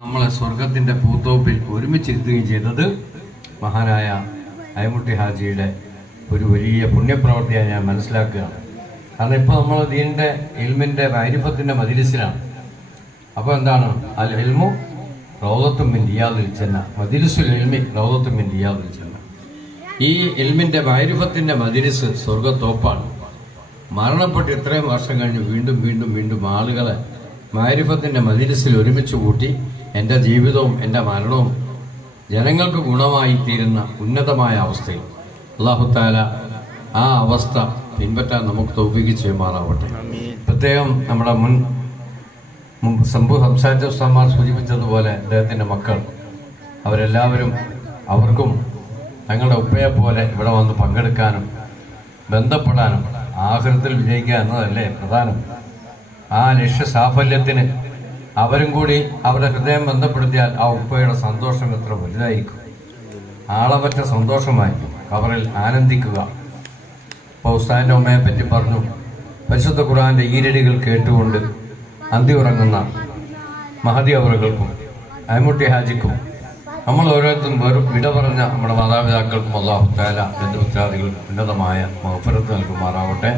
നമ്മളെ സ്വർഗത്തിന്റെ പൂത്തോപ്പിൽ ഒരുമിച്ചിരുത്തുകയും ചെയ്തത് മഹാനായ അയ്മുട്ടി ഹാജിയുടെ ഒരു വലിയ പുണ്യപ്രവൃത്തിയായി ഞാൻ മനസ്സിലാക്കുകയാണ്. കാരണം ഇപ്പോൾ നമ്മൾ ദീനിന്റെ ഇൽമിന്റെ മാരിഫത്തിന്റെ മജിലിസിലാണ്. അപ്പോൾ എന്താണ് അൽ ഇൽമു റൗദത്തും മിൻ റിയാദിൽ ജന്ന, മജിലിസുൽ ഇൽമി റൗദത്തും മിൻ റിയാദിൽ ജന്ന. ഈ ഇൽമിന്റെ മാരിഫത്തിന്റെ മജിലിസ് സ്വർഗത്തോപ്പാണ്. മരണപ്പെട്ട് ഇത്രയും വർഷം കഴിഞ്ഞ് വീണ്ടും വീണ്ടും വീണ്ടും ആളുകളെ മാരിഫത്തിന്റെ മജിലിസിൽ ഒരുമിച്ച് കൂട്ടി എൻ്റെ ജീവിതവും എൻ്റെ മരണവും ജനങ്ങൾക്ക് ഗുണമായി തീരുന്ന ഉന്നതമായ അവസ്ഥയിൽ അല്ലാഹു തആല ആ അവസ്ഥ പിൻപറ്റാൻ നമുക്ക് തൗഫീഖ് ചെയ്യുമാറാവട്ടെ. പ്രത്യേകം നമ്മുടെ മുൻ സംസാരിച്ച ഉസ്താദ്മാർ സൂചിപ്പിച്ചതുപോലെ അദ്ദേഹത്തിൻ്റെ മക്കൾ അവരെല്ലാവരും അവർക്കും തങ്ങളുടെ ഉപ്പയെ പോലെ ഇവിടെ വന്ന് പങ്കെടുക്കാനും ബന്ധപ്പെടാനും ആഖിറത്തിൽ വിജയിക്കുക എന്നതല്ലേ പ്രധാനം. ആ ലക്ഷ്യ സാഫല്യത്തിന് അവരും കൂടി അവരുടെ ഹൃദയം ബന്ധപ്പെടുത്തിയാൽ ആ ഉപ്പയുടെ സന്തോഷം എത്ര വലുതായിരിക്കും. ആളവറ്റ സന്തോഷമായിരിക്കും. ഖബറിൽ ആനന്ദിക്കുക. ഇപ്പോൾ ഉസ്താദിൻ്റെ ഉമ്മയെ പറ്റി പറഞ്ഞു. പരിശുദ്ധ ഖുർആന്റെ ഈരടികൾ കേട്ടുകൊണ്ട് അന്തി ഉറങ്ങുന്ന മഹദി അവറുകൾക്കും അയ്മുട്ടി ഹാജിക്കും നമ്മൾ ഓരോരുത്തരും വിട പറഞ്ഞ നമ്മുടെ മാതാപിതാക്കൾക്കും അല്ലാഹു തആല ബന്ധുമിത്രാദികൾക്കും ഉന്നതമായ മഗ്ഫിറത്ത് നൽകുമാറാവട്ടെ,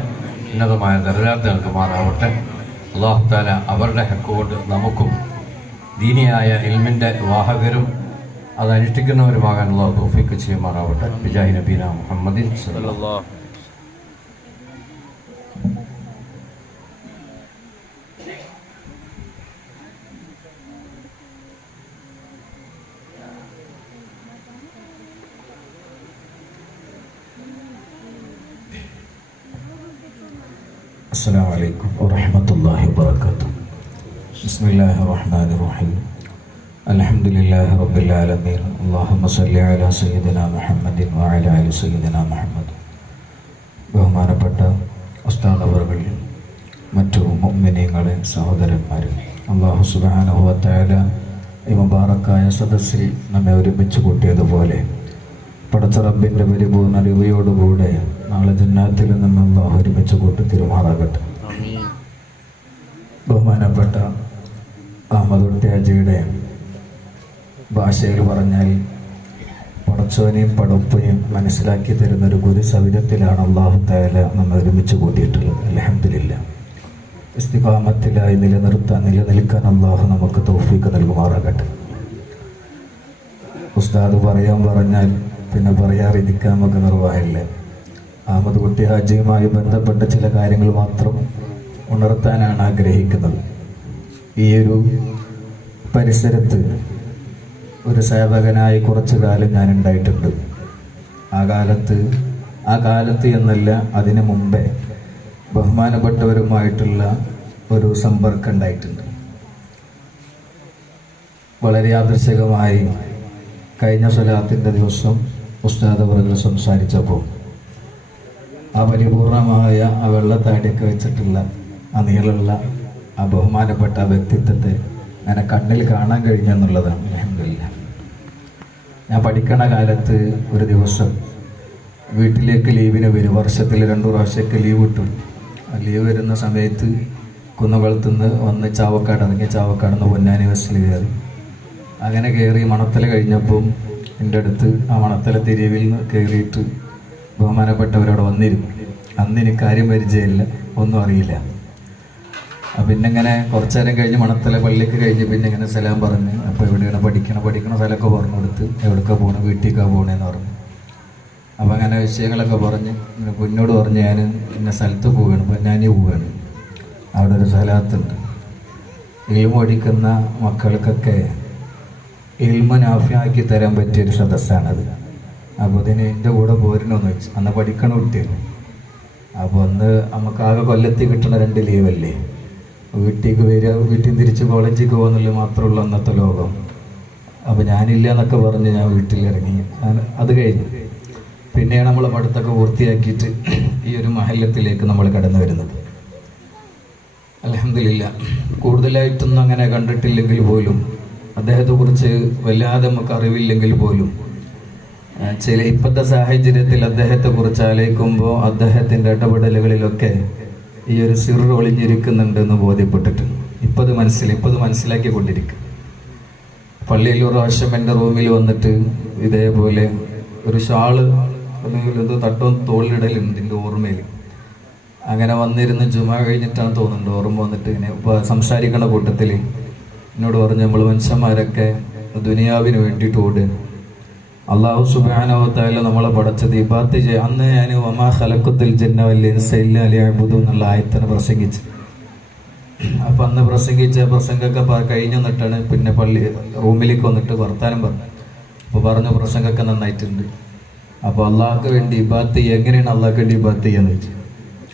ഉന്നതമായ ദറജാത്ത് നൽകുമാറാവട്ടെ. അല്ലാഹു തആല അവരുടെ ഹക്ക് കൊണ്ട് നമുക്കും ദീനിയായ ഇൽമിൻ്റെ വാഹകരും അത് അനുഷ്ഠിക്കുന്നവരുമാകാൻ അല്ലാഹു തൗഫീഖ് ചെയ്യുമാറാവട്ടെ. ബിജാഹി നബീന മുഹമ്മദിൻ സല്ലല്ലാഹു. അസ്സലാമു അലൈക്കും വറഹ്മത്തുള്ളാഹി വബറകാതുഹു. ബിസ്മില്ലാഹിർ റഹ്മാനിർ റഹീം. അൽഹംദുലില്ലാഹി റബ്ബിൽ ആലമീൻ. അല്ലാഹുമ്മ സ്വല്ലി അലാ സയ്യിദിനാ മുഹമ്മദിൻ വഅലാ ആലി സയ്യിദിനാ മുഹമ്മദ്. ബഹുമാനപ്പെട്ട ഉസ്താദ് അവറുകൾ, മറ്റു മുഅ്മിനീങ്ങളെ, സഹോദരന്മാരെ, അല്ലാഹു സുബ്ഹാനഹു വ തആല ഈ മുബാറക്കായ സദസ്സിൽ നമ്മെ ഒരുമിച്ച് കൂട്ടിയതുപോലെ പടച്ച റബ്ബിൻ്റെ പരിപൂർണ്ണ അറിവയോടുകൂടെ നാളെ ജന്നാത്തിൽ നിന്ന് അല്ലാഹു ഒരുമിച്ച് കൂട്ടി തിരുമാറാകട്ടെ. ബഹുമാനപ്പെട്ട അഹ്മദ് ഹാജിയുടെ ഭാഷയിൽ പറഞ്ഞാൽ പടച്ചോനെയും പടപ്പയും മനസ്സിലാക്കി തരുന്നൊരു ഗുരു സവിധത്തിലാണ് അല്ലാഹു തആല നമ്മെ ഒരുമിച്ച് കൂട്ടിയിട്ടുള്ളത്. അൽഹംദുലില്ലാ. ഇസ്തിഖാമത്തിലായി നിലനിൽക്കാൻ അല്ലാഹു നമുക്ക് തൗഫീഖ് നൽകുമാറാകട്ടെ. ഉസ്താദ് പറഞ്ഞാൽ പിന്നെ പറയാതിരിക്കാൻ നമുക്ക് നിർവാഹമില്ല. അഹമ്മദ് കുട്ടി ഹാജിയുമായി ബന്ധപ്പെട്ട ചില കാര്യങ്ങൾ മാത്രം ഉണർത്താനാണ് ആഗ്രഹിക്കുന്നത്. ഈ ഒരു പരിസരത്ത് ഒരു സേവകനായി കുറച്ചു കാലം ഞാൻ ഉണ്ടായിട്ടുണ്ട്. ആ കാലത്ത് എന്നല്ല, അതിനു മുമ്പേ ബഹുമാനപ്പെട്ടവരുമായിട്ടുള്ള ഒരു സമ്പർക്കം ഉണ്ടായിട്ടുണ്ട്. വളരെ യാദൃശ്ചികമായി കഴിഞ്ഞ സ്വലാത്തിൻ്റെ ദിവസം ഉസ്താദ് അവറുകൾ സംസാരിച്ചപ്പോൾ ആ പരിപൂർണമായ ആ വെള്ളത്താടിയൊക്കെ വെച്ചിട്ടുള്ള ആ നീളമുള്ള ആ ബഹുമാനപ്പെട്ട വ്യക്തിത്വത്തെ അങ്ങനെ കണ്ണിൽ കാണാൻ കഴിഞ്ഞെന്നുള്ളതാണ്. അൽഹംദുലില്ലാ. ഞാൻ പഠിക്കണ കാലത്ത് ഒരു ദിവസം വീട്ടിലേക്ക് ലീവിന് വരും. വർഷത്തിൽ 2 പ്രാവശ്യമൊക്കെ ലീവ് കിട്ടും. ആ ലീവ് വരുന്ന സമയത്ത് കുന്നുകുളത്തുനിന്ന് വന്ന് ചാവക്കാട് ഇറങ്ങി ചാവക്കാട് നിന്ന് പൊന്നാനി ബസ്സിൽ കയറി. അങ്ങനെ കയറി മണത്തല കഴിഞ്ഞപ്പം എൻ്റെ അടുത്ത് ആ മണത്തല തിരിവിൽ നിന്ന് കയറിയിട്ട് ബഹുമാനപ്പെട്ടവരവിടെ വന്നിരുന്നു. അന്ന് എനിക്ക് കാര്യം പരിചയമില്ല, ഒന്നും അറിയില്ല. പിന്നെ ഇങ്ങനെ കുറച്ചു നേരം കഴിഞ്ഞ് മണത്തല പള്ളിക്ക് കഴിഞ്ഞ് പിന്നെ ഇങ്ങനെ സലാം പറഞ്ഞ് അപ്പോൾ എവിടെയാണ് പഠിക്കണ സ്ഥലമൊക്കെ പറഞ്ഞു കൊടുത്ത് എവിടെയൊക്കെ പോകണം, വീട്ടിലേക്കാണ് പോകണമെന്ന് പറഞ്ഞു. അപ്പോൾ അങ്ങനെ വിഷയങ്ങളൊക്കെ പറഞ്ഞ് ഇങ്ങനെ കുഞ്ഞോട് പറഞ്ഞ് ഞാൻ ഇന്ന സ്ഥലത്ത് പോവുകയാണ്, പൊന്നാനി പോവുകയാണ്, അവിടെ ഒരു സ്ഥലത്തുണ്ട് ഇൽമു പഠിക്കുന്ന മക്കൾക്കൊക്കെ ഇൽമു നാഫിയാക്കി തരാൻ പറ്റിയൊരു സദസ്സാണത്. അപ്പോൾ അതിന് എൻ്റെ കൂടെ പോരണോന്ന് വെച്ച് അന്ന് പഠിക്കണ കുട്ടിയല്ലേ. അപ്പോൾ അന്ന് നമുക്കാകെ കൊല്ലത്തിൽ കിട്ടണ 2 ലീവല്ലേ, വീട്ടിലേക്ക് വരിക, വീട്ടിൽ നിന്ന് തിരിച്ച് കോളേജിലേക്ക് പോകുന്നില്ല മാത്രമുള്ള അന്നത്തെ ലോകം. അപ്പോൾ ഞാനില്ല എന്നൊക്കെ പറഞ്ഞ് ഞാൻ വീട്ടിലിറങ്ങി. അത് കഴിഞ്ഞു പിന്നെയാണ് നമ്മൾ പഠിത്തമൊക്കെ പൂർത്തിയാക്കിയിട്ട് ഈ ഒരു മഹല്ലത്തിലേക്ക് നമ്മൾ കടന്നു വരുന്നത്. അൽഹംദുലില്ലാ. കൂടുതലായിട്ടൊന്നും അങ്ങനെ കണ്ടിട്ടില്ലെങ്കിൽ പോലും അദ്ദേഹത്തെക്കുറിച്ച് വല്ലാതെ നമുക്ക് അറിവില്ലെങ്കിൽ പോലും ഇപ്പോഴത്തെ സാഹചര്യത്തിൽ അദ്ദേഹത്തെക്കുറിച്ച് ആലോചിക്കുമ്പോൾ അദ്ദേഹത്തിൻ്റെ ഇടപെടലുകളിലൊക്കെ ഈ ഒരു സിർ ഒളിഞ്ഞിരിക്കുന്നുണ്ടെന്ന് ബോധ്യപ്പെട്ടിട്ടുണ്ട്. ഇപ്പം അത് മനസ്സിലാക്കിക്കൊണ്ടിരിക്കും. പള്ളിയിൽ ഒരു പ്രാവശ്യം എൻ്റെ റൂമിൽ വന്നിട്ട് ഇതേപോലെ ഒരു ഷാള് അല്ലെങ്കിൽ ഇത് തട്ടവും തോളിലിടലുണ്ട് എൻ്റെ ഓർമ്മയിൽ. അങ്ങനെ വന്നിരുന്ന് ജുമ കഴിഞ്ഞിട്ടാണ് തോന്നുന്നുണ്ട് ഓർമ്മ വന്നിട്ട് ഇങ്ങനെ സംസാരിക്കുന്ന കൂട്ടത്തിൽ എന്നോട് പറഞ്ഞു, നമ്മൾ മനുഷ്യന്മാരൊക്കെ ദുനിയാവിന് വേണ്ടിയിട്ട് ഓടുക. അള്ളാഹു സുബ്ഹാനഹു വ തആല നമ്മളെ പടച്ചത് ഇബാദത്ത് ചെയ്യുക. അന്ന് ഞാൻ വമാ ഖലഖത്തുൽ ജിന്ന വൽ ഇൻസ ഇല്ലാ ലിയഅ്ബുദൂൻ എന്നുള്ള ആയത്തിനെ പ്രസംഗിച്ചു. അപ്പം അന്ന് പ്രസംഗിച്ച പ്രസംഗമൊക്കെ കഴിഞ്ഞു വന്നിട്ടാണ് പിന്നെ പള്ളി റൂമിലേക്ക് വന്നിട്ട് വർത്താനം പറഞ്ഞു. അപ്പോൾ പറഞ്ഞു പ്രസംഗമൊക്കെ നന്നായിട്ടുണ്ട്. അപ്പോൾ അള്ളാഹ്ക്ക് വേണ്ടി ഇബാദത്ത് ചെയ്യുക, എങ്ങനെയാണ് അള്ളാഹ്ക്ക് വേണ്ടി ഇബാദത്ത് ചെയ്യാന്ന് ചോദിച്ചു.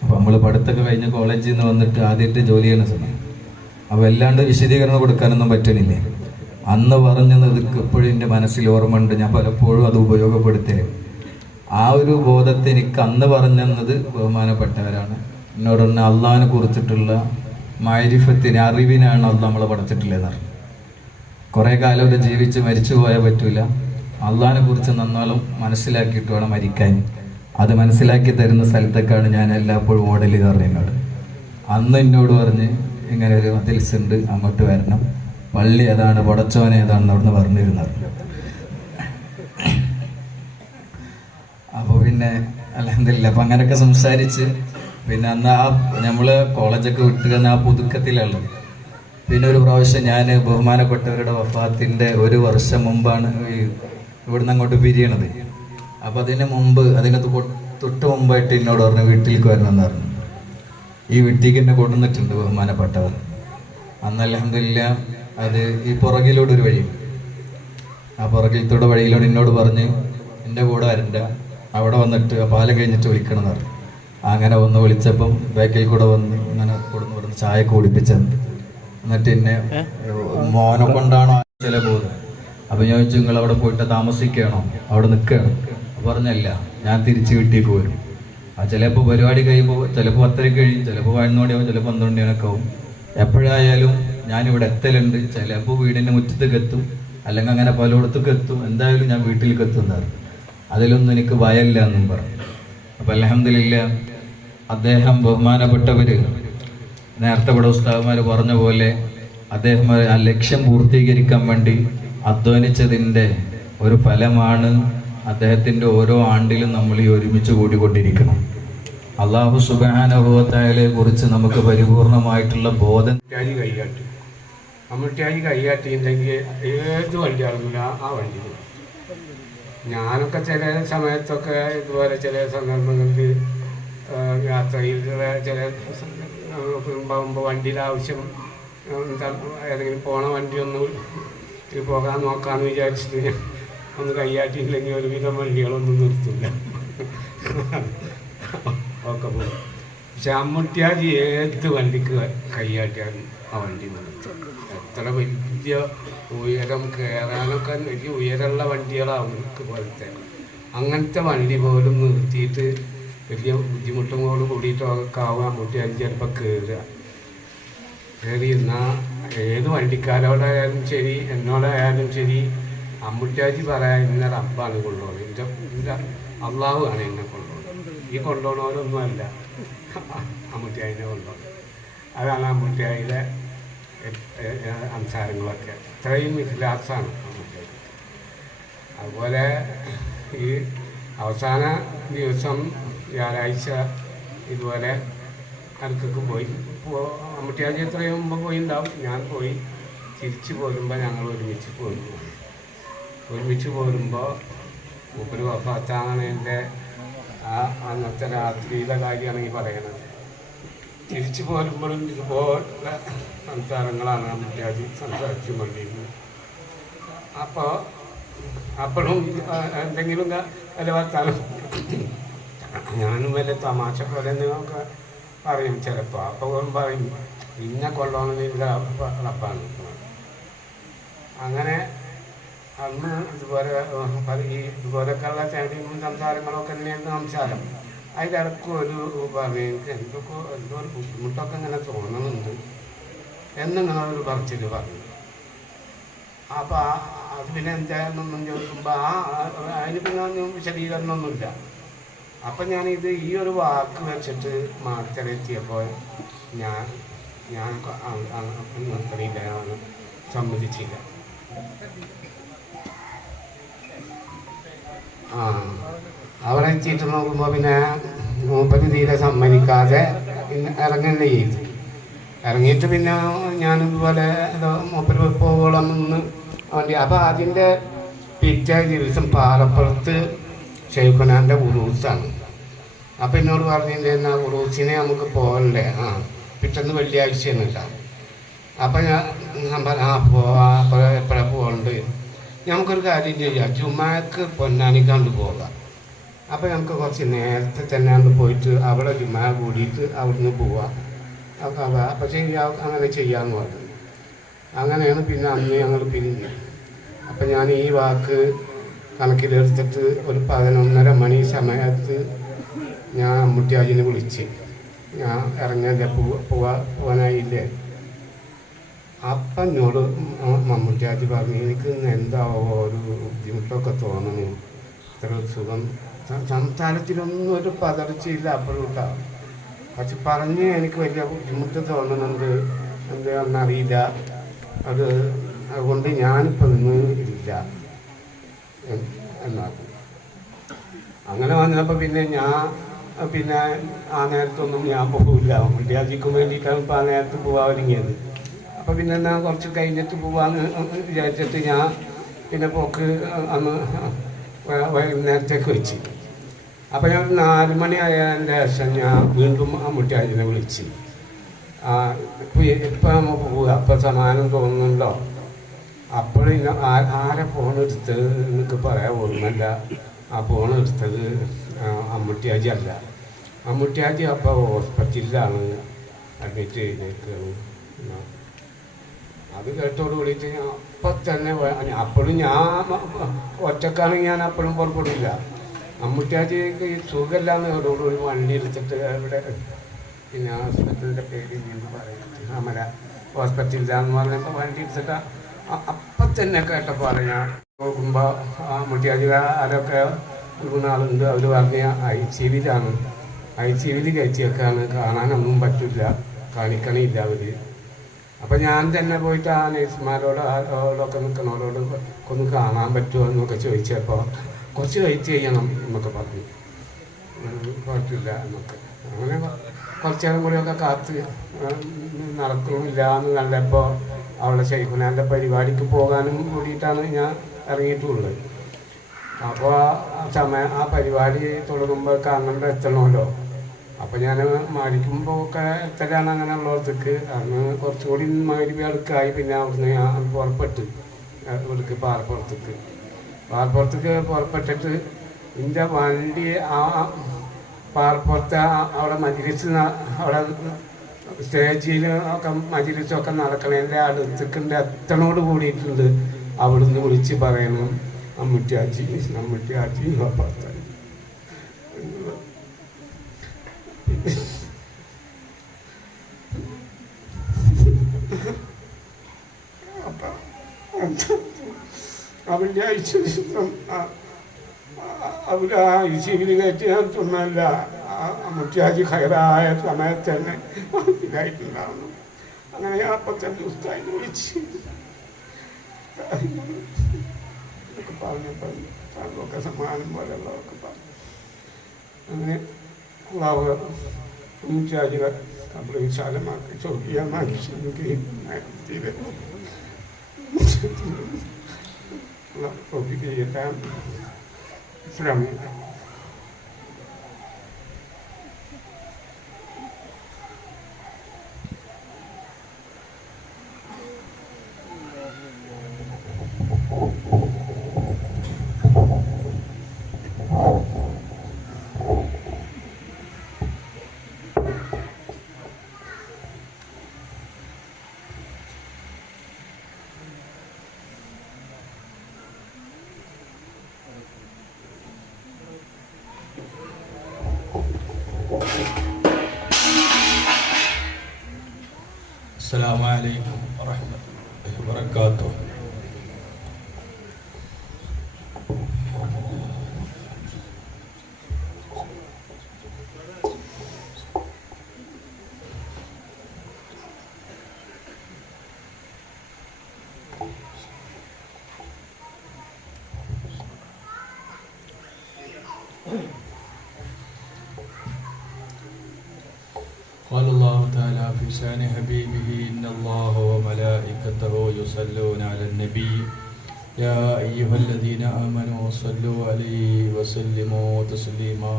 അപ്പോൾ നമ്മൾ പഠിത്തമൊക്കെ കഴിഞ്ഞ് കോളേജിൽ നിന്ന് വന്നിട്ട് ആദ്യമായിട്ട് ജോലി ചെയ്യുന്ന സമയം. അപ്പോൾ വല്ലാണ്ട് വിശദീകരണം കൊടുക്കാനൊന്നും പറ്റണില്ലേ. അന്ന് പറഞ്ഞത് ഇപ്പോഴും എൻ്റെ മനസ്സിൽ ഓർമ്മ ഉണ്ട്. ഞാൻ പലപ്പോഴും അത് ഉപയോഗപ്പെടുത്തിയത്. ആ ഒരു ബോധത്തെ എനിക്ക് അന്ന് പറഞ്ഞത് ബഹുമാനപ്പെട്ടവരാണ്. എന്നോട് പറഞ്ഞ അള്ളാഹിനെ കുറിച്ചിട്ടുള്ള മഅരിഫത്തിന്, അറിവിനാണ് അള്ളാഹ് നമ്മളെ പഠിച്ചിട്ടില്ലെന്ന് പറഞ്ഞു. കുറേ കാലം ഒരു ജീവിച്ച് മരിച്ചു പോയാൽ പറ്റൂല. അള്ളാഹിനെ കുറിച്ച് നന്നാളും മനസ്സിലാക്കിയിട്ട് വേണം മരിക്കാൻ. അത് മനസ്സിലാക്കി തരുന്ന സ്ഥലത്തേക്കാണ് ഞാൻ എല്ലായ്പ്പോഴും ഓടൽ പറഞ്ഞു എന്നോട്. അന്ന് എന്നോട് പറഞ്ഞ് ഇങ്ങനെ ഒരു മതിൽസ് ഉണ്ട്, അങ്ങോട്ട് വരണം, പള്ളി ഏതാണ്, പടച്ചോൻ ഏതാണെന്ന് അവിടുന്ന് പറഞ്ഞിരുന്നത്. അപ്പോൾ പിന്നെ അൽഹംദുലില്ലാ അപ്പം അങ്ങനെയൊക്കെ സംസാരിച്ച് പിന്നെ അന്ന് ആ നമ്മൾ കോളേജൊക്കെ വിട്ട് തന്നെ ആ പുതുക്കത്തിലുള്ളത്. പിന്നെ ഒരു പ്രാവശ്യം ഞാൻ ബഹുമാനപ്പെട്ടവരുടെ വഫാത്തിൻ്റെ ഒരു വർഷം മുമ്പാണ് ഇവിടുന്ന് അങ്ങോട്ട് പിരിയണത്. അപ്പം അതിന് മുമ്പ്, അതിന് തൊട്ട് മുമ്പായിട്ട് എന്നോട് പറഞ്ഞു വീട്ടിലേക്ക് വരണമെന്ന് പറഞ്ഞു. ഈ വീട്ടിലേക്ക് എന്നെ കൊണ്ടുവന്നിട്ടുണ്ട് ബഹുമാനപ്പെട്ടവർ. അന്ന് അൽഹംദുലില്ലാ അത് ഈ പുറകിലൂടെ ഒരു വഴി, ആ പുറകിലത്തൂടെ വഴിയിലൂടെ എന്നോട് പറഞ്ഞ് എൻ്റെ കൂടെ വരണ്ട, അവിടെ വന്നിട്ട് പാലം കഴിഞ്ഞിട്ട് വിളിക്കണം എന്ന് പറഞ്ഞു. അങ്ങനെ ഒന്ന് വിളിച്ചപ്പം ബാക്കിൽ കൂടെ വന്ന് ഇങ്ങനെ കൊടുന്ന് ചായ കുടിപ്പിച്ചത്. എന്നിട്ട് എന്നെ മോനെ കൊണ്ടാണോ ചില ബോധം. അപ്പം ഞാൻ ചോദിച്ചു, നിങ്ങൾ അവിടെ പോയിട്ട് താമസിക്കുകയാണോ, അവിടെ നിൽക്കുകയാണോ? പറഞ്ഞല്ല, ഞാൻ തിരിച്ച് വീട്ടിലേക്ക് വരും. ചിലപ്പോൾ പരിപാടി കഴിയുമ്പോൾ ചിലപ്പോൾ 10 കഴിയും, ചിലപ്പോൾ 11 മണിയാവും, ചിലപ്പോൾ 12 മണിയൊക്കെ ആവും. എപ്പോഴായാലും ഞാനിവിടെ എത്തലുണ്ട്. ചിലപ്പോൾ വീടിൻ്റെ മുറ്റത്തേക്ക് എത്തും, അല്ലെങ്കിൽ അങ്ങനെ പലയിടത്തേക്ക് എത്തും. എന്തായാലും ഞാൻ വീട്ടിലേക്ക് എത്തുന്നതാണ്. അതിലൊന്നും എനിക്ക് ഭയമില്ല എന്നും പറഞ്ഞു. അപ്പം അൽഹംദുലില്ലാ അദ്ദേഹം ബഹുമാനപ്പെട്ടവർ നേരത്തെ ഇവിടെ ഉസ്താദുമാർ പറഞ്ഞ പോലെ അദ്ദേഹം ആ ലക്ഷ്യം പൂർത്തീകരിക്കാൻ വേണ്ടി അധ്വാനിച്ചതിൻ്റെ ഒരു ഫലമാണ് അദ്ദേഹത്തിൻ്റെ ഓരോ ആണ്ടിലും നമ്മൾ ഈ ഒരുമിച്ച് കൂടിക്കൊണ്ടിരിക്കണം. അള്ളാഹു സുബ്ഹാനഹു വ തആലയെ കുറിച്ച് നമുക്ക് പരിപൂർണമായിട്ടുള്ള ബോധം കൈകാട്ടി അമ്മൂട്ടിയായി കൈകാട്ടിയിട്ടുണ്ടെങ്കിൽ ഏത് വണ്ടിയാണെങ്കിലും ആ വണ്ടി. ഞാനൊക്കെ ചില സമയത്തൊക്കെ ഇതുപോലെ ചില സന്ദർഭങ്ങളിൽ യാത്രയിൽ ചില പോകുമ്പോൾ വണ്ടിയുടെ ആവശ്യം ഏതെങ്കിലും പോണ വണ്ടി ഒന്ന് പോകാൻ നോക്കാമെന്ന് വിചാരിച്ചിട്ട് ഞാൻ ഒന്ന് കൈയാട്ടിയില്ലെങ്കിൽ ഒരുവിധം വണ്ടികളൊന്നും നിർത്തില്ല, ഒക്കെ പോകും. പക്ഷെ അമ്മൂട്ടിയാജി ഏത് വണ്ടിക്ക് കൈയാട്ടിയാലും ആ വണ്ടി നിർത്തും. എത്ര വലിയ ഉയരം കയറാനൊക്കെ വലിയ ഉയരമുള്ള വണ്ടികളാവും പോലത്തെ, അങ്ങനത്തെ വണ്ടി പോലും നിർത്തിയിട്ട് വലിയ ബുദ്ധിമുട്ടുകളോട് കൂടിയിട്ടൊക്കെ ആവും അമ്മൂട്ടിയാജി ചിലപ്പോൾ കയറിയിരുന്നാൽ ഏത് വണ്ടിക്കാരോടായാലും ശരി എന്നോടായാലും ശരി അമ്മൂട്ടിയാജി പറയാൻ ഇന്ന റബ്ബാണ് കൊണ്ടുപോകുന്നത്, എൻ്റെ അള്ളാഹു ആണ് എന്നെ കൊണ്ടുപോകുന്നത്. ഈ കൊണ്ടുപോകണവരൊന്നുമല്ല അമ്മൂട്ടിയാജിനെ കൊണ്ടുപോകുന്നത്. അതാണ് അമ്മൂട്ടിയാജിയുടെ സംസാരങ്ങളൊക്കെ. ഇത്രയും ഇഖ്ലാസാണ് അമ്മൂട്ടിയാജി. അതുപോലെ ഈ അവസാന ദിവസം വ്യാഴാഴ്ച ഇതുപോലെ അടുക്കൊക്കെ പോയി. അമ്മൂട്ടിയാജി എത്രയും മുമ്പ് പോയിണ്ടാവും. ഞാൻ പോയി തിരിച്ചു പോരുമ്പോൾ ഞങ്ങൾ ഒരുമിച്ച് പോരുമ്പോൾ മൂപ്പര് വഫാത്താണ് എൻ്റെ ആ അന്നത്തെ രാത്രിയിലെ കാര്യമാണ് ഈ പറയണത്. തിരിച്ചു പോരുമ്പോഴും ഇതുപോലെ സംസാരങ്ങളാണ് അമ്മൂട്ടിയാജി സംസാരിച്ചു കൊണ്ടിരുന്നത്. അപ്പോഴും എന്തെങ്കിലും വല്ല വർത്താനം ഞാനും വല്ല തമാശ പോലെ എന്തെങ്കിലുമൊക്കെ പറയും ചിലപ്പോൾ. അപ്പോൾ പറയും ഇന്നെ കൊള്ളണമെന്നില്ല റബ്ബാണ്. അങ്ങനെ അന്ന് ഇതുപോലെയൊക്കെയുള്ള ചേട്ടയും സംസാരങ്ങളൊക്കെ തന്നെയായിരുന്നു സംസാരം. അതിൻ്റെ ഇടയ്ക്ക് ഒരു പറഞ്ഞു എനിക്ക് എന്തോ ഒരു ബുദ്ധിമുട്ടൊക്കെ ഇങ്ങനെ തോന്നുന്നുണ്ട് എന്നിങ്ങനെ ഒരു പറച്ചിൽ പറഞ്ഞു. അപ്പോൾ അത് പിന്നെ എന്താണെന്നൊന്നും ചോദിക്കുമ്പോൾ അതിന് പിന്നെ ഒന്നും വിശദീകരണമൊന്നുമില്ല. അപ്പം ഞാനിത് ഈ ഒരു വാക്ക് വെച്ചിട്ട് മാറ്റലെത്തിയപ്പോൾ ഞാൻ നിർത്തണില്ല, സമ്മതിച്ചില്ല. ആ അവിടെ എത്തിയിട്ട് നോക്കുമ്പോൾ പിന്നെ മൂപ്പര് തീരെ സമ്മതിക്കാതെ പിന്നെ ഇറങ്ങുകയല്ലേ ചെയ്തു. ഇറങ്ങിയിട്ട് പിന്നെ ഞാനിതുപോലെ മൂപ്പര് പോകോളം നിന്ന് വേണ്ടി. അപ്പോൾ അതിൻ്റെ പിറ്റേ ദിവസം പാലപ്പുറത്ത് ഷെയ്ഖുനാൻ്റെ ഉറൂസാണ്. അപ്പം എന്നോട് പറഞ്ഞിട്ടുണ്ടെന്നാ ഉറൂസിനെ നമുക്ക് പോകണ്ടേ, പിറ്റേന്ന് വെള്ളിയാഴ്ചയൊന്നുമില്ല. അപ്പം ഞാൻ പറഞ്ഞു പോവാം. അപ്പോൾ എപ്പോഴാണ് പോകേണ്ടത്? നമുക്കൊരു കാര്യം ചെയ്യാം, ജുമാക്ക് പൊന്നാനിക്കാണ്ട് പോകാം. അപ്പോൾ നമുക്ക് കുറച്ച് നേരത്തെ തന്നെ അന്ന് പോയിട്ട് അവിടെ ജുമാ കൂടിയിട്ട് അവിടുന്ന് പോവാം. അപ്പം ചെയ്യാം, അങ്ങനെ ചെയ്യാമെന്ന് പറഞ്ഞു. അങ്ങനെയാണ് പിന്നെ അന്ന് ഞങ്ങൾ പിരിഞ്ഞു. അപ്പം ഞാൻ ഈ വാക്ക് കണക്കിലെടുത്തിട്ട് ഒരു 11:30 മണി സമയത്ത് ഞാൻ അമ്മുട്ടിയാജിനെ വിളിച്ച്, ഞാൻ ഇറങ്ങിയല്ലേ പോവാനായില്ലേ. അപ്പം എന്നോട് മമ്മൂട്ടിയാജി പറഞ്ഞു, എനിക്ക് എന്താ ഒരു ബുദ്ധിമുട്ടൊക്കെ തോന്നുന്നു, ഇത്ര സുഖം സംസാരത്തിലൊന്നും ഒരു പതർച്ചയില്ല അപ്പോഴും. പക്ഷെ പറഞ്ഞ് എനിക്ക് വലിയ ബുദ്ധിമുട്ട് തോന്നുന്നുണ്ട്, എന്താണെന്നറിയില്ല. അതുകൊണ്ട് ഞാനിപ്പോൾ ഇന്ന് ഇല്ല എന്നാണ്. അങ്ങനെ വന്നപ്പോൾ പിന്നെ പിന്നെ ആ നേരത്തൊന്നും ഞാൻ പോകില്ല. മുട്ടിയാജിക്ക് വേണ്ടിയിട്ടാണ് ഇപ്പോൾ ആ നേരത്ത് പോകാൻ ഒരുങ്ങിയത്. അപ്പോൾ പിന്നെ എന്നാൽ കുറച്ച് കഴിഞ്ഞിട്ട് പോകാമെന്ന് വിചാരിച്ചിട്ട് ഞാൻ പിന്നെ പോക്ക് അന്ന് വൈകുന്നേരത്തേക്ക് വെച്ച്. അപ്പോൾ ഞാൻ 4 മണി ആയതിൻ്റെ ശേഷം ഞാൻ വീണ്ടും ആ മുട്ടിയാജിനെ വിളിച്ച്, ഇപ്പം നമുക്ക് പോവുക, അപ്പം സമാനം തോന്നുന്നുണ്ടോ? അപ്പോൾ ആരെ ഫോണെടുത്ത് എനിക്ക് പറയാൻ ഓർമ്മയില്ല. ആ ഫോണെടുത്തത് അമ്മുട്ടിയാജി അല്ല. അമ്മുട്ടിയാജി അപ്പോൾ ഹോസ്പിറ്റലിലാണ് അഡ്മിറ്റ് ചെയ്തേക്കാണ്. അത് കേട്ടോട് കൂടിയിട്ട് ഞാൻ അപ്പം തന്നെ അപ്പോഴും ഞാൻ ഒറ്റക്കാണെങ്കിൽ ഞാൻ അപ്പോഴും പുറപ്പെടില്ല. അമ്മുട്ടിയാജിക്ക് സുഖമില്ലാന്ന് അതോടുകൂടി വണ്ടി എടുത്തിട്ട് അവിടെ പിന്നെ ഹോസ്പിറ്റലിൻ്റെ പേര് വീണ്ടും പറയുന്നത് അമല ഹോസ്പിറ്റലിലാന്ന് പറഞ്ഞപ്പോൾ വണ്ടി എടുത്തിട്ട് അപ്പം തന്നെ കേട്ടപ്പോൾ ഞാൻ നോക്കുമ്പോൾ അമ്മുട്ടിയാജി ആരൊക്കെ 3 ആളുണ്ട്. അവർ പറഞ്ഞ ICUവിൽ കയറ്റിയൊക്കെയാണ്, കാണാനൊന്നും പറ്റില്ല, കാണിക്കണില്ല അവർ. അപ്പം ഞാൻ തന്നെ പോയിട്ട് ആ നേഴ്സുമാരോടൊക്കെ നിൽക്കുന്നവരോട് ഒന്ന് കാണാൻ പറ്റുമോ എന്നൊക്കെ ചോദിച്ചപ്പോൾ കുറച്ച് വെയിറ്റ് ചെയ്യണം എന്നൊക്കെ പറഞ്ഞു. കുഴപ്പമില്ല എന്നൊക്കെ. അങ്ങനെ കുറച്ച് നേരം കൂടിയൊക്കെ കാത്ത് നടക്കുന്നില്ല എന്ന് കണ്ടപ്പോൾ അവിടെ ഷെയ്ഖുനാൻ്റെ പരിപാടിക്ക് പോകാനും കൂടിയിട്ടാണ് ഞാൻ ഇറങ്ങിയിട്ടുള്ളത്. അപ്പോൾ ആ പരിപാടി തുടങ്ങുമ്പോൾ അങ്ങോട്ട് എത്തണമല്ലോ. അപ്പോൾ ഞാൻ മരിക്കുമ്പോൾ ഒക്കെ എത്തലാണ് അങ്ങനെയുള്ളവർക്ക്. അന്ന് കുറച്ചുകൂടി മരുവി അടുക്കായി. പിന്നെ അവിടുന്ന് ഞാൻ പുറപ്പെട്ട് ഇവിടേക്ക് പാറപ്പുറത്തേക്ക് പുറപ്പെട്ടിട്ട് എൻ്റെ വണ്ടി ആ പാറപ്പുറത്ത് അവിടെ മജ്‌ലിസ് അവിടെ സ്റ്റേജിൽ ഒക്കെ മജ്‌ലിസൊക്കെ നടക്കണതിൻ്റെ അടുത്തേക്കിൻ്റെ എത്തണോട് കൂടിയിട്ടുണ്ട്. അവിടുന്ന് വിളിച്ച് പറയണം, അമ്മുട്ടിയാജി പാർത്തായി. അവൻ്റെ ഐശ്വര്യം അവിടെ ICUവിൽ കയറ്റി ഒന്നല്ല, അമ്മുട്ടിയാജി ഹൈറായ സമയത്ത് തന്നെ ഇതായിട്ടുണ്ടാവുന്നു. അങ്ങനെ അപ്പം തന്നെ ഉസ്താദിനെ വിളിച്ച് പറഞ്ഞപ്പോൾ ഒക്കെ സമ്മാനം പോലെയുള്ളതൊക്കെ പറഞ്ഞു. അങ്ങനെ അമ്മുട്ടിയാജികൾ നമ്മൾ വിശാലമാക്കി ചോദ്യമാക്കി ചെയ്യാൻ ശ്രമിക്കാം. അസ്സലാമു അലൈക്കും വറഹ്മത്തുള്ളാഹി വബറകാതുഹു. قال الله تعالى في شان حبيبه إن الله وملائكته يصلون على النبي يا أيها الذين آمنوا صلوا عليه وسلموا تسليما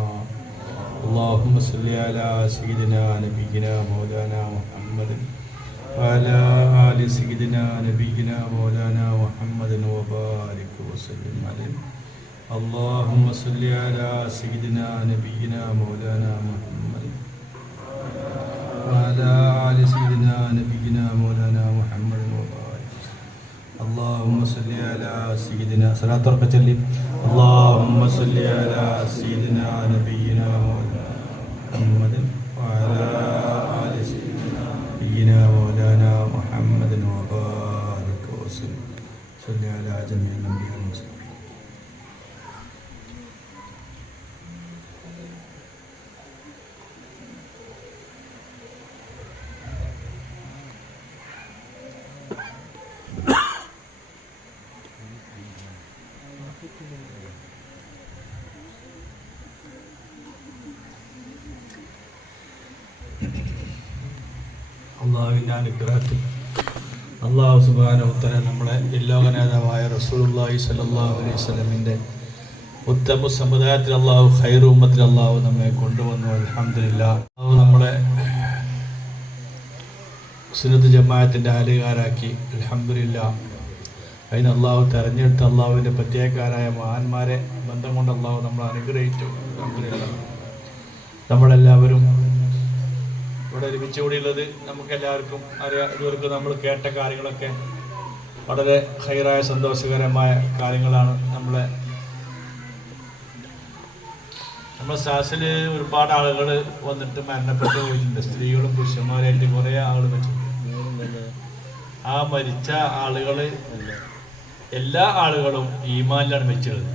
اللهم صل على سيدنا نبينا مولانا محمد وعلى آل سيدنا نبينا مولانا محمد وبارك وسلم عليه اللهم صل على سيدنا نبينا مولانا محمد وعلى آل سيدنا نبينا مولانا محمد وبارك اللهم صل على سيدنا صلاة ركعتين اللهم صل على سيدنا نبينا مولانا محمد وعلى آل سيدنا نبينا مولانا محمد وبارك وسلم صل على جميع الأنبياء والمرسلين. അള്ളാഹുവിൻ്റെ അനുഗ്രഹത്തിൽ അള്ളാഹു സുബ്ഹാനഹു വ തആല നമ്മളെ ലോക നേതാവായ റസൂലുള്ളാഹി സ്വല്ലല്ലാഹു അലൈഹി വസല്ലമിൻ്റെ ഉത്തമ സമുദായത്തിൽ അള്ളാഹു ഖൈറു ഉമ്മത്തിൽ അള്ളാഹു നമ്മെ കൊണ്ടുവന്നു. അൽഹംദുലില്ലാഹ് അള്ളാഹു നമ്മളെ സുന്നത്ത് ജമാഅത്തിൻ്റെ ആലുകാരാക്കി. അൽഹംദുലില്ലാഹ് അതിന് അള്ളാഹു തെരഞ്ഞെടുത്ത അള്ളാഹുവിൻ്റെ പ്രത്യേകക്കാരായ മഹാന്മാരെ ബന്ധം കൊണ്ട് അള്ളാഹു നമ്മളെ അനുഗ്രഹിച്ചു. അൽഹംദുലില്ലാഹ് നമ്മളെല്ലാവരും ഇവിടെ ഒരുമിച്ച് കൂടിയുള്ളത് നമുക്കെല്ലാവർക്കും അറിയാം. ഇതുവരെക്കും നമ്മൾ കേട്ട കാര്യങ്ങളൊക്കെ വളരെ ഹൈറായ സന്തോഷകരമായ കാര്യങ്ങളാണ്. നമ്മളെ സാസിൽ ഒരുപാട് ആളുകൾ വന്നിട്ട് മരണപ്പെട്ടു പോയിട്ടുണ്ട്. സ്ത്രീകളും പുരുഷന്മാരായിട്ട് കുറേ ആളുകൾ വെച്ചിട്ടുണ്ട്. ആ മരിച്ച ആളുകൾ എല്ലാ ആളുകളും ഈമാനിലാണ് വെച്ചിട്ടുള്ളത്.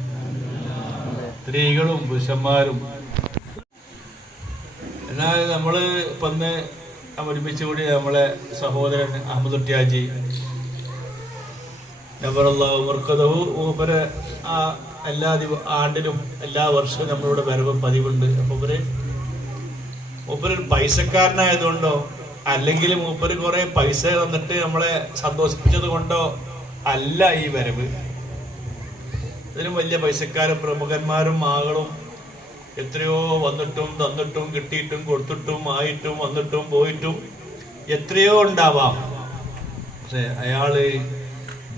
സ്ത്രീകളും പുരുഷന്മാരും. എന്നാൽ നമ്മൾ ഇപ്പം ഒന്ന് ഒരുമിച്ച് കൂടി നമ്മളെ സഹോദരൻ അഹമ്മദ് കുട്ടിയാജി നബറല്ലാഹു മർക്കദഹു മൂപ്പര് എല്ലാ ആണ്ടിലും എല്ലാ വർഷവും നമ്മളിവിടെ വരവ് പതിവുണ്ട്. അപ്പോൾ മൂപ്പര് പൈസക്കാരനായതുകൊണ്ടോ അല്ലെങ്കിൽ മൂപ്പര് കുറേ പൈസ തന്നിട്ട് നമ്മളെ സന്തോഷിപ്പിച്ചത് കൊണ്ടോ അല്ല ഈ വരവ്. ഇതിനും വലിയ പൈസക്കാരും പ്രമുഖന്മാരും ആളുകളും എത്രയോ വന്നിട്ടും തന്നിട്ടും കിട്ടിയിട്ടും കൊടുത്തിട്ടും ആയിട്ടും വന്നിട്ടും പോയിട്ടും എത്രയോ ഉണ്ടാവാം. പക്ഷെ അയാള്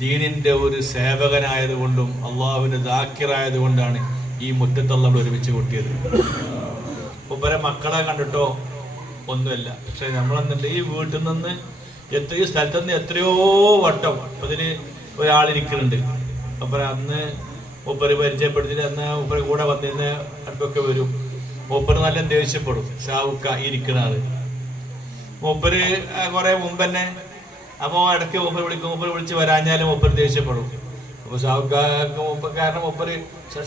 ദീനിന്റെ ഒരു സേവകനായതുകൊണ്ടും അള്ളാഹുവിന്റെ ദാക്കിറായതുകൊണ്ടാണ് ഈ മുറ്റത്തുള്ള ഒരുമിച്ച് കൂട്ടിയത്. ഉപ്പരെ മക്കളെ കണ്ടിട്ടോ ഒന്നുമല്ല. പക്ഷെ നമ്മളെന്നുണ്ട് ഈ വീട്ടിൽ നിന്ന് എത്രയോ സ്ഥലത്തു നിന്ന് എത്രയോ വട്ടം അതിന് ഒരാളിരിക്കുന്നുണ്ട്. അപ്പം അന്ന് മൂപ്പര് പരിചയപ്പെടുത്തിട്ട് അന്ന് മൂപ്പര് കൂടെ വന്നിരുന്ന അടുത്തൊക്കെ വരും. മൂപ്പര് നല്ല ദേഷ്യപ്പെടും. ഷാവുക്ക ഇരിക്കുന്ന ആള് മൂപ്പര് കുറെ മുമ്പ് തന്നെ. അപ്പോൾ ഇടയ്ക്ക് മൂപ്പര് വിളിക്കും. മൂപ്പര് വിളിച്ച് വരാഞ്ഞാലും മൂപ്പര് ദേഷ്യപ്പെടും. അപ്പോൾ ഷാവുക്കാർക്ക് മൂപ്പര് കാരണം മൂപ്പര്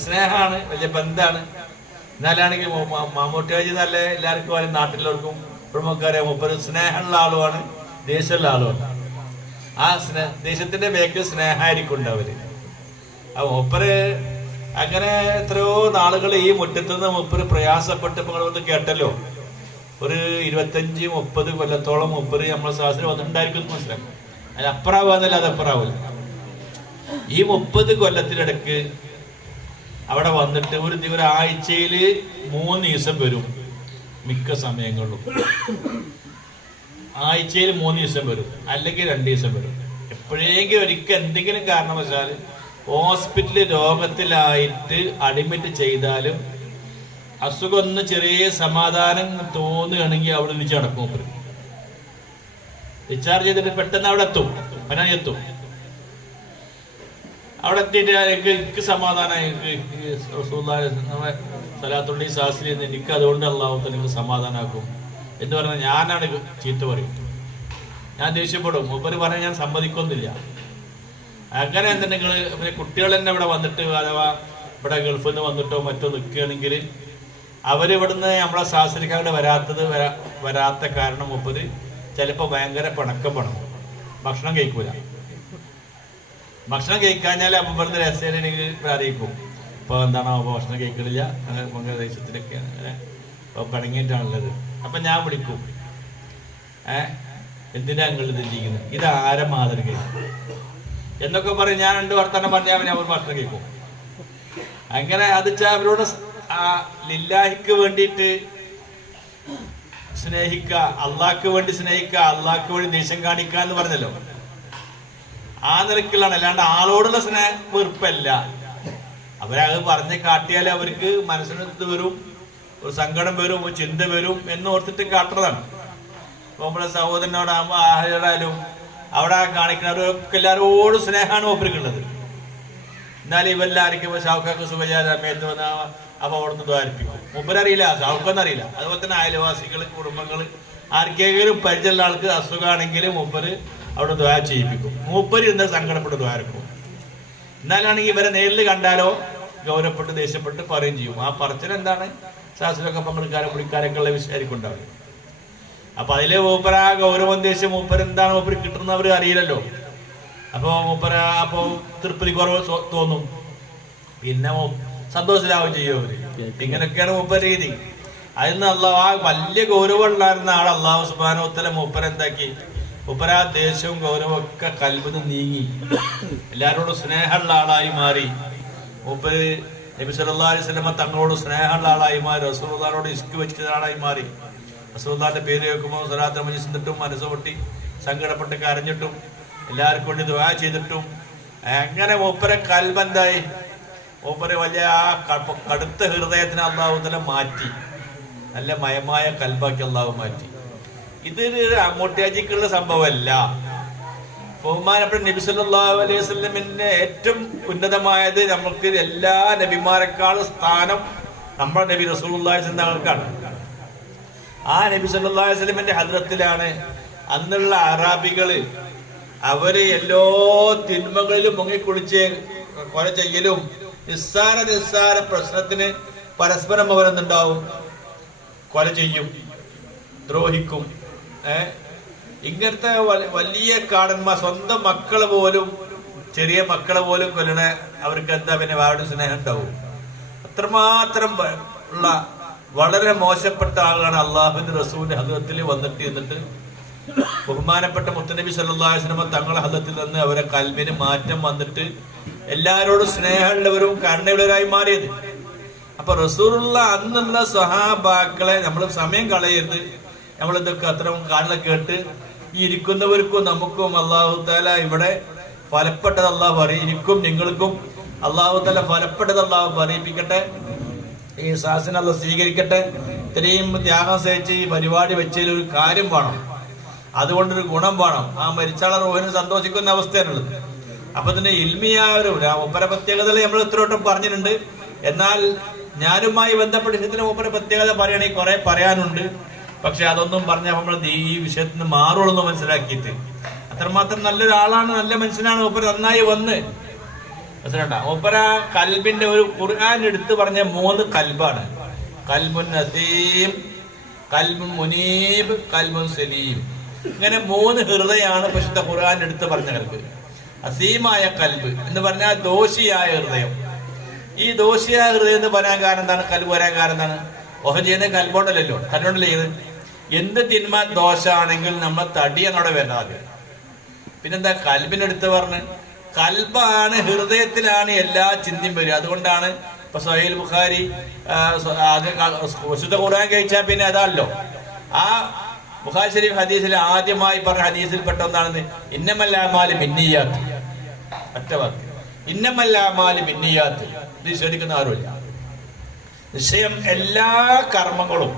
സ്നേഹമാണ്, വലിയ ബന്ധമാണ്. എന്നാലാണെങ്കിൽ മമ്മൂട്ടിയാജി നല്ല എല്ലാവർക്കും നാട്ടിലുള്ളവർക്കും പ്രമുഖരെ മൂപ്പര് സ്നേഹമുള്ള ആളുമാണ്, ദേഷ്യമുള്ള ആളുമാണ്. ആ ദേശത്തിന്റെ ബേക്കിൽ സ്നേഹമായിരിക്കും ഉണ്ടാവര്. മൂപ്പര് അങ്ങനെ എത്രയോ നാളുകൾ ഈ മുറ്റത്തുനിന്ന് മൂപ്പര് പ്രയാസപ്പെട്ടപ്പോൾ ഒന്ന് കേട്ടല്ലോ. ഒരു 25-30 കൊല്ലത്തോളം മൂപ്പര് നമ്മളെ സാഹചര്യം വന്നിട്ടുണ്ടായിരിക്കും മനസ്സിലാക്കും. അത് അപ്പുറാവുന്നില്ല, അത് അപ്പുറാവില്ല. ഈ 30 കൊല്ലത്തിനിടക്ക് അവിടെ വന്നിട്ട് ഒരാഴ്ചയിൽ 3 ദിവസം വരും. മിക്ക സമയങ്ങളിലും ആഴ്ചയിൽ 3 ദിവസം വരും, അല്ലെങ്കിൽ 2 ദിവസം വരും. എപ്പോഴെങ്കിലും ഒരിക്കൽ എന്തെങ്കിലും കാരണവശാൽ ഹോസ്പിറ്റലിൽ രോഗത്തിലായിട്ട് അഡ്മിറ്റ് ചെയ്താലും അസുഖം ഒന്ന് ചെറിയ സമാധാനം തോന്നുകയാണെങ്കിൽ അവിടെ നിന്ന് നടക്കും. ഡിസ്ചാർജ് ചെയ്തിട്ട് പെട്ടെന്ന് അവിടെ എത്തും, എത്തും. അവിടെ എത്തിയിട്ട് എനിക്ക് സമാധാനം, നമ്മളെ സലാത്തുള്ളി ശാസ്ത്രി എനിക്ക് അതുകൊണ്ട് അള്ളാഹു എനിക്ക് സമാധാനമാക്കും എന്ന് പറഞ്ഞാൽ ഞാനാണ് ചീത്ത പറയും, ഞാൻ ദേഷ്യപ്പെടും. മൂപ്പര് പറഞ്ഞാൽ ഞാൻ സമ്മതിക്കൊന്നില്ല. അങ്ങനെ എന്തെങ്കിൽ പിന്നെ കുട്ടികൾ തന്നെ ഇവിടെ വന്നിട്ട് അഥവാ ഇവിടെ ഗൾഫിൽ നിന്ന് വന്നിട്ടോ മറ്റോ നിൽക്കുകയാണെങ്കിൽ അവരിവിടുന്ന് നമ്മളെ ശാസ്ത്രിക്കാരുടെ വരാത്ത കാരണം മൂപ്പര് ചിലപ്പോൾ ഭയങ്കര പിണക്കപ്പെടണം. ഭക്ഷണം കഴിക്കൂല. ഭക്ഷണം കഴിക്കാഞ്ഞാൽ അമ്മ രസേനെങ്കിൽ അറിയിക്കും. ഇപ്പോൾ എന്താണോ ഭക്ഷണം കഴിക്കണില്ല, അങ്ങനെ ദേശത്തിലൊക്കെ അങ്ങനെ പിണങ്ങിയിട്ടാണുള്ളത്. അപ്പം ഞാൻ വിളിക്കും, എന്തിനാ നിങ്ങൾ ഇത് ചെയ്യുന്നത്, ഇത് ആരെ മാതൃക എന്നൊക്കെ പറയും. ഞാൻ 2 വർത്തമാനം പറഞ്ഞാൽ അവർ ഭക്ഷണം കേൾക്കും. അങ്ങനെ അത് അവരോട് ലില്ലാഹിക്ക് വേണ്ടിയിട്ട് സ്നേഹിക്കുക, അള്ളാഹ്ക്ക് വേണ്ടി സ്നേഹിക്കുക, അള്ളാഹ്ക്ക് വേണ്ടി ദേഷ്യം കാണിക്കുക എന്ന് പറഞ്ഞല്ലോ. ആ നിലക്കുള്ളതാണ്, അല്ലാണ്ട് ആളോടുള്ള വെറുപ്പല്ല. അവരത് പറഞ്ഞ് കാട്ടിയാൽ അവർക്ക് മനസ്സിനകത്ത് വരും, ഒരു സങ്കടം വരും, ഒരു ചിന്ത വരും എന്ന് ഓർത്തിട്ട് കാട്ടുന്നതാണ്. ഇപ്പൊ നമ്മുടെ സഹോദരനോടാകുമ്പോൾ ആഹാരായാലും അവിടെ കാണിക്കുന്നവരൊക്കെ എല്ലാവരോടും സ്നേഹമാണ് മൂപ്പർക്കുള്ളത്. എന്നാലും ഇവരെല്ലാവർക്കും ഷൗക്കാക്ക് സുഖജാമയത്ത് വന്ന അപ്പൊ അവിടുന്ന് ദ്വാരിപ്പിക്കും. മൂപ്പരറിയില്ല, ഷൗക്കെന്നറിയില്ല. അതുപോലെ തന്നെ അയൽവാസികൾ, കുടുംബങ്ങൾ, ആർക്കെങ്കിലും പരിചയമുള്ള ആൾക്ക് അസുഖമാണെങ്കിലും മൂപ്പര് അവിടെ ദ്വാ ചെയ്യിപ്പിക്കും. മൂപ്പര് ഇന്ന് സങ്കടപ്പെട്ട് ദ്വാരക്കും. എന്നാലാണെങ്കിൽ ഇവരെ നേരിൽ കണ്ടാലോ ഗൗരവപ്പെട്ട് ദേഷ്യപ്പെട്ട് പറയുകയും ചെയ്യും. ആ പറച്ചിൽ എന്താണ്, ശാസ്ത്രമൊക്കെ പങ്കെടുക്കാനും കുടിക്കാനൊക്കെ ഉള്ള വിഷയമായിരിക്കും ഉണ്ടാവില്ല. അപ്പൊ അതിലെ മൂപ്പര ആ ഗൗരവം ദേഷ്യം മൂപ്പര് എന്താണ് മൂപ്പര് കിട്ടുന്നത് അവർ അറിയില്ലല്ലോ. അപ്പൊ മൂപ്പര അപ്പൊ തൃപ്തി കുറവ് തോന്നും, പിന്നെ സന്തോഷലാവും ചെയ്യും അവര്. ഇങ്ങനെയൊക്കെയാണ് മൂപ്പര രീതി. അതിന് അള്ളാഹ് ആ വലിയ ഗൗരവം ഉണ്ടായിരുന്ന ആൾ അള്ളാഹു സുബ്ഹാനഹു വ തആല മൂപ്പര എന്താക്കി, മൂപ്പര ആ ദേഷ്യവും ഗൗരവം ഒക്കെ കൽബിന്ന് നീങ്ങി എല്ലാവരോടും സ്നേഹമുള്ള ആളായി മാറി. മൂപ്പര് നബി സല്ലല്ലാഹു അലൈഹി വസല്ലം തങ്ങളോട് സ്നേഹമുള്ള ആളായി മാറി. റസൂലുള്ളാഹിയോട് ഇഷ്ക് വെച്ച ആളായി മാറി. റസൂലുള്ളാഹിന്റെ പേര് കേൾക്കുമ്പോൾ സ്വലാത്ത് മജിസിട്ടും മനസ്സ് പൊട്ടി സങ്കടപ്പെട്ട് കരഞ്ഞിട്ടും എല്ലാവർക്കും വേണ്ടി ദുആ ചെയ്തിട്ടും അങ്ങനെ മൂപ്പര കൽബെന്തായി, മൂപ്പര് വലിയ ആ കടുത്ത ഹൃദയത്തിന് അള്ളാഹു തആല മാറ്റി, നല്ല മയമായ കൽബാക്കി അള്ളാഹു മാറ്റി. ഇതൊരു അങ്ങോട്ടേക്കുള്ള സംഭവമല്ല. ബഹുമാനപ്പെട്ട നബി സല്ലല്ലാഹു അലൈഹി വസല്ലമിന്റെ ഏറ്റവും ഉന്നതമായത് നമുക്ക് എല്ലാ നബിമാരെക്കാളും സ്ഥാനം നമ്മുടെ നബി റസൂലുള്ളാഹി തങ്ങൾക്കാണ്. ആ നബി സല്ലല്ലാഹു അലൈഹി വസല്ലമിന്റെ ഹദ്റത്തിലാണ് അന്നുള്ള അറാബികള് അവര് എല്ലാ തിന്മകളിലും മുങ്ങിക്കുളിച്ച് കൊല ചെയ്യലും നിസ്സാര പ്രശ്നത്തിന് പരസ്പരം അവരെന്തുണ്ടാവും, കൊല ചെയ്യും, ദ്രോഹിക്കും. ഇങ്ങനത്തെ വലിയ കാടന്മാർ സ്വന്തം മക്കള് പോലും, ചെറിയ മക്കളെ പോലും കൊല്ലണ അവർക്ക് എന്താ പിന്നെ വേറെ സ്നേഹം ഉണ്ടാവും. അത്രമാത്രം ഉള്ള വളരെ മോശപ്പെട്ട ആളാണ് അള്ളാഹുവിന്റെ റസൂലിന്റെ ഹദ്റത്തിൽ വന്നിട്ട് എന്നിട്ട് ബഹുമാനപ്പെട്ട മുത്തനബി സല്ലല്ലാഹു അലൈഹി വസല്ലം തങ്ങളുടെ ഹദ്റത്തിൽ നിന്ന് അവരെ കൽബിന് മാറ്റം വന്നിട്ട് എല്ലാവരോടും സ്നേഹമുള്ളവരും കരുണയുള്ളവരായി മാറിയത്. അപ്പൊ റസൂലുള്ള അന്നുള്ള സ്വഹാബാക്കളെ നമ്മൾ സമയം കളയരുത്. നമ്മളിതൊക്കെ അത്രയും കാണുന്ന കേട്ട് ഈ ഇരിക്കുന്നവർക്കും നമുക്കും അല്ലാഹു തആല ഇവിടെ ഫലപ്പെട്ടത് അല്ലാഹു എനിക്കും നിങ്ങൾക്കും അല്ലാഹു തആല ഫലപ്പെട്ടത് അല്ലാഹു പറയിപ്പിക്കട്ടെ. ഈ ശാസന അല്ലാഹു സ്വീകരിക്കട്ടെ. ഇത്രയും ത്യാഗം സഹിച്ച് ഈ പരിപാടി വെച്ചതിൽ ഒരു കാര്യം വേണം, അതുകൊണ്ടൊരു ഗുണം വേണം. ആ മരിച്ചാളെ റൂഹിന് സന്തോഷിക്കുന്ന അവസ്ഥയാണുള്ളത്. അപ്പൊ തന്നെ ഇൽമിയായ ഒരു ഒപ്പര പ്രത്യേകതകൾ നമ്മൾ ഇത്രയോട്ടം പറഞ്ഞിട്ടുണ്ട്. എന്നാൽ ഞാനുമായി ബന്ധപ്പെട്ട ഇതിന് ഒപ്പര പ്രത്യേകത പറയുകയാണെങ്കിൽ കുറെ പറയാനുണ്ട്. പക്ഷെ അതൊന്നും പറഞ്ഞാൽ നമ്മൾ ഈ വിഷയത്തിൽ നിന്ന് മാറുള്ളൂ മനസ്സിലാക്കിയിട്ട്. അത്രമാത്രം നല്ലൊരാളാണ്, നല്ല മനുഷ്യനാണ്. ഒപ്പര നന്നായി വന്ന് മനസ്സിലാണ്ട. ഒപ്പര കൽബിന്റെ ഒരു ഖുർആൻ എടുത്ത് പറഞ്ഞ 3 കൽബാണ്. കൽബുൻ നസീം, കൽബുൻ മുനീബ്, കൽബുൻ സലീം. ഇങ്ങനെ 3 ഹൃദയമാണ് പരിശുദ്ധ ഖുർആൻ എടുത്ത് പറഞ്ഞ കൽബ്. അസീമായ കൽബ് എന്ന് പറഞ്ഞാൽ ദോഷിയായ ഹൃദയം. ഈ ദോഷിയായ ഹൃദയം എന്ന് പറയാൻ കാരണം എന്താണ്, കൽബ് വരാൻ കാരണം എന്താണ്? ഓഹം ചെയ്യുന്നത് കൽബോണ്ടല്ലോ, കല്ലുകൊണ്ടല്ലേ ചെയ്ത്. എന്ത് തിന്മ ദോഷമാണെങ്കിൽ നമ്മളെ തടിയാണ് അവിടെ വരുന്നത്. പിന്നെന്താ കൽബിനെടുത്ത് പറഞ്ഞ്, കൽബാണ്, ഹൃദയത്തിലാണ് എല്ലാ ചിന്തയും വരിക. അതുകൊണ്ടാണ് ഇപ്പൊ സഹീൽ ബുഖാരി വിശുദ്ധ ഖുർആൻ കഴിച്ചാൽ പിന്നെ അതാണല്ലോ. ആ ബുഖാരി ശരീഫ് ഹദീസിൽ ആദ്യമായി പറഞ്ഞ ഹദീസിൽ പെട്ട ഒന്നാണെന്ന്, ഇന്നമൽ അഅ്മാലു ബിന്നിയാത്ത്. ഒറ്റ വാക്ക്, ഇന്നമൽ അഅ്മാലു ബിന്നിയാത്ത്. ഇത് ശരിക്കുന്ന ആരുമില്ല. നിശ്ചയം എല്ലാ കർമ്മങ്ങളും,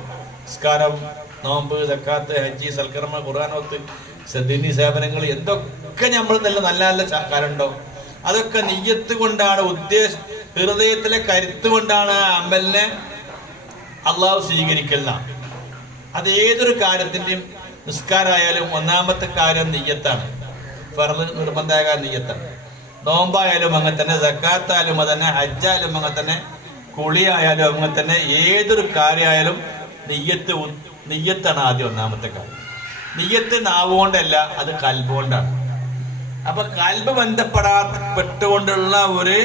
നിസ്കാരം, നോമ്പ്, സക്കാത്ത്, ഹജ്ജ്, സൽക്കർമ്മ, ഖുർആനോത്ത്, ദീനി സേവനങ്ങൾ, എന്തൊക്കെ നമ്മൾ നല്ല നല്ല കാലുണ്ടോ അതൊക്കെ നിയ്യത്ത് കൊണ്ടാണ്, ഹൃദയത്തിലെ കരുത്ത് കൊണ്ടാണ് ആ അമലിനെ അള്ളാഹു സ്വീകരിക്കില്ല. അത് ഏതൊരു കാര്യത്തിന്റെയും, നിസ്കാരമായാലും ഒന്നാമത്തെ കാര്യം നിയ്യത്താണ്. ഫർള് നിർബന്ധമായ നിയ്യത്താണ്. നോമ്പായാലും അങ്ങനെ തന്നെ, സക്കാത്തായാലും അതന്നെ, ഹജ്ജായാലും അങ്ങനെ തന്നെ, കുളിയായാലും അങ്ങനെ തന്നെ, ഏതൊരു കാര്യമായാലും നിയ്യത്താണ് ആദ്യം ഒന്നാമത്തെ കാര്യം. നിയ്യത്ത് നാവുകൊണ്ടല്ല, അത് കൽബ് കൊണ്ടാണ്. അപ്പൊ കൽബ് ബന്ധപ്പെട്ടുകൊണ്ടുള്ള ഒരു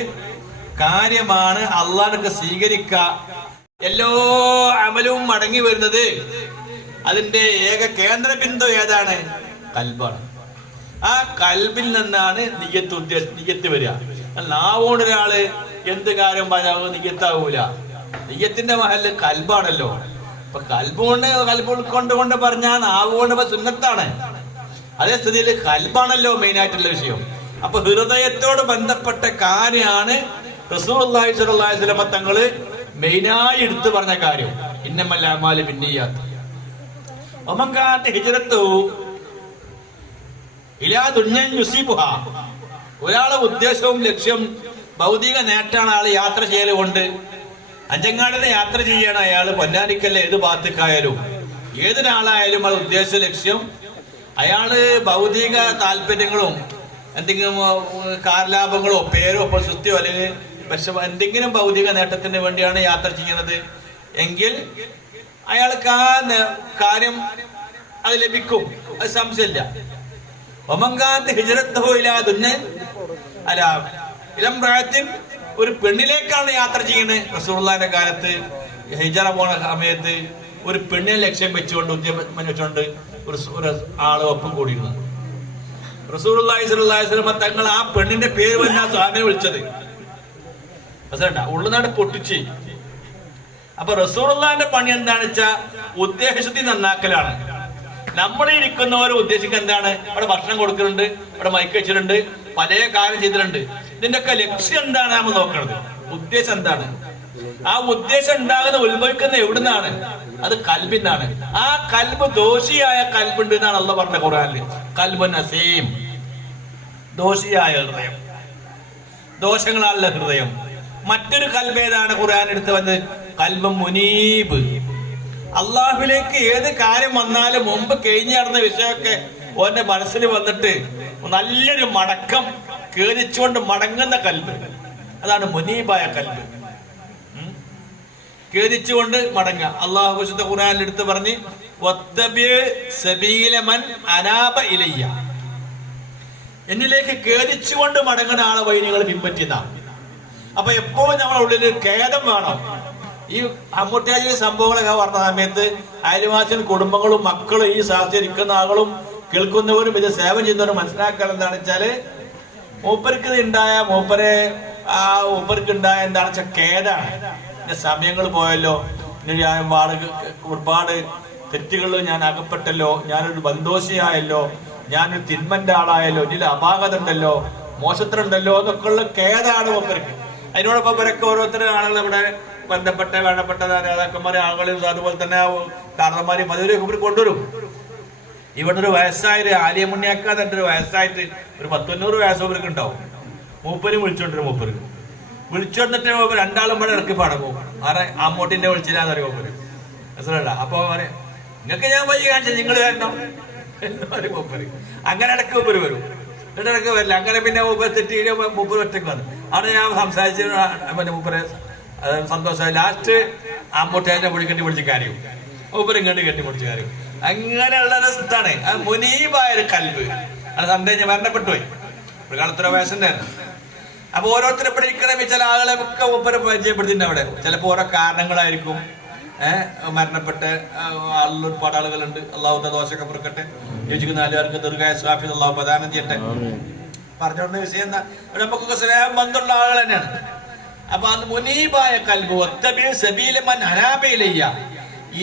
കാര്യമാണ് അള്ളാഹ്ക്ക് സ്വീകരിക്കുക. എല്ലാ അമലും മടങ്ങി വരുന്നത് അതിന്റെ ഏക കേന്ദ്ര ബിന്ദു ഏതാണ്? കൽബാണ്. ആ കൽബിൽ നിന്നാണ് നിയ്യത്ത് വരിക. നാവോട് ഒരാള് എന്ത് കാര്യം പറഞ്ഞാൽ നിയ്യത്താവൂല. നിയ്യത്തിന്റെ മഹല് കൽബാണല്ലോ. അപ്പൊ കൽബ് ഉൾക്കൊണ്ട് പറഞ്ഞാൽ നാവ് കൊണ്ട് സുന്നത്താണ്. അതേ സ്ഥിതിയിൽ കൽബാണല്ലോ മെയിൻ ആയിട്ടുള്ള വിഷയം. അപ്പൊ ഹൃദയത്തോട് ബന്ധപ്പെട്ട കാര്യമാണ് റസൂലുള്ളാഹി സ്വല്ലല്ലാഹു അലൈഹി വസല്ലം തങ്ങള് മെയിനായി എടുത്തു പറഞ്ഞ കാര്യം. ഇന്നമൽ അഅ്മാലു ബിന്നിയ്യാത്ത് വമൻ കാനത് ഹിജ്റത്തുഹു ഇലാ ദുനിയൻ യുസീബുഹാ. ഒരാളെ ഉദ്ദേശവും ലക്ഷ്യം ഭൗതിക നേട്ടാണ് ആള് യാത്ര ചെയ്യൽ കൊണ്ട്. അഞ്ചങ്ങാടിനെ യാത്ര ചെയ്യണം അയാൾ, പൊന്നാനിക്കല്ല ഏത് ഭാഗത്തേക്കായാലും ഏതൊരാളായാലും അത് ഉദ്ദേശ ലക്ഷ്യം അയാള് ഭൗതിക താല്പര്യങ്ങളും എന്തെങ്കിലും കാർലാഭങ്ങളോ പേരോ പ്രശസ്തിയോ അല്ലെങ്കിൽ എന്തെങ്കിലും ഭൗതിക നേട്ടത്തിന് വേണ്ടിയാണ് യാത്ര ചെയ്യുന്നത് എങ്കിൽ അയാൾക്ക് ആ കാര്യം അത് ലഭിക്കും, അത് സംശയമില്ല. ഒരു പെണ്ണിലേക്കാണ് യാത്ര ചെയ്യുന്നത്. റസൂലുള്ളാഹിന്റെ കാലത്ത് ഹിജറ പോണ സമയത്ത് ഒരു പെണ്ണിനെ ലക്ഷ്യം വെച്ചുകൊണ്ട് ഉദ്യമം വെച്ചുകൊണ്ട് ഒരു ആള് ഒപ്പം കൂടിയിരുന്നു. റസൂലുള്ളാഹി സ്വല്ലല്ലാഹു അലൈഹി വസല്ലം തങ്ങൾ ആ പെണ്ണിന്റെ പേര് പറഞ്ഞ സ്വാമിനെ വിളിച്ചത് ഉള്ളുനാട് പൊട്ടിച്ച്. അപ്പൊ റസൂലുള്ളാഹിന്റെ പണി എന്താണെന്ന് വെച്ചാൽ ഉദ്ദേശത്തിൽ നന്നാക്കലാണ്. നമ്മളെ ഇരിക്കുന്നവർ ഉദ്ദേശിക്കുക എന്താണ്? അവിടെ ഭക്ഷണം കൊടുക്കുന്നുണ്ട്, അവിടെ മയക്ക് വെച്ചിട്ടുണ്ട്, പല കാര്യം ചെയ്തിട്ടുണ്ട്. ഇതിന്റെയൊക്കെ ലക്ഷ്യം എന്താണ് നമ്മൾ നോക്കുന്നത്? ഉദ്ദേശം എന്താണ്? ആ ഉദ്ദേശം ഉണ്ടാകുന്ന ഉത്ഭവിക്കുന്ന എവിടുന്നാണ്? അത് കൽബിന്നാണ്. ആ കൽബ് ദോഷിയായ കൽബുണ്ട് എന്നാണ് അള്ളാഹ് പറഞ്ഞ ഖുർആനിൽ. കൽബുൻ അസീം, ദോഷിയായ ഹൃദയം, ദോഷങ്ങളാലുള്ള ഹൃദയം. മറ്റൊരു കൽബ് ഏതാണ് ഖുർആൻ എടുത്ത് വന്നത്? കൽബ് മുനീബ്. അള്ളാഹുവിലേക്ക് ഏത് കാര്യം വന്നാലും മുമ്പ് കഴിഞ്ഞു നടന്ന വിഷയമൊക്കെ ഓന്റെ മനസ്സിൽ വന്നിട്ട് നല്ലൊരു മടക്കം കേറിച്ചുകൊണ്ട് മടങ്ങുന്ന കൽബ്, അതാണ് മുനീബായ കൽബ്. കേറിച്ചുകൊണ്ട് മടങ്ങുക. അള്ളാഹു വിശുദ്ധ ഖുർആനിൽ എടുത്ത് പറഞ്ഞ് എന്നിലേക്ക് കേറിച്ചുകൊണ്ട് മടങ്ങുന്ന ആളെ വഴി നിങ്ങൾ പിൻപറ്റുന്ന. അപ്പൊ എപ്പോഴും നമ്മുടെ ഉള്ളിൽ ഖേദം വേണം. ഈ അമ്മൂട്ടിയാജി സംഭവങ്ങളൊക്കെ പറഞ്ഞ സമയത്ത് അയൽവാസികളും കുടുംബങ്ങളും മക്കളും ഈ സാഹചര്യം ആളുകളും കേൾക്കുന്നവരും ഇത് സേവ ചെയ്യുന്നവരും മനസ്സിലാക്കാൻ എന്താണെന്ന് വെച്ചാല് മൂപ്പർക്ക് ഉണ്ടായ എന്താണെന്ന് വെച്ചാൽ ഖേദാണ്. എന്റെ സമയങ്ങൾ പോയല്ലോ, ഒരുപാട് തെറ്റുകളിൽ ഞാൻ അകപ്പെട്ടല്ലോ, ഞാനൊരു ബന്ധോഷിയായല്ലോ, ഞാനൊരു തിന്മന്റെ ആളായല്ലോ, ഇതിൽ അപാകത ഉണ്ടല്ലോ, മോശത്തിലുണ്ടല്ലോ എന്നൊക്കെ ഉള്ള ഖേദാണ് മൂപ്പർക്ക്. അതിനോടൊപ്പം ഇവരൊക്കെ ഓരോരുത്തരും ആളുകൾ നമ്മുടെ വേണ്ടപ്പെട്ട നേതാക്കന്മാരെ ആളുകളും അതുപോലെ തന്നെ കാരണന്മാരെയും പതിവരെ ഇവർ കൊണ്ടുവരും. ഇവിടെ ഒരു വയസ്സായിട്ട് ആലിയ മുന്നിയാക്കാതെ ഒരു വയസ്സായിട്ട് ഒരു 190 വയസ്സ് ഇവർക്ക് ഉണ്ടാവും. മൂപ്പരും വിളിച്ചോണ്ടിരും. വിളിച്ചോണ്ടിട്ട് രണ്ടാളും ഇവിടെ ഇറക്കി പടങ്ങും. ആരെ അമ്മൂട്ടിന്റെ വിളിച്ചില്ലാന്ന് മൂപ്പര് മനസ്സിലല്ല. അപ്പൊ നിങ്ങൾക്ക് ഞാൻ വഴി കാണിച്ചത് നിങ്ങൾ വരണം എന്ന് പറയും മൂപ്പര്. അങ്ങനെ ഇടയ്ക്ക് മൂപ്പര് വരും, ഇടയ്ക്ക് വരില്ല. അങ്ങനെ പിന്നെ മൂപ്പര് തെറ്റി മൂപ്പര് ഒറ്റയ്ക്ക് വന്നു. അവിടെ ഞാൻ സംസാരിച്ച് മൂപ്പര് സന്തോഷമായി. ലാസ്റ്റ് അമ്മൂട്ടേനെ വിളിച്ച് കാര്യം മൂപ്പര് ഇങ്ങോട്ട് കെട്ടിപ്പിടിച്ച് കാര്യം. അങ്ങനെയുള്ള രസത്താണ് മുനീബായ ഒരു കൽബ്. അത് സന്ദേശം മരണപ്പെട്ടുപോയി, ഒരു കാലത്ര വയസ്സുണ്ടായിരുന്നു. അപ്പൊ ഓരോരുത്തരും എവിടെ ഇരിക്കണമെങ്കിൽ ചില ആളുകളെ ഒക്കെ മൂപ്പര് പരിചയപ്പെടുത്തിട്ടുണ്ട്. അവിടെ ചിലപ്പോ ഓരോ കാരണങ്ങളായിരിക്കും മരണപ്പെട്ട് ഒരുപാട് ആളുകളുണ്ട്. അള്ളാഹു ദോഷമൊക്കെ പുറക്കട്ടെ, യോജിക്കുന്ന 4 പേർക്ക് ദീർഘായുസ്സാഫി അള്ളാഹു പ്രദാനം ചെയ്യട്ടെ. പറഞ്ഞുകൊണ്ട് വിഷയം എന്താ, നമുക്കൊക്കെ സ്നേഹം ബന്ധമുള്ള ആളുകൾ തന്നെയാണ്. അപ്പൊ അത് മുനീബായ കൽബ്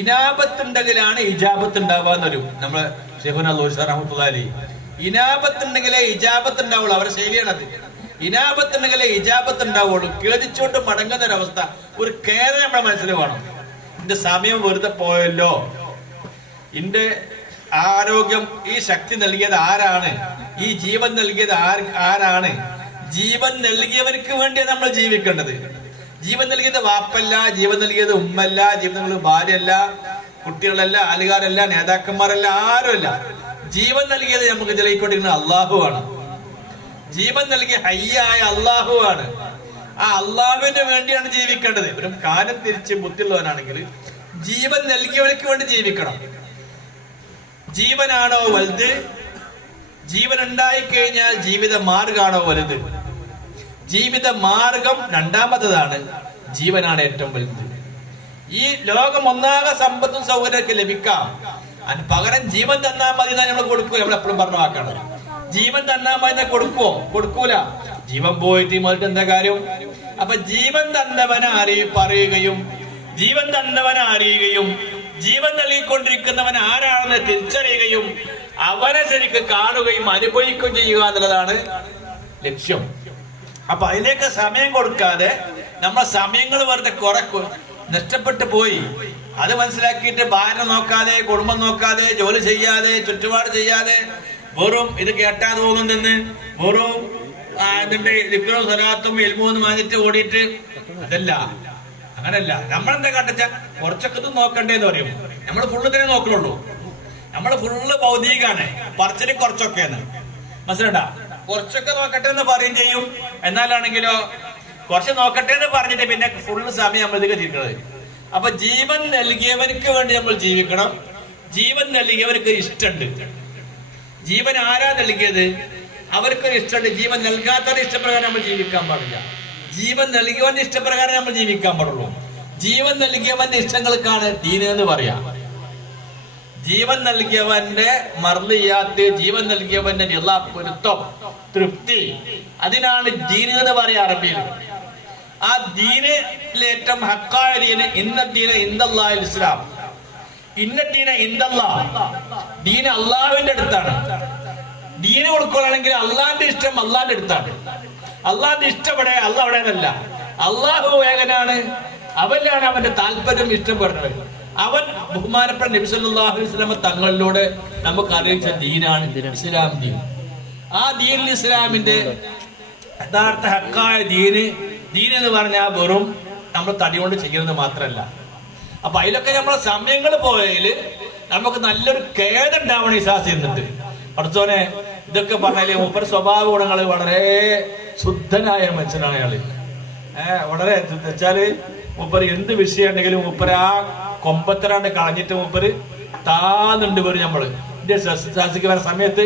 ഇനാപത്തുണ്ടെങ്കിലാണ് ഇജാബത്ത് ഉണ്ടാവുക എന്നൊരു നമ്മളെ ശൈഖുനാ ലൂസി റഹ്മത്തുള്ളാഹി അലൈഹി. ഇനാപത്തുണ്ടെങ്കിലേ ഇജാബത്ത് ഉണ്ടാവുള്ളൂ. അവരുടെ ശൈലിയാണത്. ഇനാപത്തുണ്ടെങ്കിലേ ഇജാബത്ത് ഉണ്ടാവുള്ളൂ. കേദിച്ചോട്ട് മടങ്ങുന്ന ഒരവസ്ഥ, ഒരു കേര നമ്മുടെ മനസ്സിൽ വേണം. എന്റെ സമയം വെറുതെ പോയല്ലോ, എന്റെ ആരോഗ്യം, ഈ ശക്തി നൽകിയത് ആരാണ്, ഈ ജീവൻ നൽകിയത് ആരാണ്? ജീവൻ നൽകിയവർക്ക് വേണ്ടിയാണ് നമ്മൾ ജീവിക്കേണ്ടത്. ജീവൻ നൽകിയത് വാപ്പല്ല, ജീവൻ നൽകിയത് ഉമ്മല്ല, ജീവൻ നൽകിയത് ഭാര്യയല്ല, കുട്ടികളല്ല, ആലുകാരല്ല, നേതാക്കന്മാരല്ല, ആരുമല്ല. ജീവൻ നൽകിയത് നമുക്ക് തെളിയിക്കൊണ്ടിരിക്കുന്നത് അള്ളാഹുവാണ്. ജീവൻ നൽകിയ ഹയ്യായ അള്ളാഹുവാണ്. ആ അള്ളാഹുവിന് വേണ്ടിയാണ് ജീവിക്കേണ്ടത്. ഒരു കാലം തിരിച്ച് ബുദ്ധിയുള്ളവനാണെങ്കിൽ ജീവൻ നൽകിയവർക്ക് വേണ്ടി ജീവിക്കണം. ജീവനാണോ വലുത്? ജീവൻ ഉണ്ടായിക്കഴിഞ്ഞാൽ ജീവിത മാർഗമാണോ വലുത്? ജീവിത മാർഗം രണ്ടാമത്തതാണ്, ജീവനാണ് ഏറ്റവും വലുത്. ഈ ലോകം ഒന്നാകെ സമ്പത്തും സൗകര്യമൊക്കെ ലഭിക്കാം. പകരം ജീവൻ തന്നാൽ മതി എന്നാ നമ്മൾ കൊടുക്കൂല. നമ്മൾ എപ്പോഴും പറഞ്ഞ വാക്കാണ്, ജീവൻ തന്നാൽ മതി കൊടുക്കുവോ? കൊടുക്കൂല. ജീവൻ പോയിട്ട് മറിട്ട് എന്താ കാര്യം? അപ്പൊ ജീവൻ തന്നവനെ പറയുകയും ജീവൻ തന്നവനെ അറിയുകയും ജീവൻ നൽകിക്കൊണ്ടിരിക്കുന്നവൻ ആരാണെന്ന് തിരിച്ചറിയുകയും അവനെ ശരിക്ക് കാണുകയും അനുഭവിക്കുകയും ചെയ്യുക എന്നുള്ളതാണ് ലക്ഷ്യം. അപ്പൊ അതിലേക്ക് സമയം കൊടുക്കാതെ നമ്മളെ സമയങ്ങൾ വെറുതെ കുറക്കും, നഷ്ടപ്പെട്ടു പോയി. അത് മനസ്സിലാക്കിയിട്ട് ഭാര്യ നോക്കാതെ, കുടുംബം നോക്കാതെ, ജോലി ചെയ്യാതെ, ചുറ്റുപാട് ചെയ്യാതെ, വെറും ഇത് കേട്ടാ തോന്നുന്നെന്ന് വെറും അതിന്റെ ലിഖിറും സ്വലാത്തും എൽമൂന്ന് മാഞ്ഞിട്ട് ഓടിയിട്ട്, അതല്ല, അങ്ങനല്ല. നമ്മളെന്താ കണ്ടെച്ച കുറച്ചൊക്കെ ഇത് നോക്കണ്ടേന്ന് പറയും. നമ്മൾ ഫുള്ള് തന്നെ നോക്കണുള്ളൂ. നമ്മൾ ഫുള്ള് ഭൗതികാണ്, പറച്ചില് കുറച്ചൊക്കെയാണ്. മനസ്സിലുണ്ടാ? കുറച്ചൊക്കെ നോക്കട്ടെ എന്ന് പറയും ചെയ്യും. എന്നാലാണെങ്കിലോ കുറച്ച് നോക്കട്ടെ എന്ന് പറഞ്ഞിട്ട് പിന്നെ ഫുള്ള് സമയം നമ്മൾ ഇതൊക്കെ ജീവിക്കുന്നത്. അപ്പൊ ജീവൻ നൽകിയവർക്ക് വേണ്ടി നമ്മൾ ജീവിക്കണം. ജീവൻ നൽകിയവർക്ക് ഇഷ്ടമുണ്ട്. ജീവൻ ആരാ നൽകിയത്? അവർക്ക് ഇഷ്ടമുണ്ട്. ജീവൻ നൽകാത്തവരുടെ ഇഷ്ടപ്രകാരം നമ്മൾ ജീവിക്കാൻ പാടില്ല. ജീവൻ നൽകിയവന്റെ ഇഷ്ടപ്രകാരം നമ്മൾ ജീവിക്കാൻ പാടുള്ളൂ. ജീവൻ നൽകിയവന്റെ ഇഷ്ടങ്ങൾക്കാണ് ദീന് എന്ന് പറയാം. ജീവൻ നൽകിയവന്റെ മർലിയാത്ത്, ജീവൻ നൽകിയവന്റെ പൊരുത്തം, തൃപ്തി, അതിനാണ് ദീന് എന്ന് പറയാ അറബിയിൽ. ആ ദീനിലേറ്റവും ഹക്കായ ദീന് ഇന്ന ദീന ഇൻദല്ലാഹിൽ ഇസ്ലാം. ഇന്ന ദീന ഇൻദല്ലാഹ്, ദീന് അള്ളാഹുവിന്റെ അടുത്താണ്. ദീന് കൊടുക്കുകയാണെങ്കിൽ അള്ളാഹിന്റെ ഇഷ്ടം അള്ളാഹിന്റെ അടുത്താണ്. അള്ളാഹിന്റെ ഇഷ്ടം എവിടെ? അള്ളാഹ് എവിടെയല്ല. അള്ളാഹു ഏകനാണ്, അവനിലാണ് അവന്റെ താല്പര്യം ഇഷ്ടപ്പെടുന്നത്. അവൻ ബഹുമാനപ്പെട്ട നബി സല്ലല്ലാഹു അലൈഹി വസല്ലം തങ്ങളിലൂടെ നമുക്ക് അറിയിച്ച ദീനാണ് ഇസ്ലാം ദീൻ. ആ ദീൻ ഇസ്ലാമിന്റെ യഥാർത്ഥ ഹക്കായ ദീന് എന്ന് പറഞ്ഞാൽ വെറും നമ്മൾ തടി കൊണ്ട് ചെയ്യുന്നത് മാത്രമല്ല. അപ്പൊ അതിലൊക്കെ നമ്മളെ സമയങ്ങൾ പോയതിൽ നമുക്ക് നല്ലൊരു ഖേദുണ്ടാവണം. ഇസാസ് എന്നിട്ട് പഠിച്ചോനെ ഇതൊക്കെ പറഞ്ഞാല് മൂപ്പർ സ്വഭാവ ഗുണങ്ങൾ വളരെ ശുദ്ധനായ മനുഷ്യനാണ് അയാള്. വളരെ വെച്ചാല് മൂപ്പർ എന്ത് വിഷയം ഉണ്ടെങ്കിലും മൂപ്പര് ആ കൊമ്പത്തരാണ്ട് കളഞ്ഞിട്ട് മൂപ്പര് താന്നുണ്ട് വരും. നമ്മള് എന്റെ ശാസിക്ക് വരുന്ന സമയത്ത്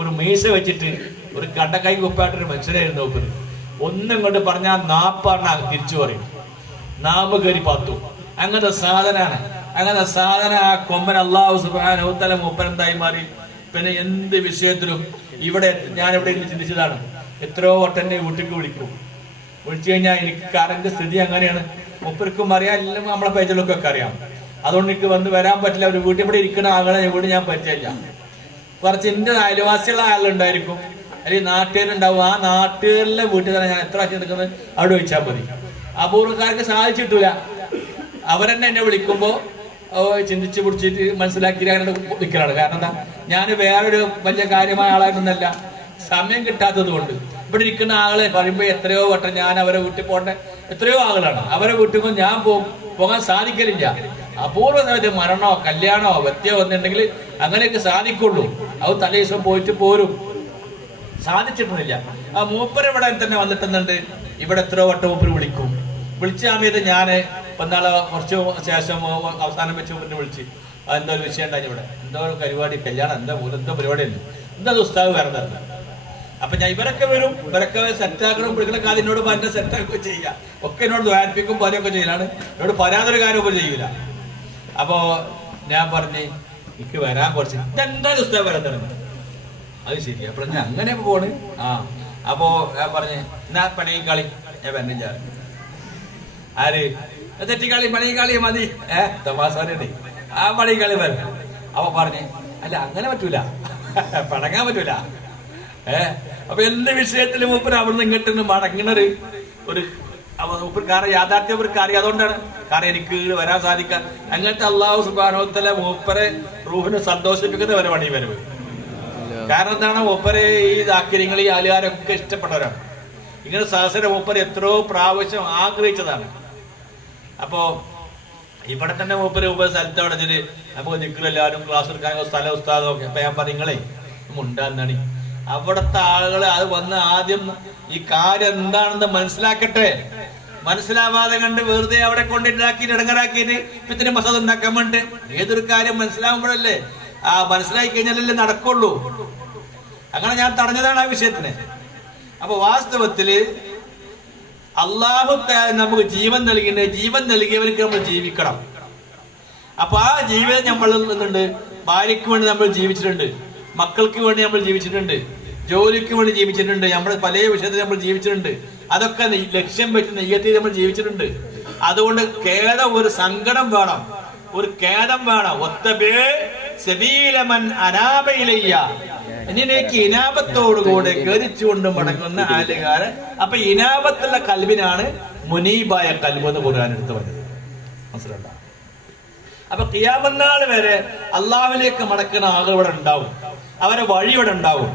ഒരു മീശ വെച്ചിട്ട് ഒരു കണ്ടക്കൈ കുപ്പായിട്ടൊരു മനുഷ്യനായിരുന്നു മൂപ്പര്. ഒന്നും കൊണ്ട് പറഞ്ഞാൽ നാപ്പാറിന തിരിച്ചു പറയും, നാമ് കയറി പാത്തു. അങ്ങനത്തെ സാധനാണ്. അങ്ങനത്തെ സാധന ആ കൊമ്പൻ അല്ലാഹു സുബ്ഹാനഹു വ തആല മൂപ്പൻ എന്തായി മാറി. പിന്നെ എന്ത് വിഷയത്തിലും ഇവിടെ ഞാൻ എവിടെ ഇന്ന് ചിന്തിച്ചതാണ്, എത്രയോ വട്ടം എന്നെ വീട്ടിലേക്ക് വിളിച്ചു കഴിഞ്ഞാൽ എനിക്ക് കറന്റ് സ്ഥിതി അങ്ങനെയാണ്. മൂപ്പർക്കും അറിയാം, എല്ലാം നമ്മളെ പേജിലൊക്കെ അറിയാം. അതുകൊണ്ട് എനിക്ക് വരാൻ പറ്റില്ല. ഒരു വീട്ടിൽ ഇവിടെ ഇരിക്കുന്ന ആളെ വീട് ഞാൻ പരിചയമില്ല. കുറച്ച് എന്റെ അയൽവാസിയുള്ള ആളുണ്ടായിരിക്കും, അല്ലെങ്കിൽ നാട്ടുകാരുണ്ടാവും. ആ നാട്ടുകാരിലെ വീട്ടിൽ തന്നെ ഞാൻ എത്ര ആഴ്ച നിൽക്കുന്നത് അവിടെ ചോദിച്ചാൽ മതി. അപൂർവക്കാർക്ക് സാധിച്ചിട്ടില്ല. അവരെന്നെ എന്നെ വിളിക്കുമ്പോ ചിന്തിച്ച് പിടിച്ചിട്ട് മനസ്സിലാക്കി അങ്ങനെ നിൽക്കലാണ്. കാരണം എന്താ, ഞാൻ വേറൊരു വലിയ കാര്യമായ ആളായിട്ടൊന്നല്ല, സമയം കിട്ടാത്തത് കൊണ്ട്. ഇവിടെ ഇരിക്കുന്ന ആളെ പറയുമ്പോ എത്രയോ വട്ടം ഞാൻ അവരെ വീട്ടിൽ പോകേണ്ട എത്രയോ ആളുകളാണ്. അവരെ വീട്ടിൽ ഞാൻ പോകാൻ സാധിക്കലില്ല. അപൂർവ സമയത്ത് മരണോ കല്യാണോ വ്യത്യോ വന്നിട്ടുണ്ടെങ്കിൽ അങ്ങനെയൊക്കെ സാധിക്കുള്ളൂ. അത് തലേ ദിവസം പോയിട്ട് പോരും. സാധിച്ചിട്ടൊന്നുമില്ല. ആ മൂപ്പര് ഇവിടെ തന്നെ വന്നിട്ടുന്നുണ്ട്. ഇവിടെ എത്രയോ വട്ടം മൂപ്പര് വിളിച്ച സമയത്ത് ഞാന് നാളെ കുറച്ച് ശേഷം അവസാനം വെച്ച് മുന്നേ വിളിച്ച് എന്തോ ഒരു വിഷയം ഉണ്ടായി, ഇവിടെ എന്തോ ഒരു പരിപാടി, കല്യാണം, എന്തോ പരിപാടിയുണ്ട്, എന്താ ഉസ്താവ് വേറെ തരണം. അപ്പൊ ഞാൻ ഇവരൊക്കെ വരും, ഇവരൊക്കെ സെറ്റാക്കണം. പിടിക്കുന്ന കാര്യം എന്നോട് പറഞ്ഞ സെറ്റാക്കുക ചെയ്യാം, ഒക്കെ എന്നോട് ദ്വാരിപ്പിക്കും പോലെയൊക്കെ ചെയ്യലാണ്. എന്നോട് പരാതൊരു കാര്യം ഇപ്പോൾ ചെയ്യൂല. അപ്പോ ഞാൻ പറഞ്ഞ് എനിക്ക് വരാൻ കുറച്ച് ഇതെന്തായാലും ഉസ്താവ് വരാൻ തുടങ്ങി. അത് ശരി. അപ്പോൾ ഞാൻ അങ്ങനെ പോണ്. അപ്പോ ഞാൻ പറഞ്ഞ് എന്നാ പണികളി ഞാൻ വരണില്ല. ആര് തെറ്റിക്കളി പണികളി മതി, തമാസാനുണ്ട്, ആ പണികളി വരും. അപ്പൊ പറഞ്ഞ് അല്ല അങ്ങനെ പറ്റൂല, പടങ്ങാൻ പറ്റൂല. അപ്പൊ എന്ത് വിഷയത്തിലും മൂപ്പര് അവിടുന്ന് ഇങ്ങോട്ട് മടങ്ങണൊരു കാരണം യാഥാർത്ഥ്യം ഇവർക്ക് അറിയാം. അതുകൊണ്ടാണ് കാരണം എനിക്ക് വരാൻ സാധിക്കാൻ. അങ്ങനത്തെ അല്ലാഹു സുബ്ഹാനഹു വ തആല മൂപ്പരെ റൂഹിനെ സന്തോഷിപ്പിക്കുന്ന വരെ പണി വരവ്. കാരണം എന്താണ്, മൂപ്പരെ ഈ ദാക്കിര്യങ്ങൾ ഈ ആലുകാരൊക്കെ ഇഷ്ടപ്പെട്ടവരാണ്. ഇങ്ങനെ സഹസര മൂപ്പര് എത്രയോ പ്രാവശ്യം ആഗ്രഹിച്ചതാണ്. അപ്പോ ഇവിടെ തന്നെ മൂപ്പര് സ്ഥലത്ത് അവിടെ നമുക്ക് നിൽക്കില്ലാരും ക്ലാസ് എടുക്കാൻ സ്ഥലം ഉസ്താദ് നോക്കി. അപ്പൊ ഞാൻ പറഞ്ഞേ ഉണ്ടാന്നാണ് അവിടുത്തെ ആളുകള് അത് വന്ന് ആദ്യം ഈ കാര്യം എന്താണെന്ന് മനസ്സിലാക്കട്ടെ. മനസ്സിലാവാതെ കണ്ട് വെറുതെ അവിടെ കൊണ്ടിട്ടാക്കിയിട്ട് ഇടങ്ങറാക്കിയിട്ട് ഇത്തിന് മസാദ് ഉണ്ടാക്കാൻ വേണ്ടി ഏതൊരു കാര്യം മനസ്സിലാവുമ്പോഴല്ലേ മനസ്സിലാക്കി കഴിഞ്ഞാലല്ലേ നടക്കുള്ളൂ. അങ്ങനെ ഞാൻ തടഞ്ഞതാണ് ആ വിഷയത്തിന്. അപ്പൊ വാസ്തവത്തില് അള്ളാഹു നമുക്ക് ജീവൻ നൽകിയവർക്ക് നമ്മൾ ജീവിക്കണം. അപ്പൊ ആ ജീവിതം നമ്മൾ നിന്നുണ്ട് ഭാര്യയ്ക്ക് വേണ്ടി നമ്മൾ ജീവിച്ചിട്ടുണ്ട്, മക്കൾക്ക് വേണ്ടി നമ്മൾ ജീവിച്ചിട്ടുണ്ട്, ജോലിക്ക് വേണ്ടി ജീവിച്ചിട്ടുണ്ട്, നമ്മൾ പല വിഷയത്തിൽ നമ്മൾ ജീവിച്ചിട്ടുണ്ട്. അതൊക്കെ ലക്ഷ്യം വെച്ച് നെയ്യത്തിൽ നമ്മൾ ജീവിച്ചിട്ടുണ്ട്. അതുകൊണ്ട് ഖേദം, ഒരു സങ്കടം വേണം, ഒരു ഖേദം വേണം. ഒത്തബേ സബീലമൻ അനാബയിലയ്യ, എന്നിലേക്ക് ഇനാപത്തോടുകൂടെ ഖേദിച്ചുകൊണ്ട് മടങ്ങുന്ന ആലുകാരൻ. അപ്പൊ ഇനാപത്തുള്ള കൽബിനാണ് മുനീബായ കൽബ് എന്ന് ഖുർആൻ എടുത്ത് പറഞ്ഞത്. മനസ്സിലുണ്ടോ? അപ്പൊ ഖിയാമത്ത് നാൾ വരെ അള്ളാഹുവിലേക്ക് മടക്കുന്ന ആളുകൾ ഇവിടെ ഉണ്ടാവും, അവരെ വഴി ഇവിടെ ഉണ്ടാവും.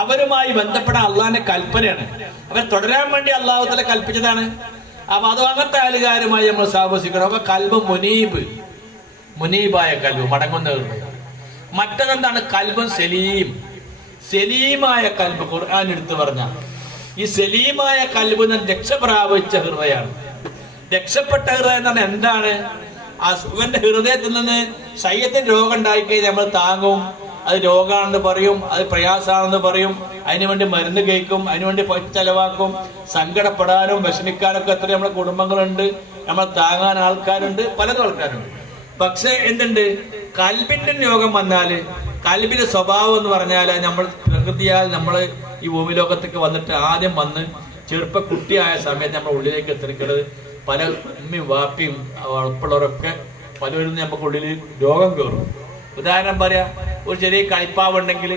അവരുമായി ബന്ധപ്പെടാൻ അള്ളാഹിന്റെ കൽപ്പനയാണ്, അവർ തുടരാൻ വേണ്ടി അള്ളാഹു തആല കൽപ്പിച്ചതാണ്. അപ്പൊ അത് അങ്ങനത്തെ ആളുകാരുമായി നമ്മൾ സാഹസിക്കണം. അപ്പൊ കൽബ് മുനീബ്, മുനീബായ കൽബ്, മടങ്ങുന്ന ഹൃദയം. മറ്റതെന്താണ്? കൽബ് സലീം, സലീമായ കൽബ്. ഖുർആൻ എടുത്തു പറഞ്ഞ ഈ സലീമായ കൽബ് രക്ഷ പ്രാപിച്ച ഹൃദയമാണ്. രക്ഷപ്പെട്ട ഹൃദയം എന്ന് പറഞ്ഞാൽ എന്താണ്? അവന്റെ ഹൃദയത്തിൽ നിന്ന് ശരീരത്തിന് രോഗം ഉണ്ടായിക്കഴിഞ്ഞാൽ നമ്മൾ താങ്ങും, അത് രോഗമാണെന്ന് പറയും, അത് പ്രയാസമാണെന്ന് പറയും, അതിനുവേണ്ടി മരുന്ന് കഴിക്കും, അതിനുവേണ്ടി ചെലവാക്കും. സങ്കടപ്പെടാനും വിഷമിക്കാനൊക്കെ എത്ര നമ്മുടെ കുടുംബങ്ങളുണ്ട്, നമ്മൾ താങ്ങാൻ ആൾക്കാരുണ്ട്, പലതും ആൾക്കാരുണ്ട്. പക്ഷെ എന്തുണ്ട്? കൽബിന്റെ രോഗം വന്നാല്, കൽബിന്റെ സ്വഭാവം എന്ന് പറഞ്ഞാൽ നമ്മൾ പ്രകൃതിയാൽ നമ്മൾ ഈ ഭൂമി ലോകത്തേക്ക് വന്നിട്ട് ആദ്യം വന്ന് ചെറുപ്പ കുട്ടിയായ സമയത്ത് നമ്മൾ ഉള്ളിലേക്ക് എത്തിക്കുന്നത് പല ഉമ്മയും വാപ്പിയും ഉൾപ്പെടെയൊക്കെ പലവരും നമുക്ക് ഉള്ളിൽ രോഗം കയറും. ഉദാഹരണം പറയാ, ഒരു ചെറിയ കളിപ്പാവുണ്ടെങ്കിൽ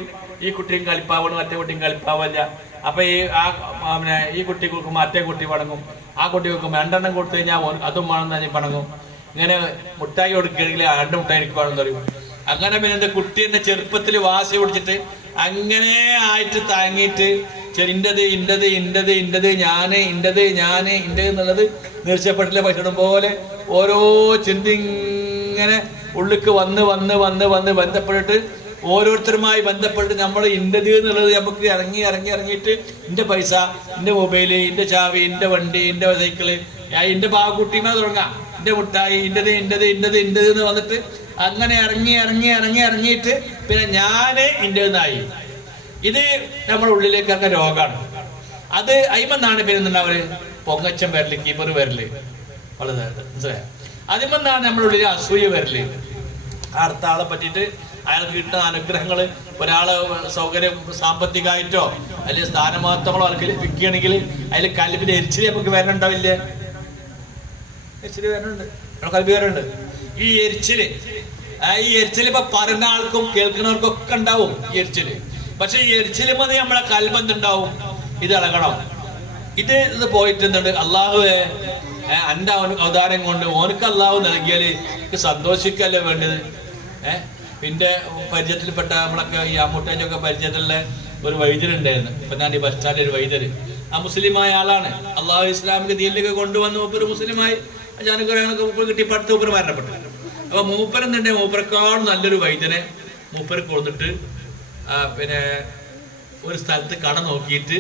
ഈ കുട്ടിയും കളിപ്പാവണം, മറ്റേ കുട്ടിയും കളിപ്പാവല്ല. അപ്പൊ ഈ കുട്ടി കൊടുക്കുമ്പോൾ മറ്റേ കുട്ടി പണങ്ങും, ആ കുട്ടി കൊടുക്കുമ്പോൾ 2 എണ്ണം കൊടുത്തു കഴിഞ്ഞാൽ അതും വേണമെന്ന് തന്നെ പണങ്ങും. ഇങ്ങനെ മുട്ടായി കൊടുക്കുകയാണെങ്കിൽ 2 മുട്ടായി എനിക്ക് വേണമെന്ന് പറയും. അങ്ങനെ പിന്നെ എന്റെ കുട്ടി എന്നെ ചെറുപ്പത്തിൽ വാശി പിടിച്ചിട്ട് അങ്ങനെ ആയിട്ട് താങ്ങിയിട്ട് ഇന്റത് ഇന്റത് ഇന്റത് ഇന്റത് ഞാന് ഇന്റത് ഞാന് ഇന്റത് എന്നുള്ളത് നീർച്ചപ്പെട്ടിലെ പശുടും പോലെ ഓരോ ചിന്ത ഇങ്ങനെ ഉള്ളിക്ക് വന്ന് വന്ന് വന്ന് വന്ന് ബന്ധപ്പെട്ടിട്ട് ഓരോരുത്തരുമായി ബന്ധപ്പെട്ട് നമ്മൾ ഇന്റത് എന്നുള്ളത് നമുക്ക് ഇറങ്ങിയിട്ട് ഇന്റെ പൈസ, ഇന്റെ മൊബൈല്, ഇന്റെ ചാവി, ഇന്റെ വണ്ടി, ഇന്റെ സൈക്കിള്, ഇന്റെ പാവക്കുട്ടീനെ തുടങ്ങാം, ഇന്റെ മുട്ടായി, ഇന്റത് ഇന്റത് ഇന്റത് ഇന്റത് എന്ന് വന്നിട്ട് അങ്ങനെ ഇറങ്ങിയിട്ട് പിന്നെ ഞാന് ഇന്റെന്നായി. ഇത് നമ്മുടെ ഉള്ളിലേക്കൊക്കെ രോഗമാണ്. അത് അയിമെന്നാണ് പിന്നെ അവര് പൊങ്ങച്ചം വരല്, കീപ്പർ വരല്, വളരെ മനസ്സിലായോ? അതിമെന്നാണ് നമ്മുടെ ഉള്ളിൽ അസൂയ വരല്. അടുത്ത ആളെ പറ്റിയിട്ട് അയാൾക്ക് കിട്ടുന്ന അനുഗ്രഹങ്ങള്, ഒരാള് സൗകര്യം സാമ്പത്തികമായിട്ടോ അല്ലെങ്കിൽ സ്ഥാനമാത്രങ്ങളോ ആൾക്ക് ലഭിക്കുകയാണെങ്കിൽ അതിൽ കൽബിന്റെ എരിച്ചില് നമുക്ക് വരണുണ്ടാവില്ലേ? എരിച്ചില് വരണുണ്ട്, കൽബി വരണുണ്ട്. ഈ എരിച്ചില് ഇപ്പൊ പറയുന്ന ആൾക്കും കേൾക്കുന്നവർക്കും ഒക്കെ ഉണ്ടാവും ഈ എരിച്ചില്. പക്ഷെ ഈ എരിച്ചില് മതി നമ്മളെ കൽബന്തുണ്ടാവും, ഇത് ഇളകണം. ഇത് പോയിട്ട് എന്തുണ്ട്? അള്ളാഹുവെ എന്റെ അവതാരം കൊണ്ട് ഓനക്ക് അള്ളാഹു നൽകിയാല് സന്തോഷിക്കല്ലേ വേണ്ടത്. പിന്നെ പരിചയത്തിൽപ്പെട്ട നമ്മളൊക്കെ ഈ അമ്മൂട്ടേജൊക്കെ പരിചയത്തിലുള്ള ഒരു വൈദ്യരുണ്ടായിരുന്നു. ഇപ്പൊ ഞാൻ ഈ ബസ് സ്റ്റാൻഡിൽ ഒരു വൈദ്യര്, ആ മുസ്ലിമായ ആളാണ്. അള്ളാഹു ഇസ്ലാമിക ദീനിലേക്ക് കൊണ്ടുവന്ന് മൂപ്പര് മുസ്ലിമായി ജാനുഗ്രഹങ്ങളൊക്കെ മൂപ്പർ കിട്ടിയപ്പടുത്ത് മൂപ്പർ മരണപ്പെട്ടു. അപ്പൊ മൂപ്പർ എന്തുണ്ട്? മൂപ്പരെക്കാളും നല്ലൊരു വൈദ്യനെ മൂപ്പർ കൊടുത്തിട്ട് പിന്നെ ഒരു സ്ഥലത്ത് കട നോക്കിയിട്ട്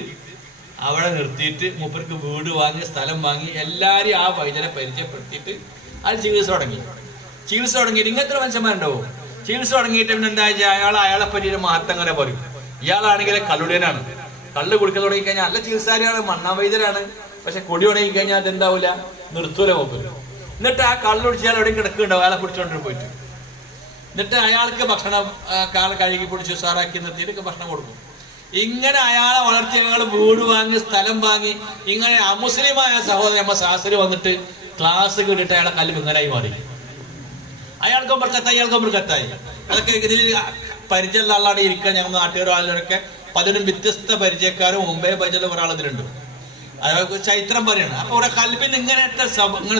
അവിടെ നിർത്തിയിട്ട് മൂപ്പർക്ക് വീട് വാങ്ങി, സ്ഥലം വാങ്ങി, എല്ലാരെയും ആ വൈദ്യനെ പരിചയപ്പെടുത്തിയിട്ട് അത് ചികിത്സ തുടങ്ങിയിട്ട് ഇങ്ങനത്തെ മനുഷ്യന്മാരുണ്ടാവും. ചികിത്സ തുടങ്ങിയിട്ട് പിന്നെ എന്താ വെച്ചാൽ അയാളെ പറ്റിയൊരു മഹത്തങ്ങനെ പറയും. ഇയാളാണെങ്കിൽ കള്ളുടേനാണ്, കള്ള് കുടിക്കാൻ തുടങ്ങി കഴിഞ്ഞാൽ നല്ല ചികിത്സാരിയാണ്, മണ്ണാ വൈദ്യരാണ്. പക്ഷെ കൊടി ഉണങ്ങി കഴിഞ്ഞാൽ അതെന്താവില്ല, നിർത്തൂല മൂപ്പര്. എന്നിട്ട് ആ കള്ളു കുടിച്ചാൽ എവിടെയും കിടക്കുന്നുണ്ടാവും, അയാളെ പിടിച്ചോണ്ട് പോയിട്ട്. എന്നിട്ട് അയാൾക്ക് ഭക്ഷണം കഴുകി പിടിച്ച് ഉസാറാക്കി നിർത്തിയിട്ട് ഭക്ഷണം കൊടുക്കും. ഇങ്ങനെ അയാളെ വളർത്തി അയാൾ വീട് വാങ്ങി, സ്ഥലം വാങ്ങി, ഇങ്ങനെ അമുസ്ലിമായ സഹോദരൻ നമ്മ ശാസ്ത്രി വന്നിട്ട് ക്ലാസ് കേട്ടിട്ട് അയാളെ കല്ല് ഇങ്ങനായി മാറി. അയാൾക്കും ബർക്കത്തായി. അതൊക്കെ ഇതിൽ പരിചയമുള്ള ആളാണ് ഇരിക്കാൻ. ഞങ്ങൾ നാട്ടുകാരും ആളുകളൊക്കെ പലരും വ്യത്യസ്ത പരിചയക്കാരും മുമ്പേ പരിചയമുള്ള ഒരാൾ ഇതിലുണ്ട്. അയാൾക്ക് ചരിത്രം പറയണം. അപ്പൊ ഇവിടെ കൽബിന് ഇങ്ങനത്തെ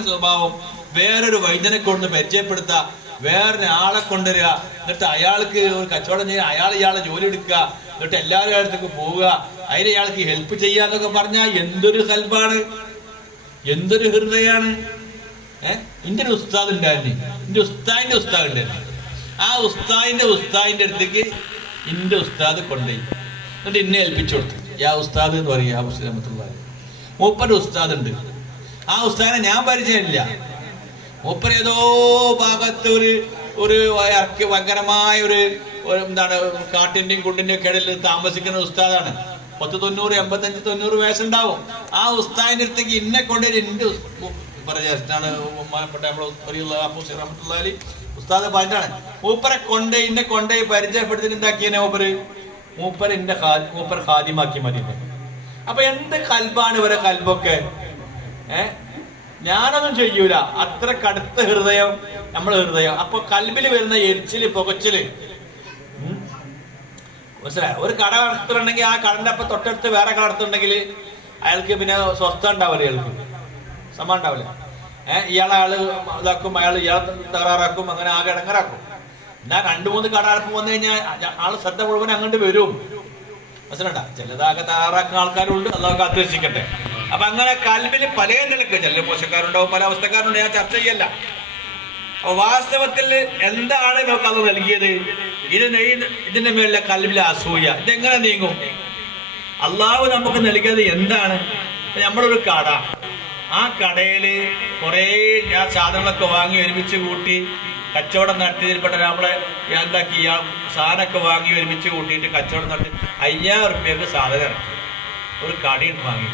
സ്വഭാവം വേറൊരു വൈദ്യനെ കൊണ്ട് പരിചയപ്പെടുത്തുക, വേറെ ആളെ കൊണ്ടുവരിക, എന്നിട്ട് അയാൾക്ക് ഒരു കച്ചവടം ചെയ്യുക, ഇയാളെ ജോലി എടുക്കുക, എന്നിട്ട് എല്ലാവരും അടുത്തേക്ക് പോവുക, അതിന് ഇയാൾക്ക് ഹെൽപ്പ് ചെയ്യാന്നൊക്കെ പറഞ്ഞാൽ എന്തൊരു കൽബാണ്, എന്തൊരു ഹൃദയാണ്. എന്റെ ഒരു ഉസ്താദ് ഉണ്ടായിരുന്നു, എന്റെ ഉസ്താദിന്റെ ഉസ്താദ് ഉണ്ടായിരുന്നു. ആ ഉസ്താദിന്റെ അടുത്തേക്ക് എന്റെ ഉസ്താദ് കൊണ്ടുപോയി, എന്നിട്ട് എന്നെ ഏൽപ്പിച്ചു കൊടുത്തു. യാ ഉസ്താദ് എന്ന് പറയും, ആ മുസ്ലിമത്തുള്ള മൂപ്പന്റെ ഉസ്താദ് ഉണ്ട്. ആ ഉസ്താദിനെ ഞാൻ പരിചയമില്ല. മൂപ്പർ ഏതോ ഭാഗത്ത് ഒരു ഭയങ്കരമായ ഒരു എന്താണ് കാട്ടിന്റെയും കുണ്ടിന്റെയും ഒക്കെ ഇടയിൽ താമസിക്കുന്ന ഉസ്താദാണ്. 10, 90, 85, 90 വയസ്സുണ്ടാവും. ആ ഉസ്താദിന്റെ അടുത്തേക്ക് ഇന്നെ കൊണ്ടുവരും. മൂപ്പരെ ജ്യേഷ്ഠനാണ് ഉസ്താദ് പറഞ്ഞാണ്. മൂപ്പരെ കൊണ്ടേ പരിചയപ്പെടുത്തി എന്താക്കിയ മൂപ്പർ ഖാദിമാക്കി മതി. അപ്പൊ എന്ത് കൽബാണ് ഇവരെ കൽബൊക്കെ. ഞാനൊന്നും ചെയ്യൂല, അത്ര കടുത്ത ഹൃദയം നമ്മളെ ഹൃദയം. അപ്പൊ കൽബിൽ വരുന്ന എരിച്ചില് പുകച്ചില് മനസ്സിലായ. ഒരു കട നടത്തുന്നുണ്ടെങ്കിൽ ആ കടന്റെ അപ്പൊ തൊട്ടടുത്ത് വേറെ കട നടത്തുന്നുണ്ടെങ്കിൽ അയാൾക്ക് പിന്നെ സ്വസ്ഥ ഉണ്ടാവില്ല, അയാൾക്ക് സമ ഉണ്ടാവില്ല. ഇയാള് ഇതാക്കും, ഇയാളെ തകരാറാക്കും, അങ്ങനെ ആകെ ഇടങ്ങറാക്കും. എന്നാൽ 2-3 കട അടപ്പം വന്നു കഴിഞ്ഞാൽ ആള് ശ്രദ്ധ മുഴുവൻ അങ്ങോട്ട് വരും. മനസ്സിലുണ്ട. ചിലതാകെ തകരാറാക്കുന്ന ആൾക്കാരുണ്ട്, അതൊക്കെ കാത്തുരക്ഷിക്കട്ടെ. അപ്പൊ അങ്ങനെ കൽബിൽ പല നിലക്ക് ചില മോശക്കാരുണ്ടാവും, പല അവസ്ഥക്കാരുണ്ട്, ഞാൻ ചർച്ച ചെയ്യല്ല. അപ്പൊ വാസ്തവത്തിൽ എന്താണ് നമുക്ക് അത് നൽകിയത്? ഇതിന്റെ മേളിലെ കൽബിലെ അസൂയ ഇതെങ്ങനെ നീങ്ങും? അള്ളാഹു നമുക്ക് നൽകിയത് എന്താണ്? നമ്മളൊരു കട, ആ കടയില് കുറെ സാധനങ്ങളൊക്കെ വാങ്ങി ഒരുമിച്ച് കൂട്ടി കച്ചവടം നടത്തിയതിൽപ്പെട്ട നമ്മളെ എന്താക്കി സാധനമൊക്കെ വാങ്ങി ഒരുമിച്ച് കൂട്ടിയിട്ട് കച്ചവടം നടത്തി 5000 റുപ്യക്ക് സാധനം ഇറക്കി ഒരു കടയിൽ വാങ്ങി.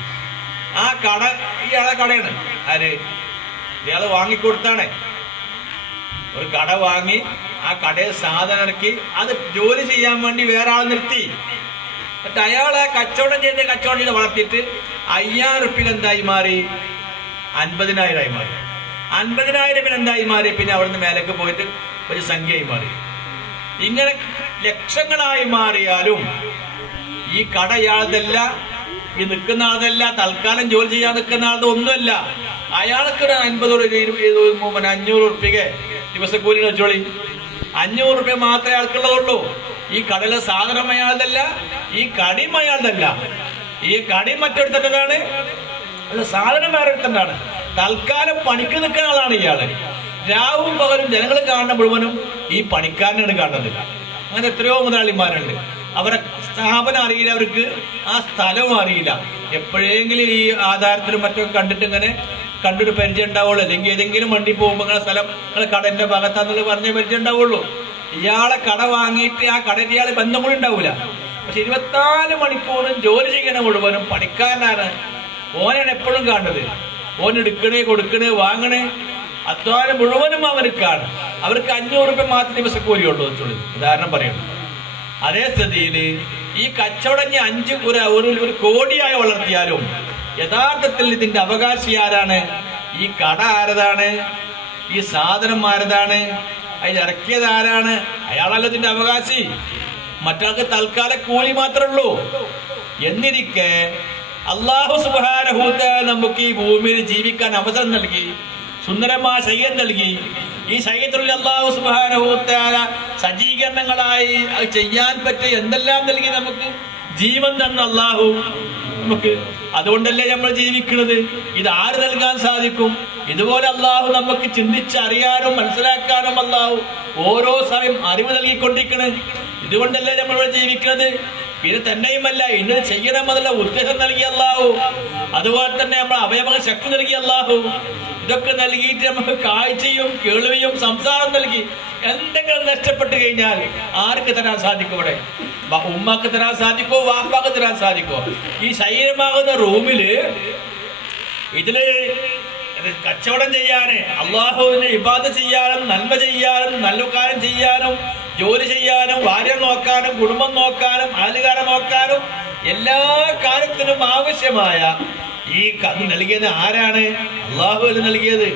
ആ കട ഇയാളെ കടയാണ്. ആര്? ഇയാള് വാങ്ങിക്കൊടുത്താണ്. ഒരു കട വാങ്ങി ആ കടയിൽ സാധനം ഇറക്കി അത് ജോലി ചെയ്യാൻ വേണ്ടി വേറെ ആൾ നിർത്തി. എന്നിട്ട് അയാളെ കച്ചവടം ചെയ്ത് വളർത്തിയിട്ട് 5000 റുപ്യക്ക് എന്തായി മാറി? 50,000 മാറി. 50,000 എന്തായി മാറി? പിന്നെ അവിടുന്ന് മേലേക്ക് പോയിട്ട് ഒരു സംഖ്യയായി മാറി. ഇങ്ങനെ ലക്ഷങ്ങളായി മാറിയാലും ഈ കട ഇയാളതല്ല, ഈ നിൽക്കുന്ന ആളതല്ല, തൽക്കാലം ജോലി ചെയ്യാൻ നിൽക്കുന്ന ആളത് ഒന്നുമല്ല. അയാൾക്ക് ഒരു 500 റുപ്യക്ക് ദിവസക്കൂലി വെച്ചോളി. 500 റുപ്യ മാത്രമേ അയാൾക്കുള്ളതുള്ളൂ. ഈ കടയിലെ സാധനം അയാളതല്ല, ഈ കടിയും അയാളതല്ല. ഈ കടി മറ്റൊരുത്തൻ്റെതാണ്, അല്ല സാധനം വേറെ ഒരുത്തൻ്റാണ്. തൽക്കാലം പണിക്ക് നിൽക്കുന്ന ആളാണ് ഇയാള്. രാവും പകലും ജനങ്ങൾ കാണുന്ന മുഴുവനും ഈ പണിക്കാരനാണ് കാണുന്നത്. അങ്ങനെ എത്രയോ മുതലാളിമാരുണ്ട്. അവരെ സ്ഥാപനം അറിയില്ല, അവർക്ക് ആ സ്ഥലവും അറിയില്ല. എപ്പോഴെങ്കിലും ഈ ആധാരത്തിലും മറ്റൊക്കെ കണ്ടിട്ട് പരിചയം ഉണ്ടാവുള്ളൂ. അല്ലെങ്കിൽ ഏതെങ്കിലും വണ്ടി പോകുമ്പോൾ നിങ്ങളെ സ്ഥലം നിങ്ങളെ കടന്റെ ഭാഗത്താന്നുള്ള പറഞ്ഞ പരിചയം ഉണ്ടാവുള്ളൂ. ഇയാളെ കട വാങ്ങിയിട്ട് ആ കടയിൽ ഇയാളെ ബന്ധം കൂടി ഉണ്ടാവില്ല. പക്ഷെ 24 മണിക്കൂറും ജോലി ചെയ്യണ മുഴുവനും പണിക്കാരനാണ്. ഓനാണ് എപ്പോഴും കാണുന്നത്. ഓൻ എടുക്കണേ, കൊടുക്കണേ, വാങ്ങണേ, അധ്വാനം മുഴുവനും അവർക്കാണ്. അവർക്ക് 500 റുപ്യ മാത്രം ദിവസക്കൂലിയുള്ളൂ വെച്ചോളൂ, ഉദാഹരണം പറയുന്നു. അതേ സ്ഥിതിയിൽ ഈ കച്ചവടം 1 കോടിയായി വളർത്തിയാലും യഥാർത്ഥത്തിൽ ഇതിന്റെ അവകാശി ആരാണ്? ഈ കട ആരതാണ്? ഈ സാധനം ആരതാണ്? അതിലിറക്കിയത് ആരാണ്? അയാളല്ലോ ഇതിന്റെ അവകാശി. മറ്റാൾക്ക് തൽക്കാല കൂലി മാത്രമേ ഉള്ളൂ. എന്നിരിക്കെ അല്ലാഹു സുബ്ഹാനഹു വ തആല നമുക്ക് ഈ ഭൂമിയിൽ ജീവിക്കാൻ അവസരം നൽകി, സുന്ദരമായ ശരീരം നൽകി. ഈ ശരീരത്തിൽ അല്ലാഹു സുബ്ഹാനഹു വ തആല സജ്ജീകരണങ്ങളായി ചെയ്യാൻ പറ്റിയ എന്തെല്ലാം നൽകി നമുക്ക് ജീവൻ തന്ന അല്ലാഹു നമുക്ക്. അതുകൊണ്ടല്ലേ നമ്മൾ ജീവിക്കുന്നത്. ഇത് ആര് നൽകാൻ സാധിക്കും? ഇതുപോലെ അല്ലാഹു നമുക്ക് ചിന്തിച്ചറിയാനും മനസ്സിലാക്കാനും അല്ലാഹു ഓരോ സമയം അറിവ് നൽകിക്കൊണ്ടിരിക്കുന്നത്. ഇതുകൊണ്ടല്ലേ നമ്മൾ ജീവിക്കുന്നത്. പിന്നെ തന്നെയുമല്ല, ഇന്നത് ചെയ്യണമെന്നുള്ള ഉദ്ദേശം നൽകിയ അല്ലാഹു, അതുപോലെ തന്നെ നമ്മൾ അവയവ ശക്തി നൽകിയ അല്ലാഹു, ഇതൊക്കെ നൽകിയിട്ട് നമുക്ക് കാഴ്ചയും കേൾവിയും സംസാരം നൽകി. എന്തെങ്കിലും നഷ്ടപ്പെട്ടു കഴിഞ്ഞാൽ ആർക്ക് തരാൻ സാധിക്കും? ഇവിടെ ഉമ്മക്ക് തരാൻ സാധിക്കോ? വാപ്പാക്ക് തരാൻ സാധിക്കോ? ഈ ശരീരമാകുന്ന റൂമില് ഇതില് കച്ചവടം ചെയ്യാന്, അള്ളാഹുവിനെ ഇബാദത്ത് ചെയ്യാനും നന്മ ചെയ്യാനും നല്ല കാര്യം ചെയ്യാനും ജോലി ചെയ്യാനും ഭാര്യ നോക്കാനും കുടുംബം നോക്കാനും അയലുകാരെ നോക്കാനും എല്ലാ കാര്യത്തിനും ആവശ്യമായ ഈ അത് നൽകിയത് ആരാണ്? അള്ളാഹു നൽകിയത്.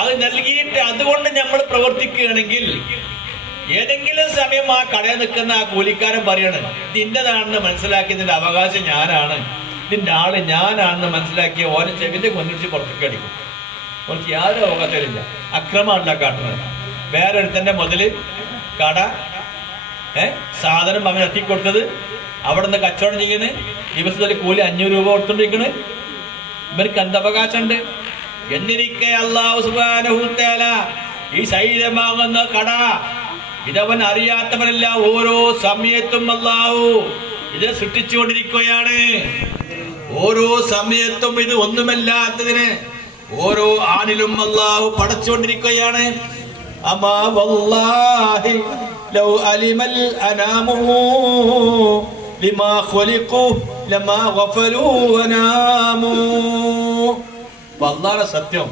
അത് നൽകിയിട്ട് അതുകൊണ്ട് നമ്മൾ പ്രവർത്തിക്കുകയാണെങ്കിൽ ഏതെങ്കിലും സമയം ആ കടയിൽ നിൽക്കുന്ന ആ കൂലിക്കാരൻ പറയണ്, ഇതിൻ്റെതാണെന്ന് മനസ്സിലാക്കിയതിന്റെ അവകാശം ഞാനാണ്, ഇതിന്റെ ആള് ഞാനാണെന്ന് മനസ്സിലാക്കിയ ഓരോ ചെവിന്റെ കൊന്നിടിച്ച് പുറത്തേക്ക് അടിക്കും. അവർക്ക് യാതൊരു അവകാശമില്ല. അക്രമമല്ല കാട്ടുന്നത്. വേറെ ഒരുത്തന്റെ മുതല് കട സാധനം അവൻ എത്തിക്കൊടുത്തത്, അവിടെ നിന്ന് കച്ചവടം ചെയ്യുന്നത്, ദിവസത്തിൽ കൂലി 500 രൂപ കൊടുത്തോണ്ടിരിക്കണ്. ഇവർക്ക് എന്തവകാശമുണ്ട്? എന്നിരിക്കെ അല്ലാഹു സുബ്ഹാനഹു വ തആല ഈ ശരീരമാകുന്ന കട ഇതവൻ അറിയാത്തവനല്ല. ഓരോ സമയത്തും അല്ലാഹു ഇത് സൃഷ്ടിച്ചുകൊണ്ടിരിക്കുകയാണ്. ഓരോ സമയത്തും ഇത് ഒന്നുമല്ലാത്തതിന് ഓരോ ആണിലും അല്ലാഹു പടച്ചുകൊണ്ടിരിക്കുകയാണ്. അമാ വല്ലാഹി ലൗ അലിമൽ അനാമു ലിമാ ഖുലിഖു ലമാ ഗഫലു വനാമു. അല്ലാഹുവിന്റെ സത്യം,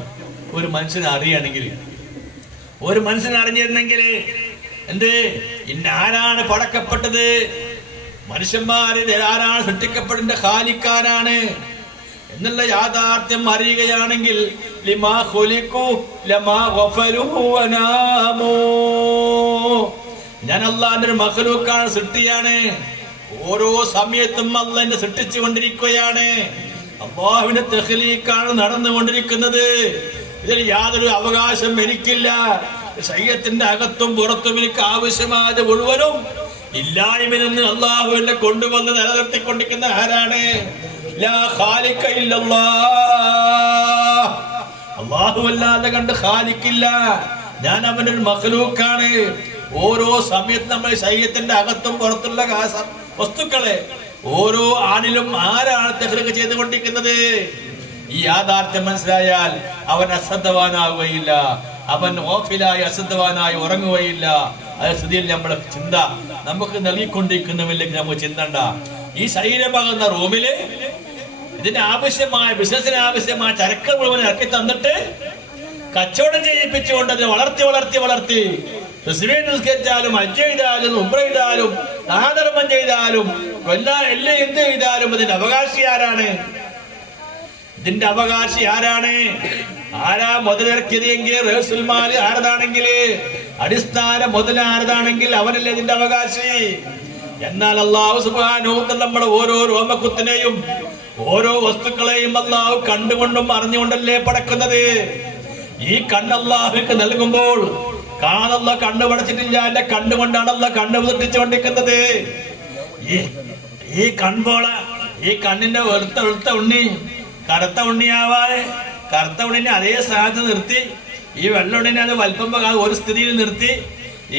ഒരു മനുഷ്യനെ അറിയുകയാണെങ്കിൽ, ഒരു മനുഷ്യനെ അറിഞ്ഞിരുന്നെങ്കിൽ എന്ത് ആരാണ് പടക്കപ്പെട്ടത്, മനുഷ്യന്മാരിൽ ആരാണ് സൃഷ്ടിക്കപ്പെടുന്ന ഖാലിക്കാരാണ് എന്നുള്ള യാഥാർത്ഥ്യം അറിയുകയാണെങ്കിൽ ലിമാ ഖുലിഖു ലമാ ഗഫലു വനാമു, ഞാൻ അല്ലാഹുവിന്റെ ഒരു മഖ്ലൂഖാണ്, സൃഷ്ടിയാണ്. ഓരോ സമയത്തും അല്ലാഹ് എന്നെ സൃഷ്ടിച്ചു കൊണ്ടിരിക്കുകയാണ്. അല്ലാഹുവിന്റെ തഖ്ലീഖാണ് നടന്നുകൊണ്ടിരിക്കുന്നത്. ഇതിൽ യാതൊരു അവകാശം എനിക്കില്ല. ശരീരത്തിന്റെ അകത്തും പുറത്തും എനിക്ക് ആവശ്യമായത് മുഴുവനും ഇല്ലായ്മയിൽ നിന്ന് അല്ലാഹു എന്നെ കൊണ്ടുവന്ന് നിലനിർത്തിക്കൊണ്ടിരിക്കുന്ന ആരാണ്? ലാ ഖാലിഖ ഇല്ലല്ലാഹ്, അല്ലാഹു അല്ലാതെ കണ്ട് ഖാലിഖില്ല. ഞാൻ അവന്റെ ഒരു മഖ്ലൂഖാണ്. ഓരോ സമയത്ത് നമ്മൾ ശരീരത്തിന്റെ അകത്തും പുറത്തുള്ള വസ്തുക്കളെ ഓരോ ആണിലും ആരാണ് തഖ്ലീഖ് ചെയ്തുകൊണ്ടിരിക്കുന്നത്? ഈ യാഥാർത്ഥ്യം മനസ്സിലായാൽ അവൻ അശ്രദ്ധവാനാവുകയില്ല, അവൻ ഗാഫിലായി അശ്രദ്ധവാനായി ഉറങ്ങുകയില്ല. അതേ സ്ഥിതിയിൽ നമ്മുടെ ചിന്ത നമുക്ക് നൽകിക്കൊണ്ടിരിക്കുന്നുമില്ലെങ്കിൽ നമുക്ക് ചിന്തണ്ട. ഈ ശരീരമാകുന്ന റൂമില് ഇതിന് ആവശ്യമായ ബിസിനസിന് ആവശ്യമായ ചരക്ക് മുഴുവൻ ഇറക്കി തന്നിട്ട് കച്ചവടം ചെയ്യിപ്പിച്ചുകൊണ്ട് അതിനെ വളർത്തി വളർത്തി വളർത്തി നിസ്കരിച്ചാലും ഹജ്ജ് ചെയ്താലും ഉംറ ചെയ്താലും ദാനധർമ്മം ചെയ്താലും എല്ലാം എന്ത് ചെയ്താലും അതിന്റെ അവകാശി ആരാണ്? ഇതിന്റെ അവകാശി ആരാണ്? ആരാ മുതലിറക്കിയത് എങ്കിൽ റസൂൽമാർ ആരതാണെങ്കിൽ, അടിസ്ഥാന മുതൽ ആരതാണെങ്കിൽ അവനല്ലേ ഇതിന്റെ അവകാശി. എന്നാൽ അല്ലാഹു സുബ്ഹാനഹു വ തആല നമ്മുടെ ഓരോ രോമക്കുത്തിനെയും ഓരോ വസ്തുക്കളെയും അല്ലാഹു കണ്ടുകൊണ്ടും അറിഞ്ഞുകൊണ്ടല്ലേ പടക്കുന്നത്. ഈ കണ്ണ് അല്ലാഹുവിക്ക് നൽകുമ്പോൾ കാണല്ല കണ്ണു പടച്ചിട്ടില്ല, എന്റെ കണ്ണുകൊണ്ടാണ് അല്ലാഹു കണ്ണു പൊട്ടിച്ചുകൊണ്ടിരിക്കുന്നത്. ഈ കൺപോള, ഈ കണ്ണിന്റെ വെളുത്ത ഉണ്ണി കറുത്ത ഉണ്ണിയാവാതെ കറുത്ത ഉണ്ണിനെ അതേ സ്ഥാനത്ത് നിർത്തി ഈ വെള്ള ഉണ്ണിനെ അത് വലിപ്പം ഒരു സ്ഥിതിയിൽ നിർത്തി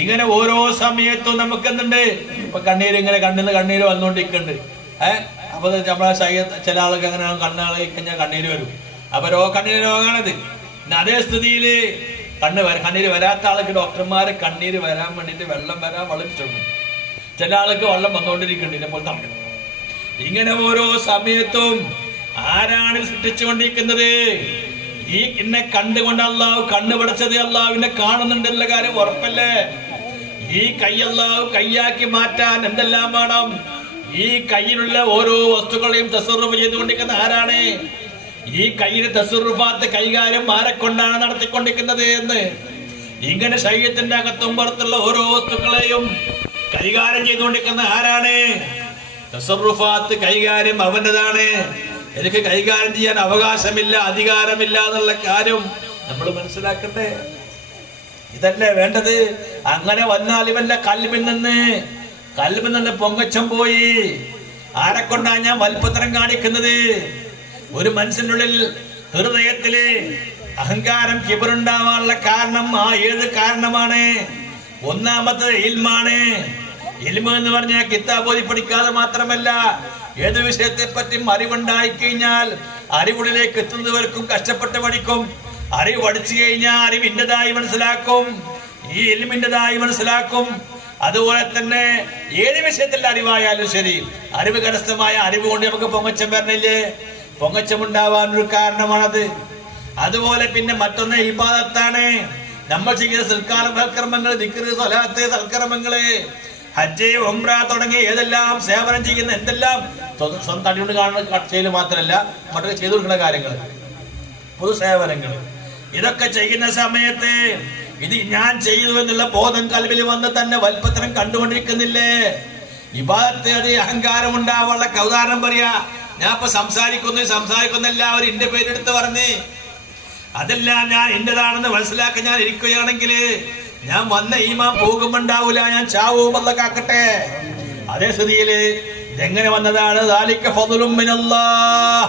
ഇങ്ങനെ ഓരോ സമയത്തും നമുക്ക് എന്തുണ്ട്, ഇപ്പൊ കണ്ണീര് ഇങ്ങനെ കണ്ണിന്ന് കണ്ണീര് വന്നുകൊണ്ടിരിക്കുന്നുണ്ട്. അപ്പൊ നമ്മളെ ചില ആൾക്ക് അങ്ങനെ കണ്ണാളി കഴിഞ്ഞാൽ കണ്ണീര് വരും. അപ്പൊ കണ്ണീര് രോഗമാണത്. അതേ സ്ഥിതിയില് കണ്ണീര് വരാത്ത ആൾക്ക് ഡോക്ടർമാര് കണ്ണീര് വരാൻ വേണ്ടിട്ട് വെള്ളം വരാൻ വളർന്നു. ചില ആൾക്ക് വെള്ളം വന്നുകൊണ്ടിരിക്കുന്നുണ്ട് ഇതിനെ പോലെ തമ്മിൽ. ഇങ്ങനെ ഓരോ സമയത്തും ആരാണ് സൃഷ്ടിച്ചുകൊണ്ടിരിക്കുന്നത്? ഈ എന്നെ കണ്ടുകൊണ്ട് അല്ലാഹു കണ്ണു പടച്ചത് അല്ലാഹുവിനെ കാണുന്നുണ്ടെന്നുള്ള കാര്യം ഉറപ്പല്ലേ? ഈ കൈ അല്ലാഹു കൈയാക്കി മാറ്റാൻ എന്തെല്ലാം വേണം? ഈ കയ്യിലുള്ള ഓരോ വസ്തുക്കളെയും തസറുഫ് ചെയ്തുകൊണ്ടിരിക്കുന്ന ആരാണ്? ഈ കയ്യിലെ തസറുഫാത്ത് കൈകാര്യം ആരെക്കൊണ്ടാണ് നടത്തിക്കൊണ്ടിരിക്കുന്നത് എന്ന്. ഇങ്ങനെ ശരീരത്തിന്റെ അകത്തും പുറത്തുള്ള ഓരോ വസ്തുക്കളെയും കൈകാര്യം ചെയ്തുകൊണ്ടിരിക്കുന്ന ആരാണ്? തസറുഫാത്ത് കൈകാര്യം അവൻ്റെതാണ്. എനിക്ക് കൈകാര്യം ചെയ്യാൻ അവകാശമില്ല, അധികാരമില്ല എന്നുള്ള കാര്യം നമ്മൾ മനസ്സിലാക്കട്ടെ. ഇതല്ലേ വേണ്ടത്? അങ്ങനെ വന്നാൽ ഇവന്റെ കൽബിൽ നിന്ന് പൊങ്ങച്ചം പോയി. ആരെക്കൊണ്ടാണ് ഞാൻ വൽപ്പത്തരം കാണിക്കുന്നത്? ഒരു മനുഷ്യനുള്ളിൽ ഹൃദയത്തില് അഹങ്കാരം കിബറുണ്ടാവാനുള്ള കാരണം 7 കാരണമാണ്. ഒന്നാമത്തത് ഇൽമാണ്. ഇൽമ എന്ന് പറഞ്ഞാൽ കിതാബോധി പഠിക്കാതെ മാത്രമല്ല, ഏത് വിഷയത്തെ പറ്റിയും അറിവുണ്ടായി കഴിഞ്ഞാൽ അറിവുകളിലേക്ക് എത്തുന്നവർക്കും കഷ്ടപ്പെട്ട് പഠിക്കും. അറിവ് പഠിച്ചു കഴിഞ്ഞാൽ അറിവിൻ്റെതായി മനസ്സിലാക്കും, ഈ ഇൽമിൻ്റെതായി മനസ്സിലാക്കും. അതുപോലെ തന്നെ ഏത് വിഷയത്തിലുള്ള അറിവായാലും ശരി, അറിവ് കരസ്ഥമായ അറിവ് കൊണ്ട് നമുക്ക് പൊങ്ങച്ചം വരണില്ലേ? പൊങ്ങച്ചമുണ്ടാവാനൊരു കാരണമാണത്. അതുപോലെ പിന്നെ മറ്റൊന്ന് ഇബാദത്താണ്. നമ്മൾ ചെയ്യുന്ന സൽക്കർമ്മങ്ങൾ, ദിക്ർ, സ്വലാത്ത്, സൽക്കർമ്മങ്ങള്, ഹജ്ജ്, ഉംറ തുടങ്ങി ഏതെല്ലാം സേവനം ചെയ്യുന്ന എന്തെല്ലാം സ്വന്തം അടികൊണ്ട് കാണുന്ന ചെയ്യൽ മാത്രമല്ല, മറ്റൊക്കെ ചെയ്തു കൊടുക്കുന്ന കാര്യങ്ങൾ, പൊതുസേവനങ്ങൾ, ഇതൊക്കെ ചെയ്യുന്ന സമയത്ത് ഇത് ഞാൻ ചെയ്തു എന്നുള്ള ബോധം കൽബിൽ വന്ന് തന്നെ വൽപ്പത്തരം കണ്ടുകൊണ്ടിരിക്കുന്നില്ലേ? ഇബാദത്ത് അത് അഹങ്കാരം ഉണ്ടാവാനുള്ള ഉദാഹരണം പറയാ. ഞാൻ ഇപ്പൊ സംസാരിക്കുന്ന എല്ലാവരും എന്റെ പേരെടുത്ത് പറഞ്ഞ് അതെല്ലാം ഞാൻ എന്റേതാണെന്ന് മനസ്സിലാക്കി ഞാൻ ഇരിക്കുകയാണെങ്കിൽ ഞാൻ വന്ന ഈമാൻ പോകുമ്പോണ്ടാവൂല, ഞാൻ ചാവുമല്ല കാക്കട്ടെ. അതേ സ്ഥിതിയില് ഇതെങ്ങനെ വന്നതാണ്? ദാലിക ഫദ്ലുൻ മിനല്ലാഹ്,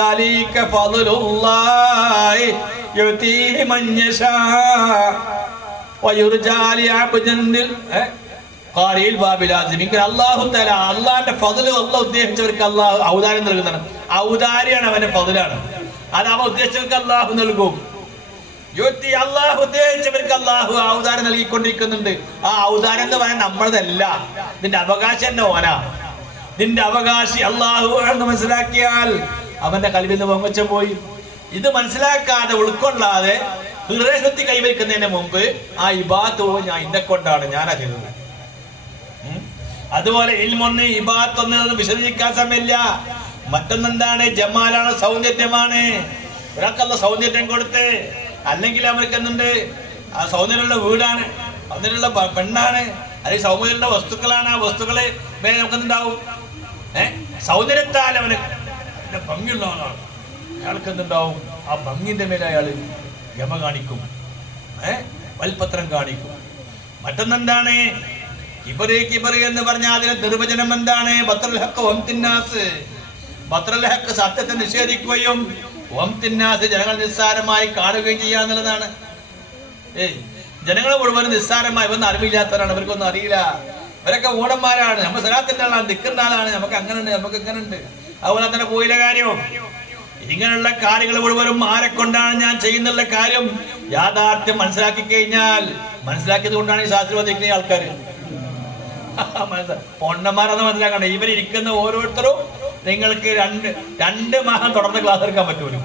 ദാലിക ഫദ്ലുല്ലാഹി യുതീഹി മൻ യശാ വയുർജാ ലിഅബ്ദിൻ ഖാരിൽ ബാബിൽ ആസിം. അല്ലാഹു തആല അല്ലാഹുവിന്റെ ഫദ്ൽ അല്ലാഹു ഉദ്ദേശിച്ചവർക്ക് അല്ലാഹു ഔദാര്യം നൽകുന്നതാണ്. ഔദാര്യാണ് അവന്റെ ഫദ്ലാണ്. അത് അവൻ ഉദ്ദേശിച്ചവർക്ക് അല്ലാഹു നൽകും. അല്ലാഹു ഉദ്ദേശിച്ചവർക്ക് അല്ലാഹു ഔദാര്യം നൽകിക്കൊണ്ടിരിക്കുന്നുണ്ട്. ആ ഔദാര്യം എന്ന് പറയാൻ നമ്മളതല്ല, നിന്റെ അവകാശം തന്നെ ഓനാ. നിന്റെ അവകാശി അല്ലാഹു ആണെന്ന് മനസ്സിലാക്കിയാൽ അവന്റെ കൽബിൽ നിന്ന് പൊങ്ങച്ചം പോയി. ഇത് മനസ്സിലാക്കാതെ ഉൾക്കൊള്ളാതെ ഹൃദയശുദ്ധി കൈവരിക്കുന്നതിന് മുമ്പ് ആ ഇബാദത്ത് ഞാൻ ഇന്നെ കൊണ്ടാണ് ഞാനാ ചെയ്തത്. അതുപോലെ ഇൽമൊന്ന് ഇബാദത്തൊന്നും വിശദീകരിക്കാൻ സമയമില്ല. മറ്റൊന്നെന്താണ്? ജമാലാണ്, സൗന്ദര്യമാണ്. ഒരാൾക്കല്ല സൗന്ദര്യം കൊടുത്ത്, അല്ലെങ്കിൽ അവർക്ക് എന്തുണ്ട്? ആ സൗന്ദര്യമുള്ള വീടാണ്, സൗന്ദര്യമുള്ള പെണ്ണാണ്, അല്ലെങ്കിൽ സൗന്ദര്യമുള്ള വസ്തുക്കളാണ്. ആ വസ്തുക്കളെ മേലെ നമുക്ക് എന്തുണ്ടാവും? സൗന്ദര്യത്താൽ അവന് ഭംഗിയുള്ള ആളാണ്. അയാൾക്ക് എന്തുണ്ടാവും? ആ ഭംഗിന്റെ മേലെ അയാൾ ഗമ കാണിക്കും, വൽപത്രം കാണിക്കും. മറ്റൊന്നെന്താണ്? കിബറി എന്ന് പറഞ്ഞാൽ അതിന്റെ നിർവചനം എന്താണ്? ബത്റുൽ ഹഖ് വംതിന്നാസ്. ബത്റുൽ ഹഖ് സത്യത്തെ നിഷേധിക്കുകയും വംതിന്നാസ് ജനങ്ങൾ നിസ്സാരമായി കാണുകയും ചെയ്യാന്നുള്ളതാണ്. ജനങ്ങൾ മുഴുവൻ നിസ്സാരമായി ഇവന്ന് അറിവില്ലാത്തവരാണ്, ഇവർക്കൊന്നും അറിയില്ല, ഇവരൊക്കെ ഊടന്മാരാണ്, നമ്മൾ സലാത്തിന്റെ ആളാണ്, ദിക്കറിന്റെ ആളാണ്, നമുക്ക് അങ്ങനെ ഉണ്ട്, നമുക്ക് ഇങ്ങനെ ഉണ്ട്. അതുപോലെ തന്നെ പോയില്ല കാര്യം. ഇങ്ങനെയുള്ള കാര്യങ്ങൾ മുഴുവനും ആരെ കൊണ്ടാണ് ഞാൻ ചെയ്യുന്നുള്ള കാര്യം യാഥാർത്ഥ്യം മനസ്സിലാക്കി കഴിഞ്ഞാൽ, മനസ്സിലാക്കിയത് കൊണ്ടാണ് ഈ ശാസ്ത്രവദിക്കുന്ന ആൾക്കാർ പൊണ്ണന്മാരെന്ന് മനസ്സിലാക്കണ്ട. ഇവരിയ്ക്കുന്ന ഓരോരുത്തരും നിങ്ങൾക്ക് രണ്ട് മാസം തുടർന്ന് ക്ലാസ് എടുക്കാൻ പറ്റൂല.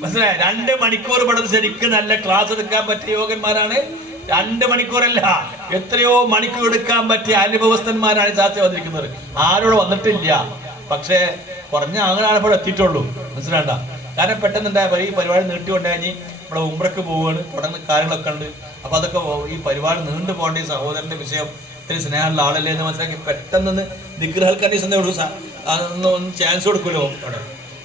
മനസ്സിലായ? 2 മണിക്കൂർ പഠിച്ച് ശരിക്കും നല്ല ക്ലാസ് എടുക്കാൻ പറ്റിയ യോഗന്മാരാണ്. 2 മണിക്കൂറല്ല, എത്രയോ മണിക്കൂർ എടുക്കാൻ പറ്റിയ അനുഭവസ്ഥന്മാരാണ് ശാസ്ത്രം വന്നിരിക്കുന്നത്. ആരോട് വന്നിട്ടില്ല, പക്ഷേ കുറഞ്ഞ ആളുകളാണ് ഇപ്പോൾ എത്തിയിട്ടുള്ളൂ. മനസ്സിലാണ്ട? കാരണം പെട്ടെന്നുണ്ടായ ഈ പരിപാടി നീട്ടിക്കൊണ്ടായി ഇവിടെ ഉംറയ്ക്ക് പോവുകയാണ്, തുടർന്ന് കാര്യങ്ങളൊക്കെ ഉണ്ട്. അപ്പൊ അതൊക്കെ ഈ പരിപാടി നീണ്ടു പോകേണ്ട ഈ സഹോദരന്റെ വിഷയം ഇത്തിരി സ്നേഹമുള്ള ആളല്ലേ എന്ന് മനസ്സിലാക്കി പെട്ടെന്ന് ദിക്ർഹൽക്കാൻ്റെ ഒന്ന് ചാൻസ് കൊടുക്കുമല്ലോ. അവിടെ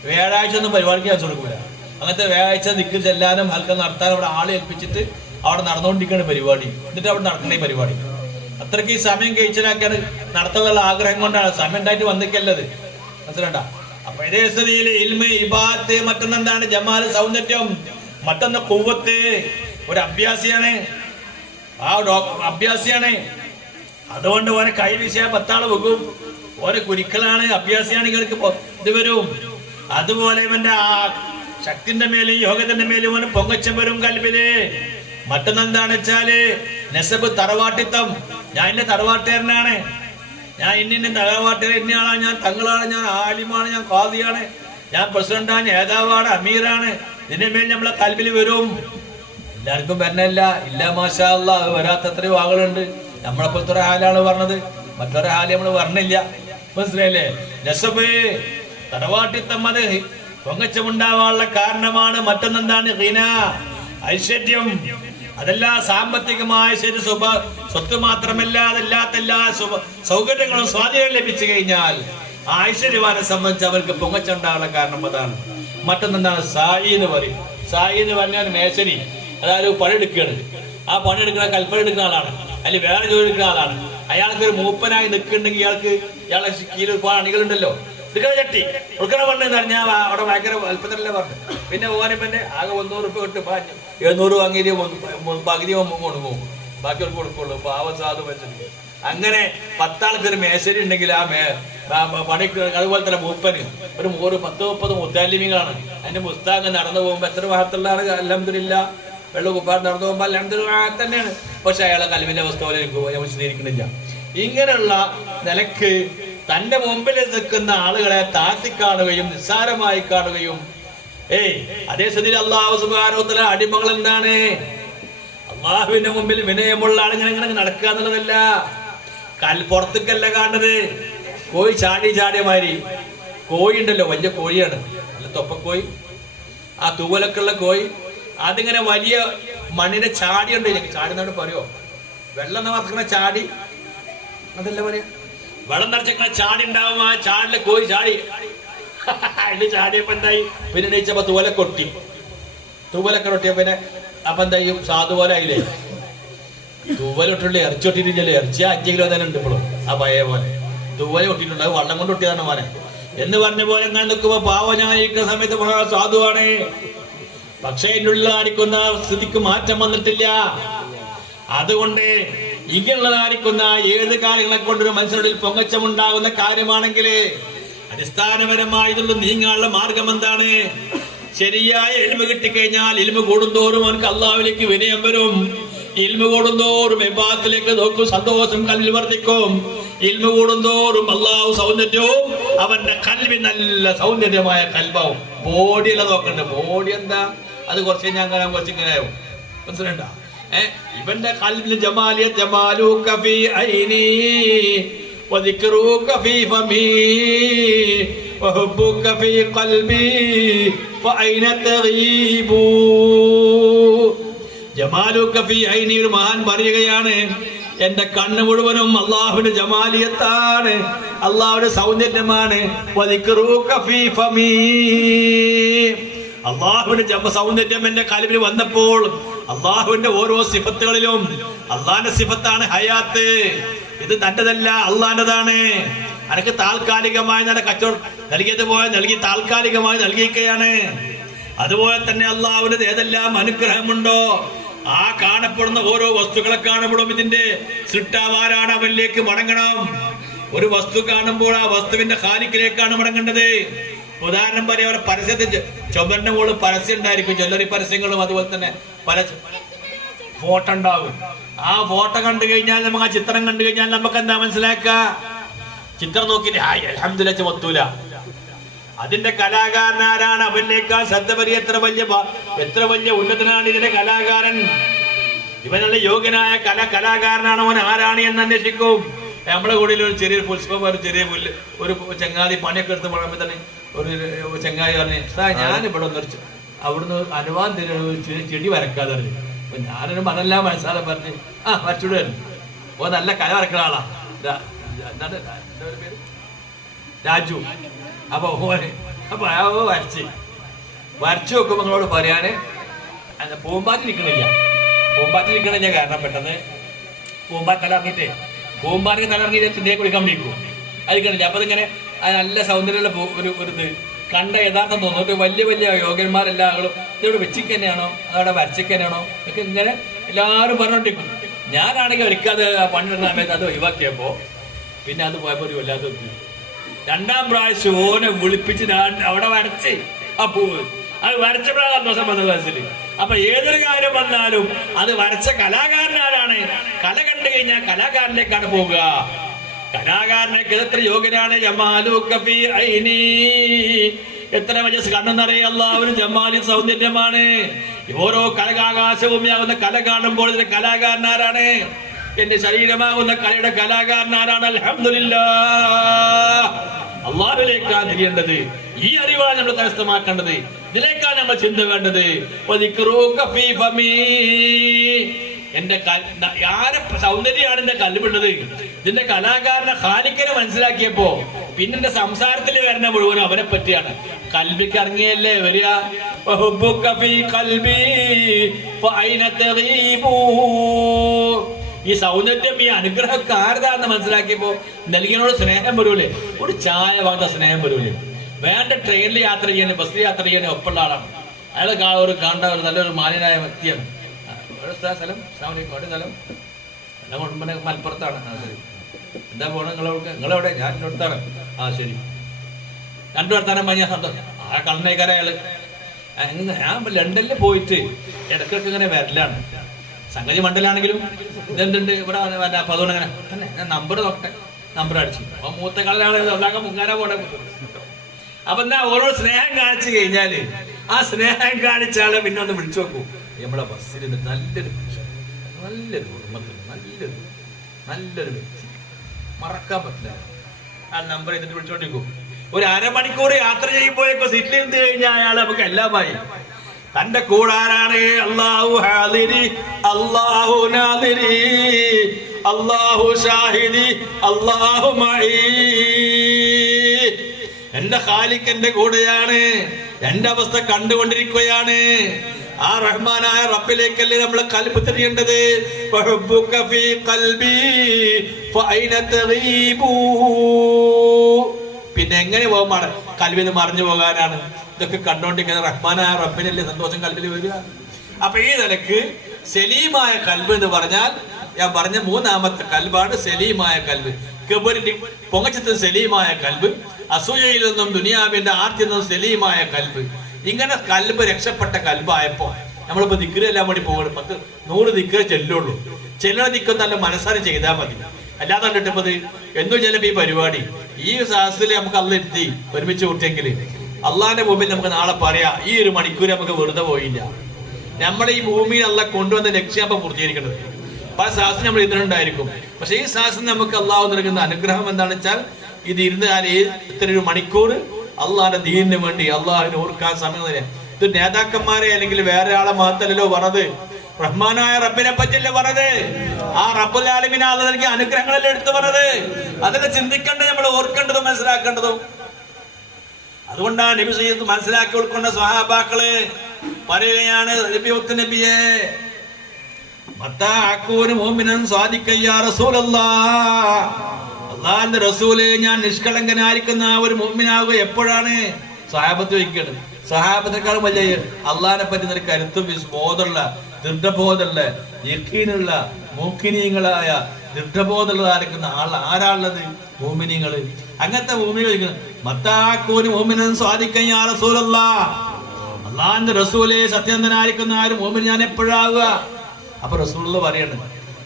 വ്യാഴാഴ്ച ഒന്നും പരിപാടിക്ക് ചാൻസ് കൊടുക്കൂല. അങ്ങനത്തെ വ്യാഴാഴ്ച ദിക്ർ ചെല്ലാനും ഹൽക്ക നടത്താനും അവിടെ ആളെ ഏൽപ്പിച്ചിട്ട് അവിടെ നടന്നുകൊണ്ടിരിക്കുകയാണ് പരിപാടി. എന്നിട്ട് അവിടെ നടക്കേണ്ട ഈ പരിപാടി അത്രയ്ക്ക് ഈ സമയം കഴിച്ചിലാക്കിയാണ് നടത്തുന്നുള്ള ആഗ്രഹം കൊണ്ടാണ്, സമയം ഉണ്ടായിട്ട് വന്നിക്കല്ലത്. മനസ്സിലാണ്ട? അപ്പൊ ഇതേ സ്ഥിതിയിൽ ഇൽമ്, ഇബാദത്ത്, മറ്റൊന്നെന്താണ്? ജമാൽ, സൗന്ദര്യം, മറ്റൊന്ന് ഖുവ്വത്ത്. ഒരു അഭ്യാസിയാണ്, ആ അഭ്യാസിയാണ്. അതുകൊണ്ട് ഓനെ കൈ വീശിയാൽ 10 ആള് വെക്കും. ഓരോ കുരുക്കളാണ്, അഭ്യാസിയാണ്, ഇവർക്ക് ഇത് വരും. അതുപോലെ ഇവന്റെ ആ ശക്തിന്റെ മേലും യോഗത്തിന്റെ മേലും ഓന് പൊങ്ങച്ചം വരും കൽബില്. മറ്റൊന്നെന്താണ് വെച്ചാല് നെസബ്, തറവാട്ടിത്തം. ഞാൻ എന്റെ തറവാട്ടുകാരനാണ്, ഞാൻ ഇന്ന തറവാട്ടുകാരൻ, ഇന്നയാളാണ്, ഞാൻ തങ്ങളാണ്, ഞാൻ ആലിമാണ്, ഞാൻ ഖാദിയാണ്, ഞാൻ പ്രസിഡന്റാണ്, നേതാവാണ്, അമീറാണ്. ഇതിന്റെ മേൽ നമ്മളെ കൽബിൽ വരും. എല്ലാവർക്കും വരണല്ല, ഇല്ല മാഷാ അല്ലാഹ്. അത് വരാത്ത എത്രയോ ആളുകളുണ്ട്. നമ്മളെപ്പോലത്തെ ഒരു ഹാലാണ് പറഞ്ഞത്, മറ്റൊരു ഹാല് നമ്മൾ പറഞ്ഞില്ല. മനസ്സിലായില്ലേ? നെസബ്, തറവാട്ടിത്തം, അത് പൊങ്ങച്ചമുണ്ടാവാനുള്ള കാരണമാണ്. മറ്റൊന്നെന്താണ്? ഖിന, ഐശ്വര്യം. അതെല്ലാം സാമ്പത്തികമായ ശരി സ്വത്ത് മാത്രമല്ല, അതല്ലാത്ത എല്ലാ സൗകര്യങ്ങളും സ്വാധീനം ലഭിച്ചു കഴിഞ്ഞാൽ ആ ഐശ്വര്യവാനെ സംബന്ധിച്ച് അവർക്ക് പൊങ്ങച്ചുണ്ടാകാനുള്ള കാരണം അതാണ്. മറ്റൊന്നെന്താണ്? സായി എന്ന് പറയും. സായി എന്ന് പറഞ്ഞാൽ മേശനി, അതായത് പണിയെടുക്കുകയാണ്. ആ പണിയെടുക്കുന്ന കൽപ്പന എടുക്കുന്ന ആളാണ്, അല്ലെങ്കിൽ വേറെ ജോലി എടുക്കുന്ന ആളാണ്. അയാൾക്ക് ഒരു മൂപ്പനായി നിൽക്കുന്നുണ്ടെങ്കിൽ ഇയാളെ കീഴിൽ ഒരുപാട് അണികളുണ്ടല്ലോ. എടുക്കണ ചട്ടി എടുക്കണ പണ്ടെന്ന് പറഞ്ഞാൽ അവിടെ ഭയങ്കര അല്പത്തല്ലേ പറഞ്ഞു. പിന്നെ പോകാനിപ്പന്നെ ആകെ 100 രൂപ കിട്ടും, 700 വാങ്ങിയത് പകുതി കൊണ്ടുപോകും, ബാക്കിയൊക്കെ കൊടുക്കുള്ളൂ. പാവം സാധു വെച്ചിട്ട് അങ്ങനെ 10 ആൾക്ക് ഒരു മേശരി ഉണ്ടെങ്കിൽ ആ പണി. അതുപോലെ തന്നെ മൂപ്പന് ഒരു 10-30 മുത്താലിമികളാണ്. അതിന്റെ പുസ്തകം നടന്നു പോകുമ്പോൾ എത്ര ഭാഗത്തുള്ള ആൾ അൽഹംദുലില്ലാ വെള്ള കുപ്പാട് നടന്നു പോകുമ്പോൾ അൽഹംദുലില്ലാ തന്നെയാണ്. പക്ഷെ അയാളെ കൽവിന്റെ അവസ്ഥ പോലെ വിശദീകരിക്കുന്നില്ല. ഇങ്ങനെയുള്ള നിലക്ക് തന്റെ മുമ്പിൽ നിൽക്കുന്ന ആളുകളെ താഴ്ത്തി കാണുകയും നിസ്സാരമായി കാണുകയും, അതേ സ്ഥിതിയിൽ അല്ലാഹു സുബ്ഹാനഹു വ തആല അടിമകൾ എന്താണ്? അള്ളാഹുവിന്റെ മുമ്പിൽ വിനയമുള്ള ആളുകൾ ഇങ്ങനെ നടക്കുക എന്നുള്ളതല്ല, പുറത്തേക്കല്ല കാണുന്നത്. കോഴി ചാടിയ മാതിരി. കോഴി ഉണ്ടല്ലോ, വലിയ കോഴിയാണ്, നല്ല തൊപ്പക്കോഴി, ആ തൂവലൊക്കെ ഉള്ള കോഴി. അതിങ്ങനെ വലിയ മണ്ണിന്റെ ചാടിയുണ്ട്. ചാടി എന്നാണ് പറയുമോ? വെള്ളം നിറക്കുന്ന ചാടി, അതല്ല പറയാ. വെള്ളം നിറച്ചിങ്ങനെ ചാടി ഉണ്ടാവും. ആ ചാടിലെ കോഴി ചാടി അതിൽ ചാടിയപ്പോ എന്തായി? പിന്നെ നീച്ചപ്പോ തൂവലൊക്കെ ഒട്ടിയ പിന്നെ അപ്പൊ എന്തായും? സാധുപോലെ ആയില്ലേ? തൂവലൊട്ടുള്ള ഇറച്ചി ഒട്ടിട്ടില്ലല്ലോ. ഇറച്ചി 5 കിലോ തന്നെ ഉണ്ട് ഇപ്പോഴും. ആ പഴയ പോലെ തൂവല ഒട്ടിട്ടുണ്ട്. അത് വള്ളം കൊണ്ട് ഒട്ടിയതാണ് മോനെ എന്ന് പറഞ്ഞ പോലെ. ഞാൻ നിൽക്കുമ്പോ പാവം ഞാൻ ഇരിക്കുന്ന സമയത്ത് സാധുവാണ്, പക്ഷേ ഇതിനുള്ള അടിക്കുന്ന സ്ഥിതിക്ക് മാറ്റം വന്നിട്ടില്ല. അതുകൊണ്ട് ഇങ്ങനെയുള്ളതായിരിക്കുന്ന ഏത് കാര്യങ്ങളെ കൊണ്ടൊരു മനുഷ്യനുള്ളിൽ പൊങ്ങച്ചമുണ്ടാകുന്ന കാര്യമാണെങ്കിൽ അടിസ്ഥാനപരമായി ഇതുള്ള നീങ്ങാനുള്ള മാർഗം എന്താണ്? ശരിയായ ഇൽമ് കിട്ടിക്കഴിഞ്ഞാൽ ഇൽമ് കൂടുന്തോറും അവർക്ക് അള്ളാഹുവിലേക്ക് വിനയം വരും. ഇൽമ് കൂടുന്തോറും ഇബാദത്തിലേക്ക് നോക്കും, സന്തോഷം കല്ലിൽ വർദ്ധിക്കും. ഇൽമ് കൂടുന്തോറും അള്ളാഹു സൗന്ദര്യവും അവന്റെ കൽബി നല്ല സൗന്ദര്യമായ കൽബാവും. ബോഡിയല്ല നോക്കണ്ടേ, ബോഡി എന്താ അത് കുറച്ച് ഞാൻ കുറച്ച് ഇങ്ങനെ ആവും, മനസ്സിലുണ്ടോ? ഇവന്റെ കൽബിൽ ജമാലിയ ജമാലൂക ഫീ ഐനി വദിക്റൂക ഫീ ഫമി വഹുബ്ബുക ഫീ ഖൽബി ഫഅൈന തഗീബു. ജമാലൂക ഫീ ഐനി, ഒരു മഹാൻ പറയുകയാണ്, എന്റെ കണ്ണ് മുഴുവനും അള്ളാഹുവിന്റെ ജമാലിയത്താണ്, അള്ളാഹുവിന്റെ സൗന്ദര്യമാണ്. വദിക്റൂക ഫീ ഫമി, അള്ളാഹുവിന്റെ സൗന്ദര്യം എന്റെ കൽബിൽ വന്നപ്പോൾ അള്ളാഹുവിന്റെ ഓരോ സിഫത്തുകളിലും അള്ളാഹിന്റെ സിഫത്താണ് ഹയാത്ത്. ഇത് തന്റേതല്ല, അള്ളാഹിന്റെതാണ്. അനക്ക് താൽക്കാലികമായി നല്ല കച്ചവടം നൽകിയതുപോലെ നൽകി താൽക്കാലികമായി നൽകിയിരിക്കുകയാണ്. അതുപോലെ തന്നെ അള്ളാഹുവിന്റെ ഏതെല്ലാം അനുഗ്രഹമുണ്ടോ ആ കാണപ്പെടുന്ന ഓരോ വസ്തുക്കളെ കാണുമ്പോഴും ഇതിന്റെ സൃഷ്ടാവാരാണ്, അവനിലേക്ക് മടങ്ങണം. ഒരു വസ്തു കാണുമ്പോൾ ആ വസ്തുവിന്റെ ഖാലിക്കിലേക്കാണ് മടങ്ങേണ്ടത്. ഉദാഹരണം പറയാം, അവരുടെ പരസ്യത്തിൽ ചുമരിന്റെ മുകളിൽ പരസ്യം ഉണ്ടായിരിക്കും, ജ്വല്ലറി പരസ്യങ്ങളും അതുപോലെ തന്നെ പല ഫോട്ടോ ഉണ്ടാവും. ആ ഫോട്ടോ കണ്ടു കഴിഞ്ഞാൽ നമുക്ക് ആ ചിത്രം കണ്ടു കഴിഞ്ഞാൽ നമുക്ക് എന്താ മനസ്സിലാക്കുക? ചിത്രം നോക്കിയിട്ട് അൽഹംദുലില്ലാഹ് ചുമത്തൂല. അതിന്റെ കലാകാരനാരാണ്, അവനിലേക്കാൾ ശ്രദ്ധ വരിക എത്ര വലിയ ഉന്നതനാണ് ഇതിന്റെ കലാകാരൻ. ഇവനുള്ള യോഗ്യനായ കലാകാരനാണ് അവൻ, ആരാണ് എന്ന് അന്വേഷിക്കും. നമ്മുടെ കൂടെ ഒരു ചെറിയൊരു പുഷ്പം, ഒരു ചെറിയ പുല്ല്, ഒരു ചങ്ങാതി പണിയൊക്കെ എടുത്ത് പറയുമ്പോൾ തന്നെ ഒരു ചങ്ങാതി പറഞ്ഞു, ഞാനിവിടെ ഒന്ന് അവിടുന്ന് അനുവാദം തരുന്ന ചെടി വരക്കാതെ പറഞ്ഞു. അപ്പൊ ഞാനൊരു അതെല്ലാം മനസ്സാതെ പറഞ്ഞ് വരച്ചുവിടുമായിരുന്നു. ഓ നല്ല കല വരക്കുന്ന ആളാ, എന്താണ് പേര്, രാജു. അപ്പൊ വരച്ചു നോക്കുമ്പോ നിങ്ങളോട് പറയാന് പൂമ്പാറ്റിരിക്കണില്ല കാരണം പെട്ടെന്ന് പൂമ്പാറ്റ് തലറിഞ്ഞിട്ടേ പൂമ്പാറ്റിന് തലറിഞ്ഞിട്ട് ചിന്തയെ കുടിക്കാൻ വിളിക്കും, അത് കണ്ടില്ല. അപ്പൊ അതിങ്ങനെ നല്ല സൗന്ദര്യമുള്ള ഒരു ഇത് കണ്ട യഥാർത്ഥം തോന്നുന്നു. വലിയ വലിയ യോഗ്യന്മാരെല്ലാ ആളുകളും ഇതോടെ വെച്ചിക്ക് തന്നെയാണോ അതവിടെ വരച്ചിക്ക് തന്നെയാണോ ഒക്കെ ഇങ്ങനെ എല്ലാവരും പറഞ്ഞോണ്ടിരിക്കും. ഞാനാണെങ്കിൽ ഒരിക്കത് പണിടുന്ന സമയത്ത് അത് ഒഴിവാക്കിയപ്പോ പിന്നെ അത് പോയപ്പോ ഒരു വല്ലാത്ത രണ്ടാം പ്രാവശ്യം ഓനെ വിളിപ്പിച്ച് അവിടെ വരച്ച് ആ പൂവ് അത് വരച്ചപ്പോഴാണ് സന്തോഷം വന്നത് മനസ്സിൽ. അപ്പൊ ഏതൊരു കാര്യം വന്നാലും അത് വരച്ച കലാകാരനാരാണ്, കല കണ്ടു കഴിഞ്ഞാൽ കലാകാരനിലേക്കാണ് പോവുക. കലാകാരനൊക്കെ എത്ര യോഗ്യനാണ്. എത്ര വലിയ കണ്ണെന്നറിയ അല്ലാഹുവിന് ജമാലി സൗന്ദര്യമാണ്. ഓരോ കലകാകാശഭൂമിയാകുന്ന കല കാണുമ്പോൾ ഇതിന്റെ കലാകാരനാരാണ്, എന്റെ ശരീരമാകുന്ന കലയുടെ കലാകാരനാരാണ്. അൽഹംദുലില്ലാഹ്, അള്ളാഹുവിലേക്കാണ് തിരിയേണ്ടത്. ഈ അറിവാണ് നമ്മൾ കരസ്ഥമാക്കേണ്ടത്, ഇതിലേക്കാണ് നമ്മൾ ചിന്ത വേണ്ടത്. എന്റെ ആരെ സൗന്ദര്യമാണ് എന്റെ കൽബുള്ളത്. ഇതിന്റെ കലാകാരനെ ഖാലിക്കിനെ മനസ്സിലാക്കിയപ്പോ പിന്നെ എന്റെ സംസാരത്തിൽ വരുന്ന മുഴുവനും അവനെ പറ്റിയാണ്. കൽബിക്ക് ഇറങ്ങിയല്ലേ വരിക. ഈ സൗന്ദര്യം ഈ അനുഗ്രഹമൊക്കെ ആരതാന്ന് മനസ്സിലാക്കിയപ്പോ നൽകിയനോട് സ്നേഹം വരൂലേ, ഒരു ചായ വാങ്ങുന്ന സ്നേഹം വരൂലേ. വേണ്ട ട്രെയിനിൽ യാത്ര ചെയ്യാനും ബസ്സിൽ യാത്ര ചെയ്യാനും ഒപ്പുള്ള ആളാണ് അയാൾ. ഒരു കാണേണ്ട ഒരു നല്ലൊരു മാന്യനായ വ്യക്തിയാണ്. സ്ഥലം സ്ഥലം മലപ്പുറത്താണ്. എന്താ പോണ നിങ്ങളെവിടെ? ഞാൻ അടുത്താണ്. ശരി, രണ്ടു വർത്താനം പറഞ്ഞ സന്തോഷം. ആ കണ്ണേക്കാര അയാള്. ഞാൻ ലണ്ടനിൽ പോയിട്ട് ഇടയ്ക്കൊക്കെ ഇങ്ങനെ വരലാണ്. സംഗതി മണ്ഡലാണെങ്കിലും ഇതെന്തുണ്ട് ഇവിടെ. അപ്പൊ അതുകൊണ്ട് അങ്ങനെ തന്നെ ഞാൻ നമ്പർ നോക്കട്ടെ, നമ്പർ അടിച്ചു. അപ്പൊ മൂത്ത കളറാണ് മുങ്ങാനാ പോണേ. അപ്പൊ എന്നാ ഓരോ സ്നേഹം കാണിച്ചു കഴിഞ്ഞാല് ആ സ്നേഹം കാണിച്ച ആളെ പിന്നെ ഒന്ന് വിളിച്ചു നോക്കൂ. നമ്മളെ ബസ്സിൽ നല്ലൊരു കുടുംബത്തിൽ നല്ലൊരു വ്യക്തി, മറക്കാൻ പറ്റില്ല. ആ നമ്പർ എന്നിട്ട് വിളിച്ചോണ്ടിരിക്കും. ഒരു അരമണിക്കൂർ യാത്ര ചെയ്യുമ്പോഴേക്കോ സീറ്റിൽ ഇരുന്ന് കഴിഞ്ഞാൽ അയാൾ നമുക്ക് എല്ലാമായി. തന്റെ കൂടാരാണ് അല്ലാഹു ഹാദിരി, അല്ലാഹു നാദിരി, അല്ലാഹു ഷാഹിദി, അല്ലാഹു മഈ. എന്റെ ഖാലിഖ് എന്റെ കൂടെയാണ്, എന്റെ അവസ്ഥ കണ്ടുകൊണ്ടിരിക്കുകയാണ്. ആ റഹ്മാനായ റബ്ബിലേക്കല്ലേ നമ്മൾ കൽബ് തിരിയേണ്ടത്. പിന്നെ എങ്ങനെ പോകുമാണ് കൽബിന് മറിഞ്ഞു പോകാനാണ്? ഇതൊക്കെ കണ്ടോണ്ടിരിക്കുന്ന റഹ്മാനായ റബ്ബിനല്ലേ സന്തോഷം കൽബിൽ വരിക. അപ്പൊ ഈ നിലക്ക് സലീമായ കൽബ് എന്ന് പറഞ്ഞാൽ ഞാൻ പറഞ്ഞ മൂന്നാമത്തെ കൽബാണ് സലീമായ കൽബ്. കബറിന്റെ പൊങ്ങച്ചത്തിൽ സലീമായ കൽബ്, അസൂയയിൽ നിന്നും ദുനിയാവിന്റെ ആർത്തിൽ നിന്നും സലീമായ കൽബ്. ഇങ്ങനെ കൽബ് രക്ഷപ്പെട്ട കൽബായപ്പോ നമ്മളിപ്പോ ദിക്ർ എല്ലാം വേണ്ടി പോകണം. 100 ദിക്ർ ചെല്ലുള്ളൂ. ചെല്ലണ ദിക്ർ നല്ല മനസ്സാരം ചെയ്താൽ മതി. അല്ലാതെ കണ്ടിട്ടപ്പത് എന്തോ ചിലപ്പോ ഈ പരിപാടി ഈ സാഹസിൽ നമുക്ക് അല്ല എത്തി ഒരുമിച്ച് കൂട്ടിയെങ്കിൽ അള്ളാന്റെ മുമ്പിൽ നമുക്ക് നാളെ പറയാം ഈ ഒരു മണിക്കൂർ നമുക്ക് വെറുതെ പോയില്ല. നമ്മുടെ ഈ ഭൂമിയിൽ അല്ല കൊണ്ടുവന്ന ലക്ഷ്യം അപ്പൊ പൂർത്തീകരിക്കുന്നത്. പല സാഹസം നമ്മൾ ഇതിനുണ്ടായിരിക്കും. പക്ഷെ ഈ സാഹസം നമുക്ക് അള്ളാഹു നൽകുന്ന അനുഗ്രഹം എന്താണെന്ന് വെച്ചാൽ ഇത് ഇരുന്നാൽ ഇത്ര ഒരു മണിക്കൂർ അള്ളാഹിന്റെ ദീനിന് വേണ്ടി അള്ളാഹിനെ ഓർക്കാൻ സമയം തരാം. ഇത് നേതാക്കന്മാരെ അല്ലെങ്കിൽ വേറെ ആളെ മാത്രമല്ലോ പറഞ്ഞത്, റഹ്മാനായ റബ്ബിനെ പറ്റിയല്ലേ പറഞ്ഞത്. ആ റബ്ബുൽ ആലമീൻ അള്ളാഹു നൽകിയ അനുഗ്രഹങ്ങളല്ലേ എടുത്തു പറഞ്ഞത്. അതൊക്കെ ചിന്തിക്കേണ്ടത്, നമ്മൾ ഓർക്കേണ്ടതും മനസ്സിലാക്കേണ്ടതും. അതുകൊണ്ടാണ് നബി സയ്യിദ് മനസ്സിലാക്കി ഉൾക്കൊണ്ട സ്വഹാബാക്കള് പറയുകയാണ്, നബിയെ അള്ളാന്റെ റസൂല് ഞാൻ നിഷ്കളങ്കനായിരിക്കുന്ന ഒരു മുഅ്മിനാവുക എപ്പോഴാണ്? സ്വഹാബത്ത് ചോദിക്കുന്നത്. സ്വഹാബത്തെക്കാളും വലിയ അള്ളാഹിനെ പറ്റുന്ന ഒരു കരുത്തും ബോധമുള്ള ദൃഢബോധമുള്ള യഖീനുള്ള മുഖ്മിനീങ്ങളായ ദൃഢബോധമുള്ളതായിരിക്കുന്ന ആരാളുള്ളത്? മുഅ്മിനീങ്ങള്. അങ്ങനത്തെ മുഅ്മിനീങ്ങൾ മത്താകൂന മുഅ്മിനൻ സ്വാദിഖൻ യാ റസൂലല്ലാഹ്, അള്ളാഹിന്റെ റസൂലേ സത്യസന്ധനായിരിക്കുന്ന ആ ഒരു മുഅ്മിൻ ഞാൻ എപ്പോഴാവുക? അപ്പൊ റസൂലുള്ള പറയാണ്,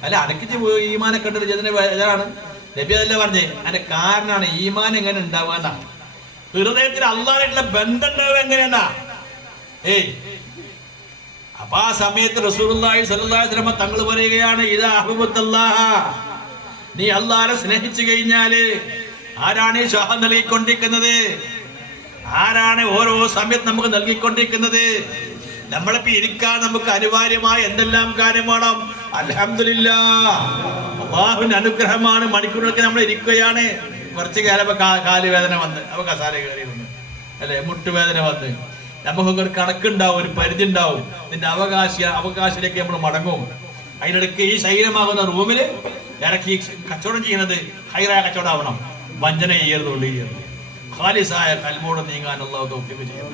അല്ല അനക്കിച്ച് ഈമാനെ കണ്ടിട്ട് ജതിന് വേദനാണ്. നബി അതല്ല പറഞ്ഞേ, അതിന്റെ കാരണമാണ് ഈമാൻ എങ്ങനെ ഉണ്ടാവുക. ഹൃദയത്തിൽ അള്ളാഹായിട്ടുള്ള ബന്ധം ഉണ്ടാവുക എങ്ങനെയാ? അപ്പൊ ആ സമയത്ത് റസൂലുള്ളാഹി സ്വല്ലല്ലാഹു അലൈഹി വസല്ലം തങ്ങൾ പറയുകയാണ്, ഇദാ അഹ്ബബ്തല്ലാഹ, നീ അള്ളാഹനെ സ്നേഹിച്ചു കഴിഞ്ഞാല് ആരാണ് ഈ ഷാഹ നൽകിക്കൊണ്ടിരിക്കുന്നത്? ആരാണ് ഓരോ സമയത്ത് നമുക്ക് നൽകിക്കൊണ്ടിരിക്കുന്നത്? നമ്മളിപ്പോ ഇരിക്കാൻ നമുക്ക് അനിവാര്യമായ എന്തെല്ലാം കാര്യം വേണം? അൽഹംദുലില്ലാഹ്, അല്ലാഹുവിന്റെ അനുഗ്രഹമാണ്. മണിക്കൂറുകൾക്ക് നമ്മൾ ഇരിക്കുകയാണ്. കുറച്ച് കാലം കാല് വേദന വന്ന് അപ്പൊ കസാല കയറി വന്ന്, അല്ലെ മുട്ടുവേദന വന്ന്, നമുക്കൊക്കെ ഒരു കണക്കുണ്ടാവും, ഒരു പരിധി ഉണ്ടാവും. ഇതിന്റെ അവകാശത്തിലേക്ക് നമ്മൾ മടങ്ങും. അതിനിടയ്ക്ക് ഈ ശരീരമാകുന്ന റൂമിൽ ഇറക്കി കച്ചവടം ചെയ്യുന്നത് ഹൈറായ കച്ചവടം ആവണം. വഞ്ചന ചെയ്യരുതുകൊണ്ട് ചെയ്യരുത്. ഖാലിസായ കൽമോട് നീങ്ങാൻ അല്ലാഹു തൗഫീഖ് ചെയ്യണം.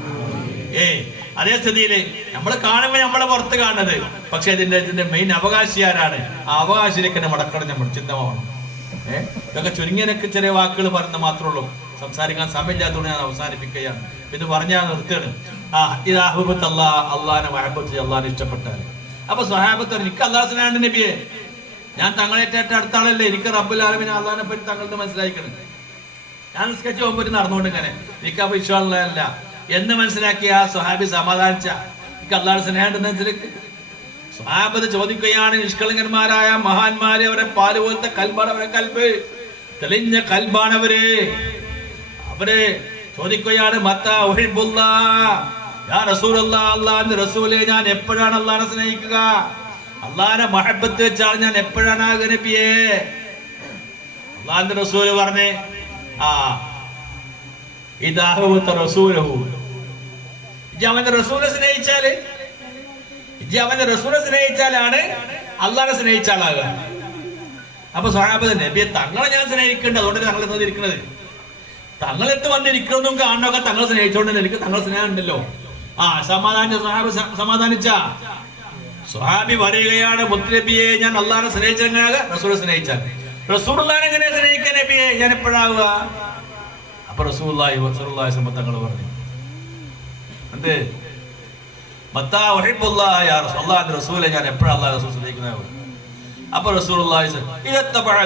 അതേ സ്ഥിതിയില് നമ്മൾ കാണുമ്പോൾ നമ്മളെ പുറത്ത് കാണുന്നത്, പക്ഷെ ഇതിന്റെ മെയിൻ അവകാശി ആരാണ്? ആ അവകാശിയിലേക്ക് തന്നെ മടക്കണം. നമ്മൾ ചിന്തമാവണം. ഇതൊക്കെ ചുരുങ്ങിയനൊക്കെ ചെറിയ വാക്കുകൾ പറയുന്ന മാത്രമേ ഉള്ളൂ. സംസാരിക്കാൻ സമയമില്ലാത്തതുകൊണ്ട് ഞാൻ അവസാനിപ്പിക്കുകയാണ്. ഇത് പറഞ്ഞാൽ നിർത്തുകയാണ്. ഇത് അഹ്ബത്ത് അള്ളാഹിനെ വഹബത്ത്, അള്ളാഹിനെ ഇഷ്ടപ്പെട്ടാല്. അപ്പൊ സ്വഹാബത്ത് എനിക്ക് അള്ളാഹു സ്നേഹമുണ്ട് നബിയെ, ഞാൻ തങ്ങളേറ്റ അടുത്ത ആളല്ലേ, എനിക്ക് റബ്ബുൽ ആലമീൻ അള്ളാഹിനെ പറ്റി തങ്ങളുടെ മനസ്സിലാക്കണം. ഞാൻ സ്കെച്ച് പോകുമ്പോൾ നടന്നുകൊണ്ട് ഇങ്ങനെ എനിക്ക് ആ വിശ്വാസമല്ല എന്ന് മനസ്സിലാക്കി ആ സ്വഹാബി സമാധാനിച്ച എനിക്ക് അള്ളാഹു സ്നേഹമുണ്ടെന്നതിലേക്ക് സ്വഹാബത്ത് ചോദിക്കുകയാണ്, നിഷ്കളങ്കന്മാരായ മഹാന്മാരെ, അവരെ പാല് പോലത്തെ കൽബാണ്, അവരെ കൽബ് തെളിഞ്ഞ കൽബാണവര്. അവര് ചോദിക്കുകയാണ്, മത്താ ഉഹിബ്ബുല്ലാഹ് യാ റസൂലല്ലാഹ്, അല്ലാഹുവിന്റെ റസൂലേ ഞാൻ എപ്പോഴാണ് അള്ളാഹിനെ സ്നേഹിക്കുക? അള്ളാഹിനെ മഹബത്ത് വെച്ചാൽ ഞാൻ എപ്പോഴാണ് ആകുക നബിയേ? അള്ളാഹിന്റെ റസൂല് പറഞ്ഞേ, അവന്റെ റസൂലെ സ്നേഹിച്ചാലാണ് അള്ളാഹിനെ സ്നേഹിച്ച ആളാകുക. അപ്പൊ സ്വഹാബത്ത് നബിയെ തങ്ങളെ ഞാൻ സ്നേഹിക്കേണ്ടത്, അതുകൊണ്ട് തങ്ങൾ വന്നിരിക്കുന്നത്. തങ്ങളെടുത്ത് വന്നിരിക്കണമെന്നും കാണണമൊക്കെ തങ്ങൾ സ്നേഹിച്ചോണ്ട് എനിക്ക് തങ്ങൾ സ്നേഹം ഉണ്ടല്ലോ. സമാധാനിച്ച സ്വഹാബ് സമാധാനിച്ച സ്വഹാബി പറയുകയാണ്, മുത്തുനബിയെ ഞാൻ അള്ളാഹിനെ സ്നേഹിച്ചാൽ റസൂലെ സ്നേഹിച്ചാൽ. റസൂലുള്ളാഹിനെ എങ്ങനെ സ്നേഹിക്കാൻ നബിയെ ഞാൻ എപ്പോഴാവുക? അപ്പൊ റസൂലുള്ളാഹി തങ്ങൾ പറഞ്ഞു, എന്ത് മത്താ ഉഹിബ്ബുല്ലാഹ യാ റസൂലല്ലാഹി റസൂലെ ഞാൻ എപ്പോഴാണ് അല്ലാഹു റസൂൽ സ്നേഹിക്കുന്നത്? അപ്പൊ റസൂലുള്ളാഹി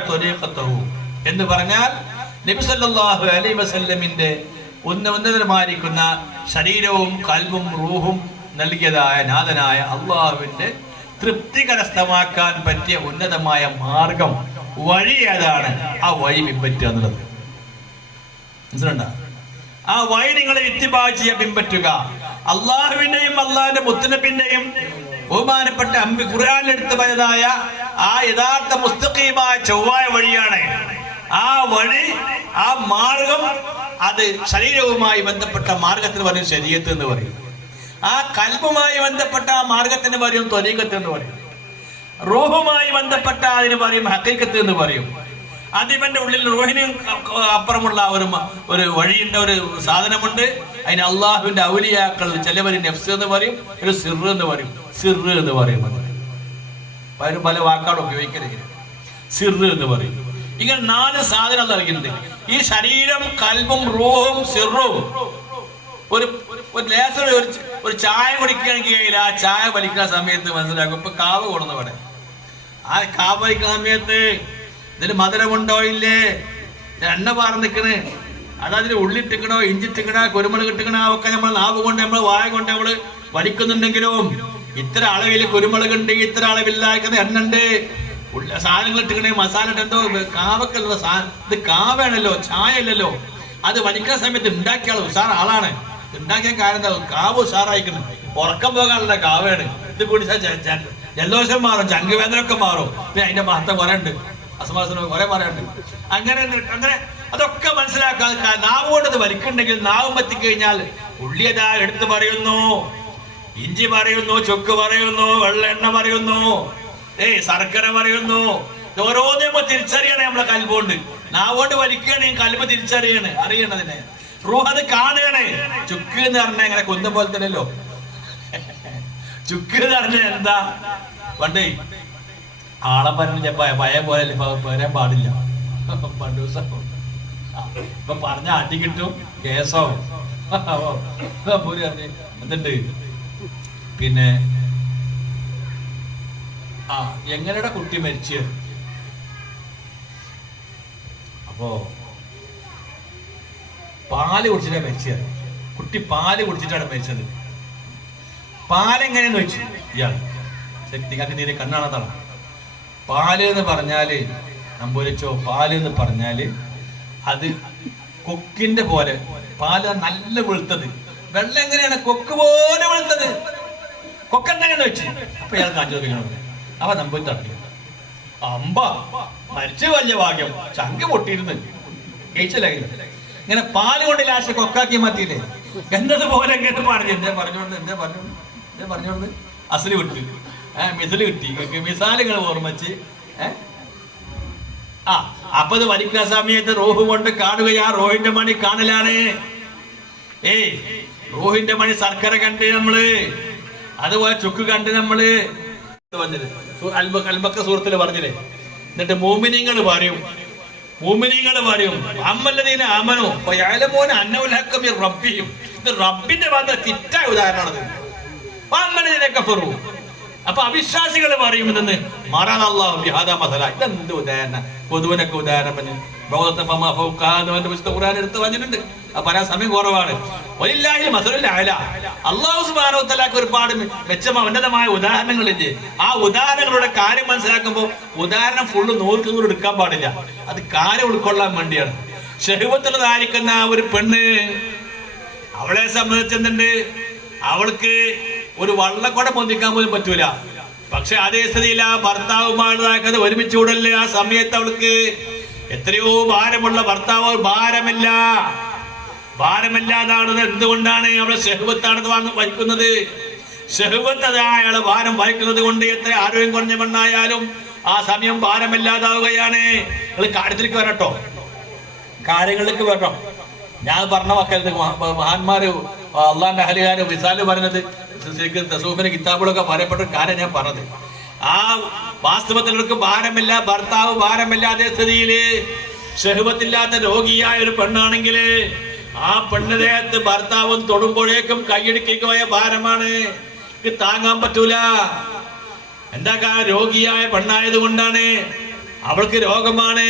ത്വരീഖതഹു എന്ന് പറഞ്ഞാൽ നബി സല്ലല്ലാഹു അലൈഹി വസല്ലമിന്റെ ഉന്നതമായിരിക്കുന്ന ശരീരവും കൽബും റൂഹും നൽകിയതായ നാഥനായ അള്ളാഹുവിന്റെ തൃപ്തി കരസ്ഥമാക്കാൻ പറ്റിയ ഉന്നതമായ മാർഗം, വഴി ഏതാണ്? ആ വഴി പിൻപറ്റുക എന്നുള്ളത് മനസ്സിലുണ്ടോ? ആ വഴി നിങ്ങളെ ഇത്തിബാഅ് പിൻപറ്റുക. അള്ളാഹുവിന്റെയും അള്ളാഹിന്റെ മുത്തുനബിന്റെയും ബഹുമാനപ്പെട്ട ഖുർആനിൽ എടുത്തു പോയതായ ആ യഥാർത്ഥ മുസ്തഖീമായ ചൊവ്വായ വഴിയാണ്. ആ വഴി, ആ മാർഗം, അത് ശരീരവുമായി ബന്ധപ്പെട്ട മാർഗത്തിന് പറയും ശരീഅത്ത് എന്ന് പറയും. ആ കൽബുമായി ബന്ധപ്പെട്ട ആ മാർഗത്തിന് പറയും ത്വരീഖത്ത് എന്ന് പറയും. റൂഹുമായി ബന്ധപ്പെട്ട അതിന് പറയും ഹഖീഖത്ത് എന്ന് പറയും. അതിവന്റെ ഉള്ളിൽ റൂഹിന് അപ്പുറമുള്ള ഒരു വഴിയുടെ ഒരു സാധനമുണ്ട്. അതിന് അള്ളാഹുവിന്റെ ഔലിയാക്കൾ ചിലവര് നഫ്സ് എന്ന് പറയും, ഒരു സിറ് എന്ന് പറയും. സിറ് എന്ന് പറയും, പല വാക്കുകൾ ഉപയോഗിക്കരുത്. സിറ് എന്ന് പറയും. ഇങ്ങനെ 4 സാധനം നൽകിയിട്ടുണ്ട്. ഈ ശരീരം, കൽബും റൂഹും സിറും. ഒരു ലേസർ ഒരു ചായ കുടിക്കുകയാണെങ്കിൽ ആ ചായ വലിക്കുന്ന സമയത്ത് മനസ്സിലാക്കും ഇപ്പൊ കാവ് കൊടുന്നവിടെ. ആ കാവ് വലിക്കുന്ന സമയത്ത് ഇതിൽ മധുരമുണ്ടോ ഇല്ലേ, എണ്ണ പാർന്ന് നിൽക്കണ്, അതതിൽ ഉള്ളിട്ടിക്കണോ ഇഞ്ചിട്ടിക്കണോ കുരുമുളക് ഇട്ടിക്കണോ ഒക്കെ നമ്മൾ നാവ് കൊണ്ട് നമ്മൾ വായ കൊണ്ട് നമ്മൾ വലിക്കുന്നുണ്ടെങ്കിലും ഇത്ര അളവിൽ കുരുമുളക് ഉണ്ട്, ഇത്ര അളവില്ലാക്കുന്ന എണ്ണ ഉണ്ട്, സാധനങ്ങൾ ഇട്ടിക്കണേ, മസാല ഇട്ടോ, കാവക്കുള്ള സാധനം. ഇത് കാവയാണല്ലോ, ചായ അല്ലല്ലോ. അത് വലിക്കുന്ന സമയത്ത് ഉണ്ടാക്കിയ ആൾ ഉഷാർ ആളാണ്. ഉണ്ടാക്കിയ കാര്യം എന്താ, കാവ് ഉഷാറായിക്കണം. ഉറക്കം പോകാനുള്ള കാവയാണ്. ഇത് കുടിച്ചാൽ ജലദോഷം മാറും, ചങ്കുവേദനൊക്കെ മാറും. പിന്നെ അതിന്റെ മഹത്വം കുറെ ഉണ്ട്, അസമാസനം കുറെ പറയാനുണ്ട്. അങ്ങനെ അതൊക്കെ മനസ്സിലാക്കാതെ നാവ് കൊണ്ട് ഇത് വലിക്കുന്നുണ്ടെങ്കിൽ നാവും പറ്റിക്കഴിഞ്ഞാൽ ഉള്ളിയതാ എടുത്ത് പറയുന്നു, ഇഞ്ചി പറയുന്നു, ചുക്ക് പറയുന്നു, വെള്ളെണ്ണ പറയുന്നു, ശർക്കര പറയുന്നു. ഓരോന്നും നമ്മൾ തിരിച്ചറിയണേ. നമ്മളെ കൽബുകൊണ്ട് നാവുകൊണ്ട് വലിക്കുകയാണെങ്കിൽ കൽബ് തിരിച്ചറിയണേ, അറിയണതിനെ. റൂഹ് അത് കാണുകയാണേ. ചുക്ക് എന്ന് പറഞ്ഞാൽ ഇങ്ങനെ കൊന്ന പോലെ തന്നെയല്ലോ. ചുക്ക് എന്ന് പറഞ്ഞാൽ എന്താ, പണ്ടേ ആളെ പറഞ്ഞ പഴയ പോലെ പറയാൻ പാടില്ല. പണ്ട് ദിവസം ഇപ്പൊ പറഞ്ഞ അടി കിട്ടും, കേസാവും. എന്നിട്ട് പിന്നെ എങ്ങനെയുടെ കുട്ടി മരിച്ചു. അപ്പോ പാല് കുടിച്ചിട്ടാണ് മരിച്ചത്. കുട്ടി പാല് കുടിച്ചിട്ടാണ് മരിച്ചത്. പാലെങ്ങനെയെന്ന് വെച്ചു ഇയാൾ. ശക്തിക്കാക്ക് തീരെ കണ്ണാണതാണ്. പാല് എന്ന് പറഞ്ഞാല് നമ്പൂരിച്ചോ, പാല് എന്ന് പറഞ്ഞാല് അത് കൊക്കിന്റെ പോലെ. പാല് നല്ല വെളുത്തത്. വെള്ളം എങ്ങനെയാണ് കൊക്ക് പോലെ വെളുത്തത്. കൊക്കെന്തെങ്ങനെ വെച്ചു. അപ്പൊ ഇയാൾ കാണിച്ചു നോക്കിക്കണത്. അവ നമ്പൂരി തട്ടി അമ്പ മരിച്ചു, വലിയ ഭാഗ്യം, ചങ്ക് പൊട്ടിയിരുന്ന് കഴിച്ചില്ല. ഇങ്ങനെ പാല് കൊണ്ട് ലാസ്റ്റ് കൊക്കാക്കി മാറ്റിയില്ലേ എന്നതുപോലെ എങ്ങനെ പറഞ്ഞു. എന്തേ പറഞ്ഞോണ്ട് അസല് കിട്ടി, മിസല് കിട്ടി, മിസാലുകൾ ഓർമ്മിച്ച്. അപ്പൊ ഇത് വലിക്കുന്ന സമയത്ത് റോഹ് കൊണ്ട് കാണുകയാ. റോഹിന്റെ മണി കാണലാണ്. റോഹിന്റെ മണി ശർക്കര കണ്ട് നമ്മള്, അതുപോലെ ചുക്ക് കണ്ട് നമ്മള് അൽബക്ക സൂറത്തില് പറഞ്ഞില്ലേ. എന്നിട്ട് മോമിനിങ്ങൾ പറയും അമ്മല്ലതീന അമനോ യഅലമൂന അന്നഹുൽ ഹഖ് മിർ റബ്ബിഹിം. ഇത് റബ്ബിന്റെ വന്ന തെറ്റായ ഉദാഹരണമാണത്. അമ്മല്ലതീന കഫറു. അപ്പൊ അവിശ്വാസികൾ പറയും ഇതെന്ന് മറന്നല്ലാഹു ബിഹാദാ മസല. ഇതെന്ത് ഉദാഹരണം, പൊതുവിനൊക്കെ ഉദാഹരണം പറഞ്ഞ് ഖുർആൻ എടുത്ത് വന്നിട്ടുണ്ട്. പറയാൻ സമയം കുറവാണ്. അല്ലാഹു സുബ്ഹാനഹു വ തആലക്ക് ഒരുപാട് മെച്ചമായ ഉന്നതമായ ഉദാഹരണങ്ങളില്ലേ. ആ ഉദാഹരണങ്ങളുടെ കാര്യം മനസ്സിലാക്കുമ്പോൾ ഉദാഹരണം ഫുള്ള് 100 എടുക്കാൻ പാടില്ല. അത് കാര്യം ഉൾക്കൊള്ളാൻ വേണ്ടിയാണ്. ശഹവത്തുള്ളതായിരിക്കുന്ന ഒരു പെണ്ണ്, അവളെ സംബന്ധിച്ചെന്തുണ്ട്, അവൾക്ക് ഒരു വള്ളക്കുടം പൊന്തിക്കാൻ പോലും പറ്റൂല. പക്ഷെ അതേ സ്ഥിതിയിൽ ആ ഭർത്താവുമായിട്ട് ഒരുമിച്ച് കൂടല്ലേ. ആ സമയത്ത് അവൾക്ക് എത്രയോ ഭാരമുള്ള ഭർത്താവ് ഭാരമില്ലാതാണ്. എന്തുകൊണ്ടാണ്? അവളെ ഷഹ്വത്താണ് വഹിക്കുന്നത്. ഷഹ്വത്ത് അയാളെ ഭാരം വഹിക്കുന്നത് കൊണ്ട് എത്ര ആരോഗ്യം കുറഞ്ഞ പെണ്ണായാലും ആ സമയം ഭാരമില്ലാതാവുകയാണ്. നിങ്ങൾ കാര്യത്തിലേക്ക് വരട്ടോ, കാര്യങ്ങളിലേക്ക് വരണം. ഞാൻ പറഞ്ഞ വാക്കരുത്. മഹാന്മാര് അള്ളാന്റെ അഹലുകാര് വിസാല് പറഞ്ഞത് തസൂഫിന്റെ കിതാബുകളൊക്കെ പറയപ്പെട്ട കാര്യം ഞാൻ പറഞ്ഞത്. ആ വാസ്തവത്തിലേക്ക് ഭാരമില്ല, ഭർത്താവ് ഭാരമില്ലാത്ത സ്ഥിതിയില് ഷഹ്വത്തില്ലാത്ത രോഗിയായ ഒരു പെണ്ണാണെങ്കിൽ ആ പെണ്ണിദേഹത്ത് ഭർത്താവും തൊടുമ്പോഴേക്കും കൈയടിക്കുക ഭാരമാണ്, താങ്ങാൻ പറ്റൂല. എന്താ രോഗിയായ പെണ്ണായത് കൊണ്ടാണ്, അവൾക്ക് രോഗമാണ്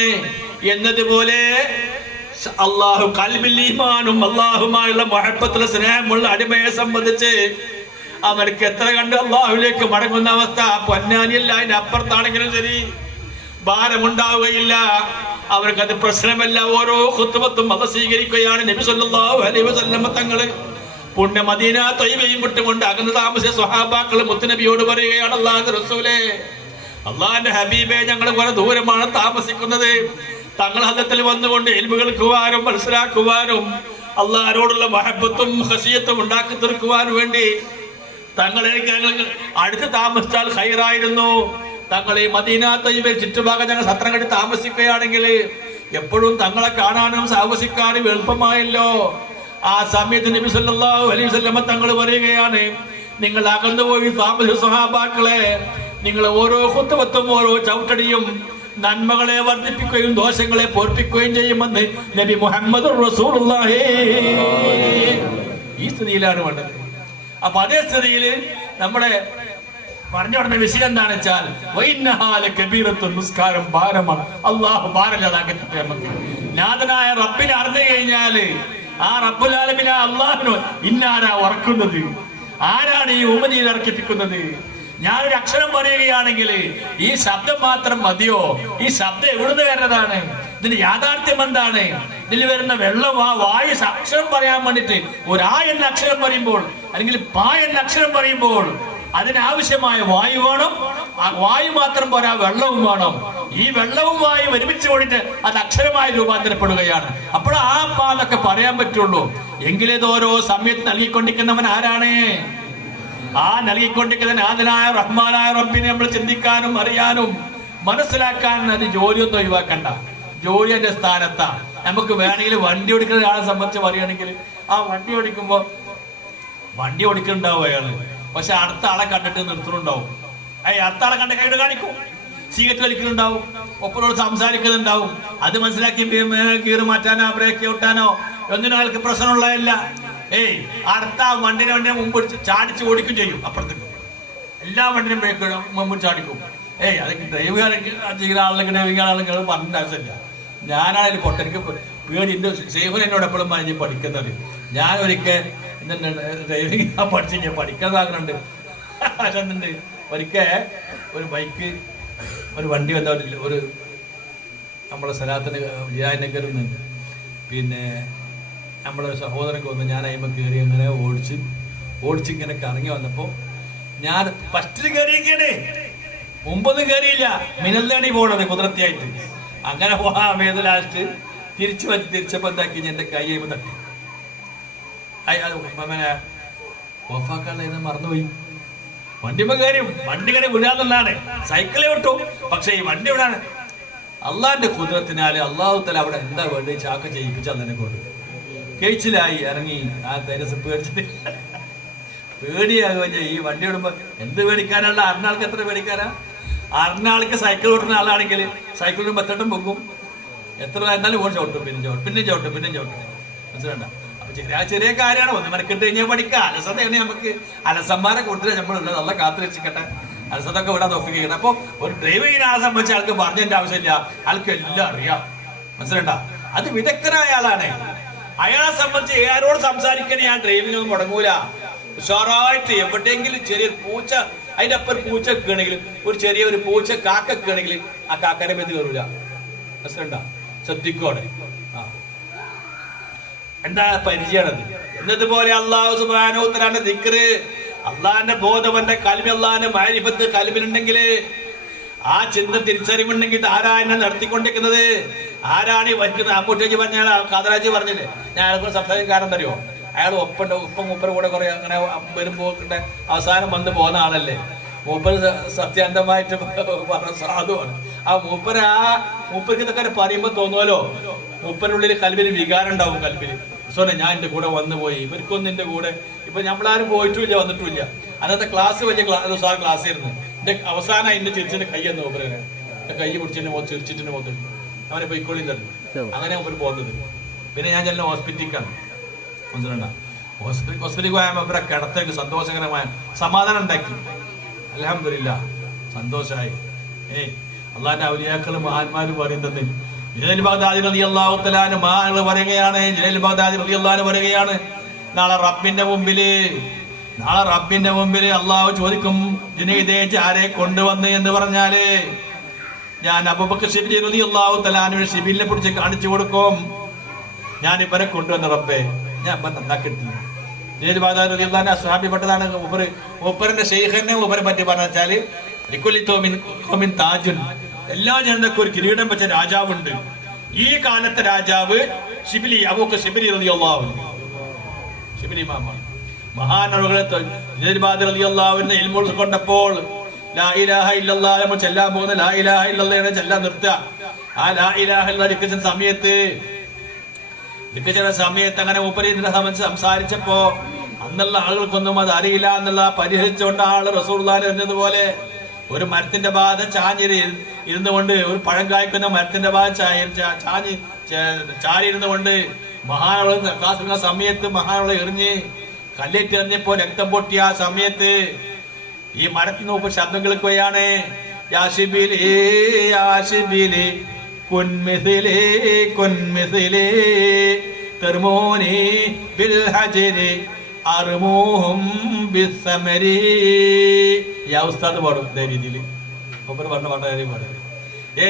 എന്നതുപോലെ അള്ളാഹു കൽബിൽ ഈമാനും അള്ളാഹുമായുള്ള മഹബത്തുള്ള സ്നേഹമുള്ള അടിമയെ സംബന്ധിച്ച് അവർക്ക് എത്ര കണ്ട് അള്ളാഹുലേക്ക് മടങ്ങുന്ന അവസ്ഥ പൊന്നാനിയല്ല, അതിന്റെ അപ്പുറത്താണെങ്കിലും ശരി ഭാരമുണ്ടാവുകയില്ല. അവർക്കത് പ്രശ്നമല്ല. ഓരോ ഖുത്ബത്തും അത് സ്വീകരിക്കുകയാണ് നബി സല്ലല്ലാഹു അലൈഹി വസല്ലം തങ്ങൾ. പുണ്യ മദീന ത്വയ്ബയും വിട്ടുകൊണ്ട് അകന്ന് താമസിച്ച സ്വഹാബാക്കൾ മുത്തുനബിയോട് പറയുകയാണ്, അല്ലാഹുവിന്റെ റസൂലേ, അള്ളാഹിന്റെ ഹബീബേ, ഞങ്ങൾ കുറെ ദൂരമാണ് താമസിക്കുന്നത്. തങ്ങൾ ഹദത്തിൽ വന്നുകൊണ്ട് ഇൽമു കേൾക്കുവാനും മനസ്സിലാക്കുവാനും അള്ളാഹിനോടുള്ള മഹബത്തും ഖശിയത്തും ഉണ്ടാക്കി തീർക്കുവാൻ വേണ്ടി തങ്ങളേക്ക് അടുത്ത് താമസിച്ചാൽ ഖൈറായിരുന്നു. തങ്ങൾ ഈ മദീന ത്വയ്ബയിൽ ചുറ്റുഭാഗം ഞങ്ങൾ സത്രം കെട്ടി താമസിക്കുകയാണെങ്കിൽ എപ്പോഴും തങ്ങളെ കാണാനും താമസിക്കാനും എളുപ്പമായല്ലോ. ആ സമയത്ത് നബി സല്ലല്ലാഹു അലൈഹി വസല്ലം തങ്ങൾ പറയുകയാണ്, നിങ്ങൾ അകന്നുപോയി താമസിച്ച സ്വഹാബാക്കളെ, നിങ്ങൾ ഓരോ ഖുത്ബത്തും ഓരോ ചവിട്ടടിയും നന്മകളെ വർദ്ധിപ്പിക്കുകയും ദോഷങ്ങളെ പോർപ്പിക്കുകയും ചെയ്യുമെന്ന് നബി മുഹമ്മദ് റസൂലുള്ളാഹി. ഈ സ്ഥിതിയിലാണ് വേണ്ടത്. അപ്പൊ അതേ സ്ഥിതിയിൽ നമ്മുടെ പറഞ്ഞു കൊടുത്ത വിഷയം എന്താണെന്ന് വെച്ചാൽ നിസ്കാരം ഭാരമാണ്. അള്ളാഹു ഭാരമില്ലാതാക്കട്ടെ. നമുക്ക് നാഥനായ റബ്ബിനെ അറിഞ്ഞു കഴിഞ്ഞാല് ആ റബ്ബുൽ ആലമീൻ അള്ളാഹുവിനോ ഇന്നാരാ ഉറക്കുന്നത്, ആരാണ് ഈ ഉമ്മനീർ ഇറക്കിപ്പിക്കുന്നത്? ഞാനൊരു അക്ഷരം പറയുകയാണെങ്കിൽ ഈ ശബ്ദം മാത്രം മതിയോ? ഈ ശബ്ദം എവിടുന്ന് വരുന്നതാണ്? ഇതിന്റെ യാഥാർത്ഥ്യം എന്താണ്? ഇതിൽ വരുന്ന വെള്ളം ആ വായു അക്ഷരം പറയാൻ വേണ്ടിട്ട് ഒരു ആ എന്ന അക്ഷരം പറയുമ്പോൾ അല്ലെങ്കിൽ പാ എന്ന അക്ഷരം പറയുമ്പോൾ അതിനാവശ്യമായ വായു വേണം. ആ വായു മാത്രം പോരാ, വെള്ളവും വേണം. ഈ വെള്ളവും വായു ഒരുമിച്ച് കൂടിയിട്ട് അത് അക്ഷരമായി രൂപാന്തരപ്പെടുകയാണ്. അപ്പോൾ ആ പാന്നൊക്കെ പറയാൻ പറ്റുള്ളൂ. എങ്കിലേത് ഓരോ സമയത്ത് നൽകിക്കൊണ്ടിരിക്കുന്നവൻ ആരാണ്? ആ നൽകിക്കൊണ്ടിരിക്കുന്ന നാഥനായ റഹ്മാനായ റബ്ബിനെ നമ്മൾ ചിന്തിക്കാനും അറിയാനും മനസ്സിലാക്കാനും അത് ജോലിയൊന്നും ഒഴിവാക്കണ്ട. ജോലി എന്റെ സ്ഥാനത്താ. നമുക്ക് വേണമെങ്കിൽ വണ്ടി ഓടിക്കുന്ന ഒരാളെ സംബന്ധിച്ച് പറയുകയാണെങ്കിൽ ആ വണ്ടി ഓടിക്കുന്നുണ്ടാവും അയാള്, പക്ഷെ അടുത്ത ആളെ കണ്ടിട്ട് നിർത്തുന്നുണ്ടാവും. അടുത്ത ആളെ കണ്ട കൈയുടെ കാണിക്കും, സിഗരറ്റ് വലിക്കുന്നുണ്ടാവും, ഒപ്പനോട് സംസാരിക്കുന്നുണ്ടാവും. അത് മനസ്സിലാക്കി ഗീർ മാറ്റാനോ ബ്രേക്ക് ചവിട്ടാനോ ഒന്നിനും അയാൾക്ക് പ്രശ്നമുള്ളതല്ല. അടുത്ത വണ്ടിനെ മുമ്പ് ചാടിച്ച് ഓടിക്കും ചെയ്യും. അപ്പുറത്തേക്ക് എല്ലാ വണ്ടിനും ബ്രേക്ക് മുമ്പ് ചാടിക്കും. അതൊക്കെ ഡ്രൈവ് ചെയ്യുന്ന ആളിലേക്ക് ഡ്രൈവിംഗ് ആളുകൾ പറഞ്ഞിട്ട് ആവശ്യമില്ല. ഞാനായാലും പൊട്ടനിക്ക് പേടി. എൻ്റെ സേഫൻ എന്നോട് എപ്പോഴും പറഞ്ഞ് പഠിക്കുന്നത്. ഞാൻ ഒരിക്കൽ ഡ്രൈവിംഗ് പഠിച്ച് ഞാൻ പഠിക്കാതാകുന്നുണ്ട്. പക്ഷെ ഒരിക്കൽ ഒരു ബൈക്ക് ഒരു വണ്ടി വന്നില്ല, ഒരു നമ്മളെ സ്ഥലത്തിന് വിജയനഗറിൽ നിന്ന് പിന്നെ നമ്മുടെ സഹോദരനൊക്കെ വന്ന് ഞാൻ അതിമ്പോൾ കയറി അങ്ങനെ ഓടിച്ച് ഇങ്ങനെ കറങ്ങി വന്നപ്പോൾ ഞാൻ ഫസ്റ്റിൽ കയറിയൊക്കെയാണ്, മുമ്പൊന്നും കയറിയില്ല. മിനലിലാണ് പോണത് കുതിരത്തിയായിട്ട്. അങ്ങനെ പോകാൻ ലാസ്റ്റ് തിരിച്ചപ്പോൾ എന്താക്കി എൻ്റെ കൈ കഴിയുമ്പോൾ തട്ടി. പിന്നെ ഓഫാക്കാനുള്ള മറന്നുപോയി. വണ്ടിമ്മ കാര്യം വണ്ടി ഇങ്ങനെ വിടാന്നുള്ളതാണ്. സൈക്കിളെ വിട്ടു, പക്ഷെ ഈ വണ്ടി വിടാണ്. അള്ളാന്റെ കുതിരത്തിനാല് അള്ളാഹു തല അവിടെ എന്താ വേണ്ടി ചാക്ക ചെയ്യിപ്പിച്ച അതിനെ കൊണ്ട് കേച്ചിലായി ഇറങ്ങി. ആ തരസ് പേടിച്ചിട്ട് പേടിയാകുക. ഈ വണ്ടി വിടുമ്പോ എന്ത് പേടിക്കാനുള്ള? അറിഞ്ഞാൾക്ക് എത്ര പേടിക്കാനാ? അറിഞ്ഞാൾക്ക് സൈക്കിൾ ഓട്ടുന്ന ആളാണെങ്കിൽ സൈക്കിളിന് പത്തട്ടും പൊക്കും, എത്ര എന്നാലും ഓടി ചവിട്ടും, പിന്നെ ചവിട്ടും മനസ്സിലണ്ട. അപ്പൊ ചെറിയ കാര്യമാണ്. ഒന്ന് മെനക്കെട്ട് കഴിഞ്ഞാൽ പഠിക്കാം. അലസതയാണ് നമുക്ക്. അലസന്മാരെ കൂടുതൽ നമ്മളുള്ളത്. നല്ല കാത്തു രക്ഷിക്കട്ടെ. അലസതൊക്കെ ഇവിടെ നോക്കിക്കണം. അപ്പൊ ഒരു ഡ്രൈവിംഗിനെ ആളെ സംബന്ധിച്ച് ആൾക്ക് പറഞ്ഞതിന്റെ ആവശ്യമില്ല, ആൾക്ക് എല്ലാം അറിയാം. മനസ്സിലണ്ട. അത് വിദഗ്ധനായ ആളാണ്. അയാളെ സംബന്ധിച്ച് ആരോട് സംസാരിക്കണേ ആ ഡ്രൈവിംഗ് ഒന്നും മുടങ്ങൂല. ഉഷാറായിട്ട് എവിടെയെങ്കിലും ചെറിയൊരു പൂച്ച, അതിന്റെ അപ്പുറം പൂച്ച വെക്കുകയാണെങ്കിൽ, ഒരു ചെറിയൊരു പൂച്ച കാക്ക വെക്കുകയാണെങ്കിൽ ആ കാക്കനെ മെത് കയറൂല. മനസ്സിലുണ്ട. ശ്രദ്ധിക്കോടെ. എന്താ പരിചയമാണത്. എന്നതുപോലെ അള്ളാഹു സുബ്ഹാനഹു വ തആല ദിക്റ്, അള്ളാഹിന്റെ ബോധവന്റെ കൽബിൽ, അള്ളാഹിന്റെ മഅരിഫത്ത് കൽബിലുണ്ടെങ്കിൽ, ആ ചിന്ത തിരിച്ചറിവുണ്ടെങ്കിൽ ആരാ എന്നെ നടത്തിക്കൊണ്ടിരിക്കുന്നത്? ആരാണ് ഈ വയ്ക്കുന്നത്? അങ്ങോട്ടേക്ക് പറഞ്ഞാൽ കാതരാജ് പറഞ്ഞില്ലേ, ഞാൻ അയാൾക്ക് സംസാരിക്കാൻ കാരണം തരുമോ? അയാൾ മൂപ്പർ കൂടെ കുറെ അങ്ങനെ വരുമ്പോ അവസാനം വന്ന് പോകുന്ന ആളല്ലേ. മൂപ്പര് സത്യാന്തമായിട്ട് പറഞ്ഞ സാധുവാണ്. ആ മൂപ്പർക്ക് ഇതൊക്കെ പറയുമ്പോ തോന്നുമല്ലോ, മൂപ്പനുള്ളിൽ കൽബിൽ വികാരം ഉണ്ടാവും. കൽബിൽ സോനെ ഞാൻ എന്റെ കൂടെ വന്നു പോയി, ഇവർക്കൊന്നും എന്റെ കൂടെ ഇപ്പൊ നമ്മളാരും പോയിട്ടുമില്ല വന്നിട്ടുമില്ല. അന്നത്തെ ക്ലാസ് വലിയ ക്ലാസ് ആയിരുന്നു. എന്റെ അവസാനം എന്റെ ചിരിച്ചിന്റെ കൈ എന്ന് മൂപ്പര് എന്റെ കൈ പിടിച്ചിട്ട് ചിരിച്ചിട്ട് പോത്ത് അവനെ പൊയ്ക്കൊള്ളി തരുന്നു. അങ്ങനെ മൂപ്പര് പോകുന്നത്. പിന്നെ ഞാൻ ചെല്ലുന്ന ഹോസ്പിറ്റലിലേക്കാണ്. മനസ്സിലുണ്ട. ഹോസ്പിറ്റലിൽ പോയാൽ മൂപ്പരെ കിടത്തേക്ക് സന്തോഷകരമായ സമാധാനം ഉണ്ടാക്കി. അൽഹംദുലില്ലാ സന്തോഷമായി. അള്ളാന്റെ ഔലിയാക്കള് മഹാന്മാര് പറയുന്നത് ജുനൈദ് ബഗ്ദാദി റളിയല്ലാഹു തആല അൻഹു മഹാനുകൾ പറയുകയാണ്. ജുനൈദ് ബഗ്ദാദി റളിയല്ലാഹു അൻഹു പറയുകയാണ്, നാളെ റബ്ബിന്റെ മുമ്പില് അള്ളാഹു ചോദിക്കും, ജുനൈദേ ആരെ കൊണ്ടുവന്ന് എന്ന് പറഞ്ഞാല് ഞാൻ അബൂബക്കർ ശിബിലി റളിയല്ലാഹു തആല അൻഹു ശിബിലിനെ പിടിച്ച് കാണിച്ചു കൊടുക്കും. ഞാൻ ഇവരെ കൊണ്ടുവന്ന റബ്ബേ, ഞാൻ ഇപ്പം നന്നാക്കിട്ടി. ജുനൈദ് ബഗ്ദാദി റളിയല്ലാഹു അൻഹു സ്വഹാബിപ്പെട്ടതാണ്. മൂപ്പറിന്റെ ശൈഖിനെ മൂപ്പരെ പറ്റി പറഞ്ഞു വെച്ചാല് താജുൻ, എല്ലാ ജനതക്കും ഒരു കിരീടം വെച്ച രാജാവുണ്ട്. ഈ കാലത്തെ രാജാവ് ശിബിലി, അബൂബക്കർ ശിബിലി റളിയല്ലാഹു അൻഹു, ശിബിലി ഇമാമാണ്. മഹാനവറുകളെ ജുനൈദ് ബഗ്ദാദി റളിയല്ലാഹു അൻഹു ഇൽമു കൊണ്ടപ്പോൾ ലാ ഇലാഹ ഇല്ലല്ലാഹ് നമ്മൾ ചെല്ലാൻ പോകുന്ന ലാ ഇലാഹ ഇല്ലല്ലാഹ് ചെല്ലാൻ നിർത്തുക. ആ ലാ ഇലാഹ ഇല്ലല്ലാഹ് ലിഖിച്ച സമയത്ത് അങ്ങനെ മൂപ്പരിനെ സംബന്ധിച്ച് സംസാരിച്ചപ്പോ അന്നുള്ള ആളുകൾക്കൊന്നും അത് അറിയില്ല എന്നുള്ള പരിഹരിച്ചുകൊണ്ട് ആള് റസൂലുള്ളാഹി പറഞ്ഞതുപോലെ ഒരു മരത്തിന്റെ ഭാഗത്ത് ഇരുന്നു കൊണ്ട്, ഒരു പഴം കായ്ക്കുന്ന മരത്തിന്റെ ഭാഗത്ത് ചാരി ഇരുന്നു കൊണ്ട് മഹാനവള് സമയത്ത് മഹാനവളെ എറിഞ്ഞ് കല്ലേറ്റെറിഞ്ഞപ്പോ രക്തം പൊട്ടിയ ആ സമയത്ത് ഈ മരത്തിന് മുമ്പ് ശബ്ദം കേൾക്കുകയാണ്. യാശിബിലി യാശിബിലി കുൻമിസിലി കുൻമിസിലി തർമോനി ബിൽ ഹജരി അർമൂഹും ബിസ്സമരി. യാ ഉസ്താദ് പാടും ഇതേ രീതിയിൽ ഒപ്പര പറഞ്ഞ പാട്ടുകാരെയും പാടും.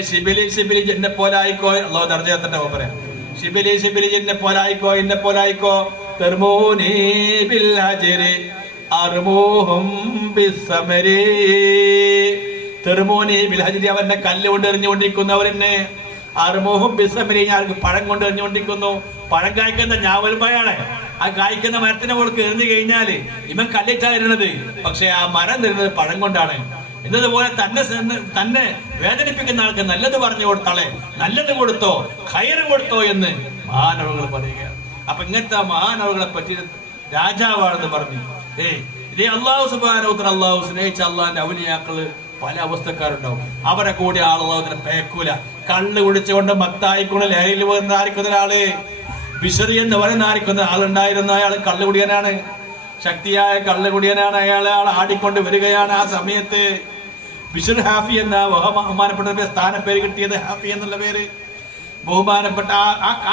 ഷിബിലി ഷിബിലി എന്നെ പോലായിക്കോ, അള്ളാഹു ദർജ എത്തട്ടെ ഒപ്പര. ഷിബിലി ഷിബിലി എന്നെ പോലായിക്കോ, എന്നെ പോലായിക്കോ. തർമൂനി ബിൽ ഹജരി അർമൂഹും ബിസ്സമരി. തെർമോനി ബിൽ ഹജരി, അവന്റെ കല്ല് കൊണ്ട് എറിഞ്ഞുകൊണ്ടിരിക്കുന്നവരെന്നെ. അർമൂഹും ബിസ്സമരി, ഞാൻ പഴം കൊണ്ട് എറിഞ്ഞുകൊണ്ടിരിക്കുന്നു. പഴം കായ്ക്കുന്ന ഞാവൽമയാണ്. ആ കായ്ക്കുന്ന മരത്തിനെ കൊടുക്ക് എറിഞ്ഞു കഴിഞ്ഞാല് ഇവൻ കല്ലിട്ടാ തരുന്നത്, പക്ഷെ ആ മരം തരുന്നത് പഴം കൊണ്ടാണ്. എന്നതുപോലെ തന്നെ വേദനിപ്പിക്കുന്ന ആൾക്ക് നല്ലത് പറഞ്ഞു കൊടുത്താളെ, നല്ലത് കൊടുത്തോ ഖൈറ് കൊടുത്തോ എന്ന് മഹാനവകൾ പറയുകയാണ്. അപ്പൊ ഇങ്ങനത്തെ മഹാനവകളെ പറ്റി രാജാവാണെന്ന് പറഞ്ഞു. ഇതേ അള്ളാഹു സുബ്ഹാനഹു വ തആല, അള്ളാഹു സ്നേഹിച്ച അള്ളാഹിന്റെ ഔലിയാക്കള് പല അവസ്ഥക്കാരുണ്ടാവും. അവരെ കൂടി ആളുള്ളതിനെ പേക്കൂല. കള്ള് കുടിച്ചുകൊണ്ട് മത്തായിക്കൊണ്ട് ലഹരിയിൽ ആയിരിക്കുന്ന ഒരാള്, ബിഷറി എന്ന് പറയുന്ന ആയിരിക്കുന്ന ആളുണ്ടായിരുന്ന അയാൾ കള്ളുകുടിയനാണ്, ശക്തിയായ കള്ളുകുടിയനാണ്. അയാളെ ആടിക്കൊണ്ട് വരികയാണ്. ആ സമയത്ത് ബിഷർ ഹാഫി എന്ന ബഹുമാനപ്പെട്ട സ്ഥാനപ്പേര് കിട്ടിയത്, ഹാഫി എന്നുള്ള പേര്. ബഹുമാനപ്പെട്ട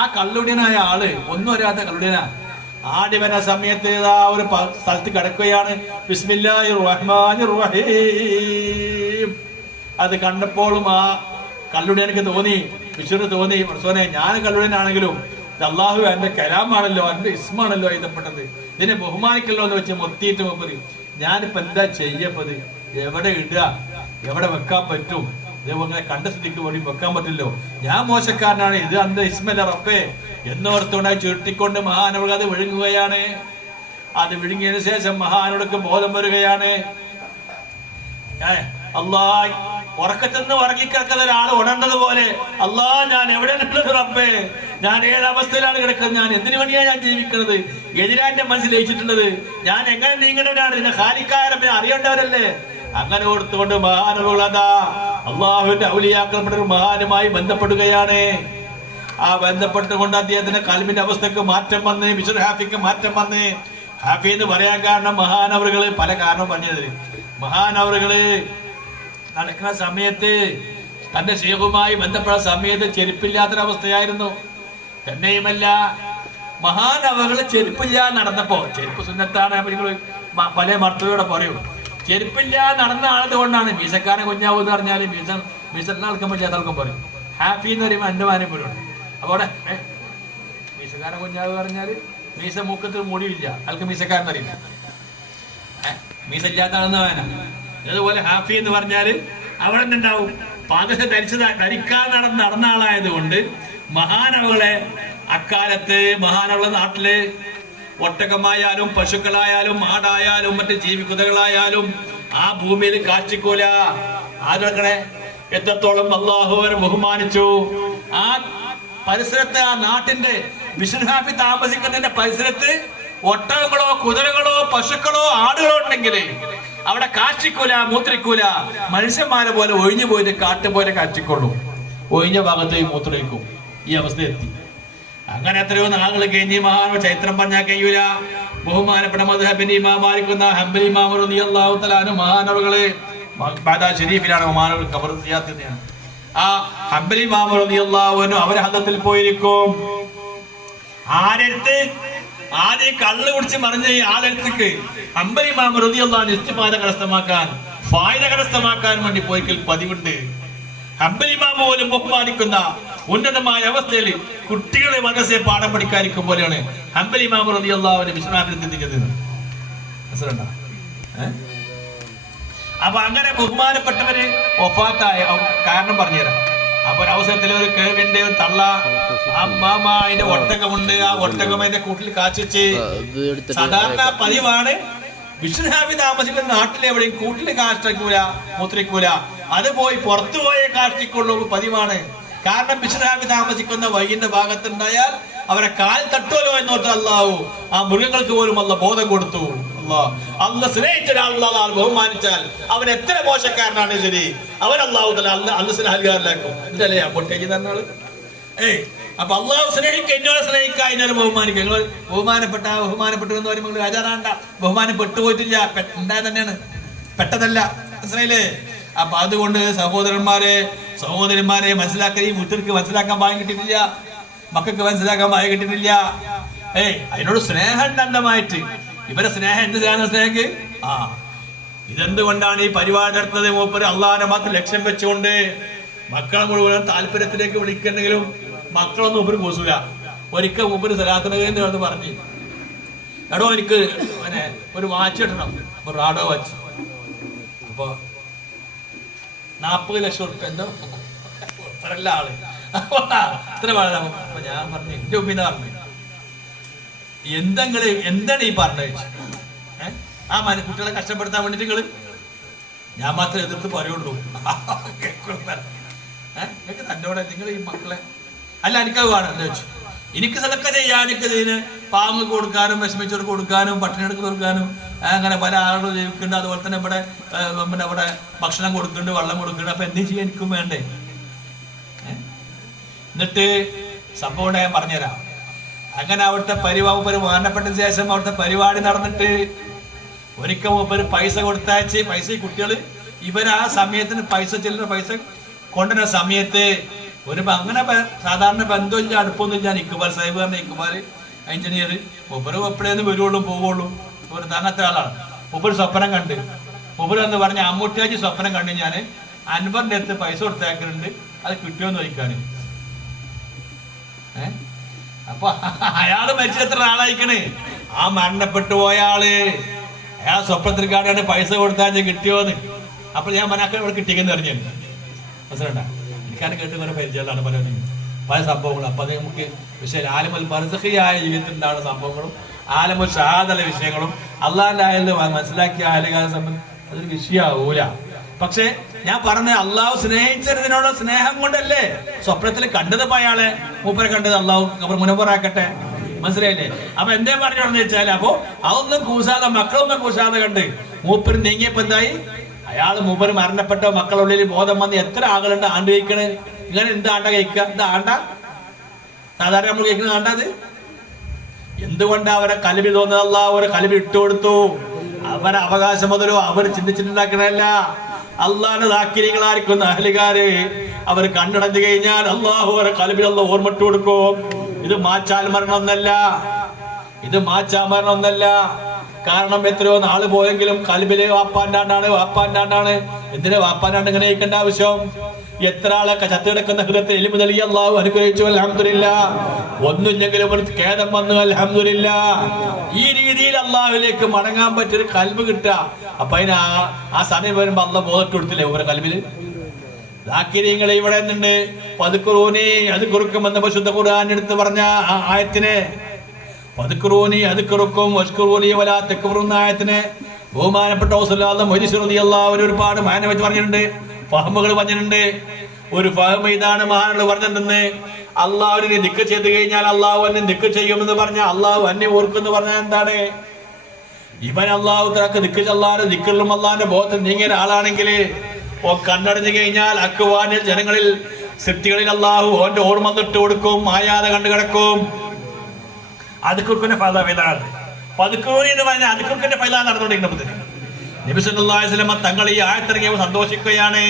ആ കള്ളുടിയനായ ആള്, ഒന്നും അറിയാത്ത കള്ളുടിയനാ. ആടി വരുന്ന സമയത്ത് ഒരു സ്ഥലത്ത് കിടക്കുകയാണ്. ബിസ്മില്ലാഹിർ റഹ്മാനിർ റഹീം. അത് കണ്ടപ്പോഴും ആ കള്ളുടിയനക്ക് തോന്നി, ബിഷറിന് തോന്നി, പ്രസോനെ ഞാൻ കള്ളുടിയനാണെങ്കിലും ഇത് അള്ളാഹു എന്റെ കലാമാണല്ലോ, എന്റെ ഇസ്മാണല്ലോ എഴുതപ്പെട്ടത്, ഇതിനെ ബഹുമാനിക്കല്ലോ എന്ന് വെച്ച് മൊത്തിയിട്ട് പോപ്പത്. ഞാനിപ്പോ എന്താ ചെയ്യപ്പത്? എവിടെ ഇടുക, എവിടെ വെക്കാൻ പറ്റും? ഇതേപോലെ കണ്ട സ്ഥിതിക്ക് വേണ്ടി വെക്കാൻ പറ്റില്ലോ. ഞാൻ മോശക്കാരനാണ്, ഇത് അന്റെ ഇസ്മല്ല റബ്ബേ എന്നോർത്തുകൊണ്ടായി ചുരുട്ടിക്കൊണ്ട് മഹാനവൾ അത് വിഴുങ്ങുകയാണ്. അത് വിഴുങ്ങിയതിനു ശേഷം മഹാനവൾക്ക് ബോധം വരികയാണ്. ഉറക്കത്തെന്ന് ഉറങ്ങിക്കിടക്കുന്ന ഒരാൾ ഉണർന്നത് പോലെ, അല്ലാ ഞാൻ എവിടെയാണുള്ളത് റബ്ബേ, ഞാൻ ഏതവസ്ഥയിലാണ് കിടക്കുന്നത്, ഞാൻ എന്തിനു വേണ്ടിയാണ് ഞാൻ ജീവിക്കുന്നത്, എതിരാന്റെ മനസ്സിൽ ലയിച്ചിട്ടുള്ളത്, ഞാൻ എങ്ങനെ നീങ്ങേണ്ടവരാണ്, ഇതിനെ ഖാലിക്കായ റബ്ബേ അറിയേണ്ടവരല്ലേ. അങ്ങനെ ഓർത്തുകൊണ്ട് മഹാനവളതാ അള്ളാഹുവിന്റെ ഔലിയാക്കൾപ്പെട്ട ഒരു മഹാനുമായി ബന്ധപ്പെടുകയാണ്. ആ ബന്ധപ്പെട്ടുകൊണ്ട് അദ്ദേഹത്തിന്റെ കൽബിന്റെ അവസ്ഥക്ക് മാറ്റം വന്ന്, ബിഷർ ഹാഫിക്ക് മാറ്റം വന്ന്. ഹാഫി എന്ന് പറയാൻ കാരണം മഹാനവറുകള് പല കാരണം പറഞ്ഞത്. മഹാനവറുകള് നടക്കുന്ന സമയത്ത്, തന്റെ ശേഖുമായി ബന്ധപ്പെട്ട സമയത്ത് ചെരുപ്പില്ലാത്തൊരവസ്ഥയായിരുന്നു. തന്നെയുമല്ല മഹാനവറുകള് ചെരുപ്പില്ല നടന്നപ്പോ, ചെരുപ്പ് സുന്നത്താണ് പല മർത്തയോടെ പറയും, ചെരുപ്പില്ല നടന്ന ആളത് കൊണ്ടാണ് മീശക്കാരൻ കുഞ്ഞാവ് എന്ന് പറഞ്ഞാല് മീശന്ന ആൾക്കും പറ്റാത്ത ആൾക്കും പറയും. ഹാഫി എന്ന് പറയുമ്പോൾ എന്റെ മാനം പോലും അവിടെ മീശക്കാരൻ കുഞ്ഞാവ് പറഞ്ഞാല് മീശ മൂക്കത്തിൽ മുടിയില്ല, ആൾക്ക് മീശക്കാരൻ അറിയില്ല, മീശ ഇല്ലാത്ത ആളെന്ന് വേന. അതുപോലെ ഹാഫി എന്ന് പറഞ്ഞാല് അവിടെ നിന്നുണ്ടാവും പാദശ ധരിക്കാൻ നടന്ന ആളായത് കൊണ്ട് മഹാനവകളെ അക്കാലത്ത് മഹാനവള നാട്ടില് ഒട്ടകമായാലും പശുക്കളായാലും ആടായാലും മറ്റ് ജീവിക്കുതകളായാലും ആ ഭൂമിയിൽ കാച്ചിക്കൂല. ആരോടെ എത്രത്തോളം അള്ളാഹുവിനെ ബഹുമാനിച്ചു. ആ പരിസരത്ത്, ആ നാട്ടിന്റെ ബിഷർ ഹാഫി താമസിക്കുന്നതിന്റെ പരിസരത്ത് ഒട്ടകങ്ങളോ കുതിരകളോ പശുക്കളോ ആടുകളോ ഉണ്ടെങ്കിൽ അവിടെ കാച്ചിക്കൂല, മൂത്രിക്കൂല. മനുഷ്യന്മാരെ പോലെ ഒഴിഞ്ഞു പോയിട്ട് കാട്ടുപോലെ കാച്ചിക്കൊള്ളൂ, ഒഴിഞ്ഞ ഭാഗത്തേക്ക് മൂത്രയിക്കും. ഈ അവസ്ഥ എത്തി. അങ്ങനെ എത്രയോ നാളുകൾ കഴിഞ്ഞ് മഹാനവ ചരിത്രം പറഞ്ഞാൽ കഴിയൂല. ബഹുമാനപ്പെട്ട മദ്ഹബിന്റെ ഇമാമാരിക്കുന്ന ഹംബലി ഇമാം റളിയല്ലാഹു തആല അൻഹു മഹാനവകള് ബാഗ്ദാദ് ഷരീഫിലാണ് മഹാനവകൾ ഖബർ സിയാറത്തിനെയാണ്. ആ ഹംബലി ഇമാം റളിയല്ലാഹു അൻഹു അവരെ ഹദ്ദത്തിൽ പോയിരിക്കും. ആരെടുത്ത് ആദ്യം കള്ള് കുടിച്ച് മറിഞ്ഞ ഈ ആളെടുത്തേക്ക് ഹംബലി ഇമാം റളിയല്ലാഹു അൻഹു ഇസ്തിഫാദ കരസ്ഥമാക്കാൻ, ഫായിദ കരസ്ഥമാക്കാൻ വേണ്ടി പോയിക്കൽ പതിവുണ്ട്. ഹംബലി ഇമാം പോലും ബഹുമാനിക്കുന്ന ഉന്നതമായ അവസ്ഥയിൽ കുട്ടികളെ മദ്രസയെ പാഠം പഠിക്കാതിരിക്കും പോലെയാണ് ഹംബലി ഇമാം റളിയല്ലാഹു അൻഹു വിശ്വനാഥിനെ ചിന്തിക്കുന്നത്. അപ്പൊ അങ്ങനെ ബഹുമാനപ്പെട്ടവര് വഫാത്തായ കാരണം പറഞ്ഞുതരാം. അപ്പൊ ഒരു അവസരത്തിൽ ഒരു കേവിന്റെ ഒരു തള്ള അമ്മാമ അതിന്റെ ഒട്ടകമുണ്ട്. ആ ഒട്ടകം അതിന്റെ കൂട്ടിൽ കാച്ചിച്ച്, സാധാരണ പതിവാണ് ബിഷർ ഹാഫി താമസിക്കുന്ന നാട്ടിലെ എവിടെയും കൂട്ടിൽ കാഷ്ടിക്കൂല, മൂത്രിക്കൂല. അത് പോയി പുറത്തു പോയേ കാഷ്ടിക്കുള്ളൂ പതിവാണ്. കാരണം ബിഷർ ഹാഫി താമസിക്കുന്ന വൈകിന്റെ ഭാഗത്തുണ്ടായാൽ അവരെ കാൽ തട്ടുമല്ലോ എന്നോർത്ത് അല്ലാഹു ആ മൃഗങ്ങൾക്ക് പോലും അല്ല ബോധം കൊടുത്തു. അല്ല സ്നേഹിച്ച ഒരാൾ ബഹുമാനിച്ചാൽ അവൻ എത്ര മോശക്കാരനാണ് ശരി, അവൻ അള്ളാഹു അല്ലസ്ലാഹുകാരനാക്കും. ഇതല്ലേ പൊട്ടേജ് തന്നാള്. അപ്പൊ അള്ളാഹു സ്നേഹിക്കുക, എന്നോട് സ്നേഹിക്കുക, എന്നോട് ബഹുമാനിക്കുക. നിങ്ങൾ ബഹുമാനപ്പെട്ടു എന്ന് പറയുമ്പോൾ ആചാരാണ്ട ബഹുമാനപ്പെട്ടു പോയിട്ടില്ല, ഉണ്ടായ തന്നെയാണ്. പെട്ടതല്ല, മനസ്സിലായില്ലേ? അപ്പൊ അതുകൊണ്ട് സഹോദരന്മാരെ മനസ്സിലാക്കാൻ, ഈ വീട്ടിലേക്ക് മനസ്സിലാക്കാൻ ഭാഗ്യം കിട്ടിയിട്ടില്ല, മക്കൾക്ക് മനസ്സിലാക്കാൻ ഭാഗ്യം കിട്ടിയിട്ടില്ല. അതിനോട് സ്നേഹം ഉണ്ട് അന്ധമായിട്ട്. ഇവരെ സ്നേഹം എന്ത് സ്നേഹക്ക് ഇതെന്തുകൊണ്ടാണ് ഈ പരിപാടി നടത്തുന്നത്? മൂപ്പര് അള്ളാഹിനെ മാത്രം ലക്ഷ്യം വെച്ചുകൊണ്ട് മക്കളെ മുഴുവൻ താല്പര്യത്തിലേക്ക് വിളിക്കുന്നെങ്കിലും മക്കളൊന്നും മൂപ്പര് കൂസൂല. ഒരിക്കൽ മൂപ്പര് സലാത്തിനെന്ന് പറഞ്ഞു, എടോ എനിക്ക് ഒരു വാച്ച് കിട്ടണം, ഒരു റാഡോ വാച്ച്. അപ്പൊ 40 ലക്ഷം ഉറുപ്പ്യ എന്തോ ഇത്രല്ല ആള് ഇത്ര വളരെ. അപ്പൊ ഞാൻ പറഞ്ഞു, എന്റെ ഉമ്മിന്ന് പറഞ്ഞു, എന്താണ് ഈ പറഞ്ഞത്? ആ കുട്ടികളെ കഷ്ടപ്പെടുത്താൻ വേണ്ടിട്ട് നിങ്ങള് ഞാൻ മാത്രമേ എതിർത്ത് പറയുള്ളൂ. നിങ്ങൾക്ക് തന്നോടെ നിങ്ങൾ ഈ മക്കളെ അല്ല എനിക്കത് വേണം എന്താ വെച്ചു, എനിക്ക് സദക്ക ചെയ്യാൻ, എനിക്കതിന് പാമ്പ് കൊടുക്കാനും വിഷമിച്ചവർക്ക് കൊടുക്കാനും പട്ടിണിയെടുക്ക് കൊടുക്കാനും അങ്ങനെ പല ആളുകൾ ജീവിക്കുന്നുണ്ട്. അതുപോലെ തന്നെ ഇവിടെ ഭക്ഷണം കൊടുക്കുന്നുണ്ട്, വെള്ളം കൊടുക്കുന്നുണ്ട്. അപ്പൊ എന്ത് ചെയ്യാൻ എനിക്കും വേണ്ടേ? എന്നിട്ട് സംഭവം ഞാൻ പറഞ്ഞുതരാം. അങ്ങനെ അവിടുത്തെ മരണപ്പെട്ട ശേഷം അവിടുത്തെ പരിപാടി നടന്നിട്ട് ഒരിക്കൽ മൂപ്പര് പൈസ കൊടുത്തയച്ച്, പൈസ ഈ കുട്ടികള് ഇവരാ സമയത്തിന് ചെല്ലുന്ന പൈസ കൊണ്ടുവരുന്ന സമയത്ത് അങ്ങനെ സാധാരണ ബന്ധമില്ല, അടുപ്പൊന്നുമില്ല. ഇക്കുബാർ സാഹിബ് പറഞ്ഞ ഇക്കുബാർ എഞ്ചിനീയർ മൂപ്പര് എപ്പോഴേന്ന് വരുവുള്ളൂ പോവുള്ളൂ. ഒരു അങ്ങനത്തെ ആളാണ്. മൂപ്പര് സ്വപ്നം കണ്ട്, മൂപ്പര് എന്ന് പറഞ്ഞ അമ്മൂട്ടിയാച്ചി സ്വപ്നം കണ്ട് ഞാൻ അൻവറിന്റെ അടുത്ത് പൈസ കൊടുത്തയക്കുന്നുണ്ട്, അത് കിട്ടിയോന്ന് ചോദിക്കാന്. അപ്പൊ അയാള് മരിച്ചിട്ട് എത്ര ആളായിക്കണ്? ആ മരണപ്പെട്ടു പോയ ആള് അയാൾ സ്വപ്നത്തിൽ കാണാണ്ട് പൈസ കൊടുത്താൽ കിട്ടിയോന്ന്. അപ്പൊ ഞാൻ മനക്കാർ ഇവിടെ കിട്ടിയെന്ന് അറിഞ്ഞു. മനസ്സിലുണ്ട? എനിക്കാണ് കേട്ട് കുറെ പരിചയമാണ് പല സംഭവങ്ങളും. അപ്പൊ അത് നമുക്ക് വിഷയം ആലമുൽ ബർസഖിയായ ജീവിതത്തിൽ ഉണ്ടാകുന്ന സംഭവങ്ങളും ആലമുൽ ഷഹാദല വിഷയങ്ങളും അള്ളാഹിന്റെ ആയാലും മനസ്സിലാക്കിയ ആയലുകാരെ സംബന്ധിച്ച് അതൊരു വിഷയമാവൂല. പക്ഷെ ഞാൻ പറഞ്ഞ അള്ളാഹു സ്നേഹിച്ചതിനോട് സ്നേഹം കൊണ്ടല്ലേ സ്വപ്നത്തിൽ കണ്ടത്. അയാളെ മൂപ്പരെ കണ്ടത് അള്ളാഹു അവർ മുനവറാക്കട്ടെ. മനസ്സിലായില്ലേ? അപ്പൊ എന്തേ പറഞ്ഞോന്ന് വെച്ചാൽ, അപ്പൊ അതൊന്നും കൂസാതെ മക്കളൊന്നും കൂസാതെ കണ്ട് മൂപ്പര് നീങ്ങിയപ്പോ എന്തായി? മൂപ്പര് മരണപ്പെട്ട മക്കളുള്ളിൽ ബോധം വന്ന് എത്ര ആളുണ്ട് ആണ്ട് കഴിക്കണ്. ഇങ്ങനെ എന്ത് ആണ്ട കഴിക്കുക? ഇത് ആണ്ട സാധാരണ നമ്മൾ കഴിക്കുന്നത് ആണ്ടത്. എന്തുകൊണ്ട് അവരെ കൽബി തോന്നുന്നതല്ല, അവരെ കൽബി ഇട്ടുകൊടുത്തു. അവരെ അവകാശം മുതലോ അവർ ചിന്തിച്ചിട്ടുണ്ടാക്കണല്ല. അള്ളാഹുടെ ദാക്കിരികളായിരിക്കുന്ന അഹ്ലുകാര് അവർ കണ്ണടഞ്ഞു കഴിഞ്ഞാൽ അള്ളാഹു അവരെ കൽബിൽ അള്ളാഹു ഓർമ്മിട്ട് കൊടുക്കും. ഇത് മാച്ചാൽ മരണമൊന്നല്ല, ഇത് മാച്ചാ മരണമൊന്നല്ല. കാരണം എത്രയോ നാള് പോയെങ്കിലും കൽബില് വാപ്പാണ്ടാണ്. എന്തിനാ വാപ്പാണ്ടാണ്ട് ഇങ്ങനെ ഇരിക്കേണ്ട ആവശ്യം? എത്ര ആളൊക്കെ ചത്തിടക്കുന്ന ഹൃദയത്തിൽ എലിമ നൽകി അള്ളാഹു അനുഗ്രഹിച്ചു. അൽഹംദുലില്ലാഹ്. ഒന്നുമില്ലെങ്കിലും ഒരു ഖേദം വന്നു. അൽഹംദുലില്ലാഹ്. ഈ രീതിയിൽ അള്ളാഹുവിലേക്ക് മടങ്ങാൻ പറ്റിയൊരു കൽബ് കിട്ടുക. അപ്പൊ അതിന് ആ സമയം വരുമ്പോ അള്ളാഹ് ബോധട്ട് കൊടുത്തില്ലേ ഓരോ കൽബില്? ദാക്കിരീങ്ങളെ ഇവിടെ നിന്നുണ്ട്. പതുക്കുറൂനി അത് കുറുക്കുമെന്ന് പരിശുദ്ധ ഖുർആൻ എടുത്ത് പറഞ്ഞ ആയത്തിനെ, പതുക്കുറൂനി അത് കുറുക്കും വസ്കുറൂനി വലാ തക്ഫുറുന്ന ആയത്തിനെ ബഹുമാനപ്പെട്ട ഒരുപാട് മാന വെച്ച് പറഞ്ഞിട്ടുണ്ട്, ഫഹമുകൾ പറഞ്ഞിട്ടുണ്ട്. ഒരു ഫഹം ഇതാണ് മഹാനുകൾ പറഞ്ഞിട്ടുണ്ട്. അള്ളാഹുവിനെ ദിക്ർ ചെയ്ത് കഴിഞ്ഞാൽ അള്ളാഹു എന്നെ ദിക്ർ ചെയ്യുമെന്ന് പറഞ്ഞ അള്ളാഹു എന്നെ ഓർക്കുമെന്ന് പറഞ്ഞാൽ എന്താണ്? ഇവൻ അള്ളാഹു തലക്ക് ദിക്ർ അള്ളാഹിന്റെ ദിക്റിലും അള്ളാഹിന്റെ ബോധത്തിൽ നീങ്ങിയ ആളാണെങ്കിൽ കണ്ണടഞ്ഞു കഴിഞ്ഞാൽ അക്വാനിൽ ജനങ്ങളിൽ സൃഷ്ടികളിൽ അള്ളാഹു ഓന്റെ ഓർമ്മ തൊട്ട് കൊടുക്കും, മായാതെ കണ്ടു കിടക്കും. അതുക്കുറിന്റെ ഫല ഇതാണ്. പതുക്കൂരി എന്ന് പറഞ്ഞാൽ അതുക്കുറിന്റെ ഫല നടന്നുകൊണ്ടിരിക്കുന്നത്. നബി സല്ലല്ലാഹു അലൈഹി വസല്ലം തങ്ങൾ ഈ ആയത്തിറങ്ങിയപ്പോൾ സന്തോഷിക്കുകയാണ്.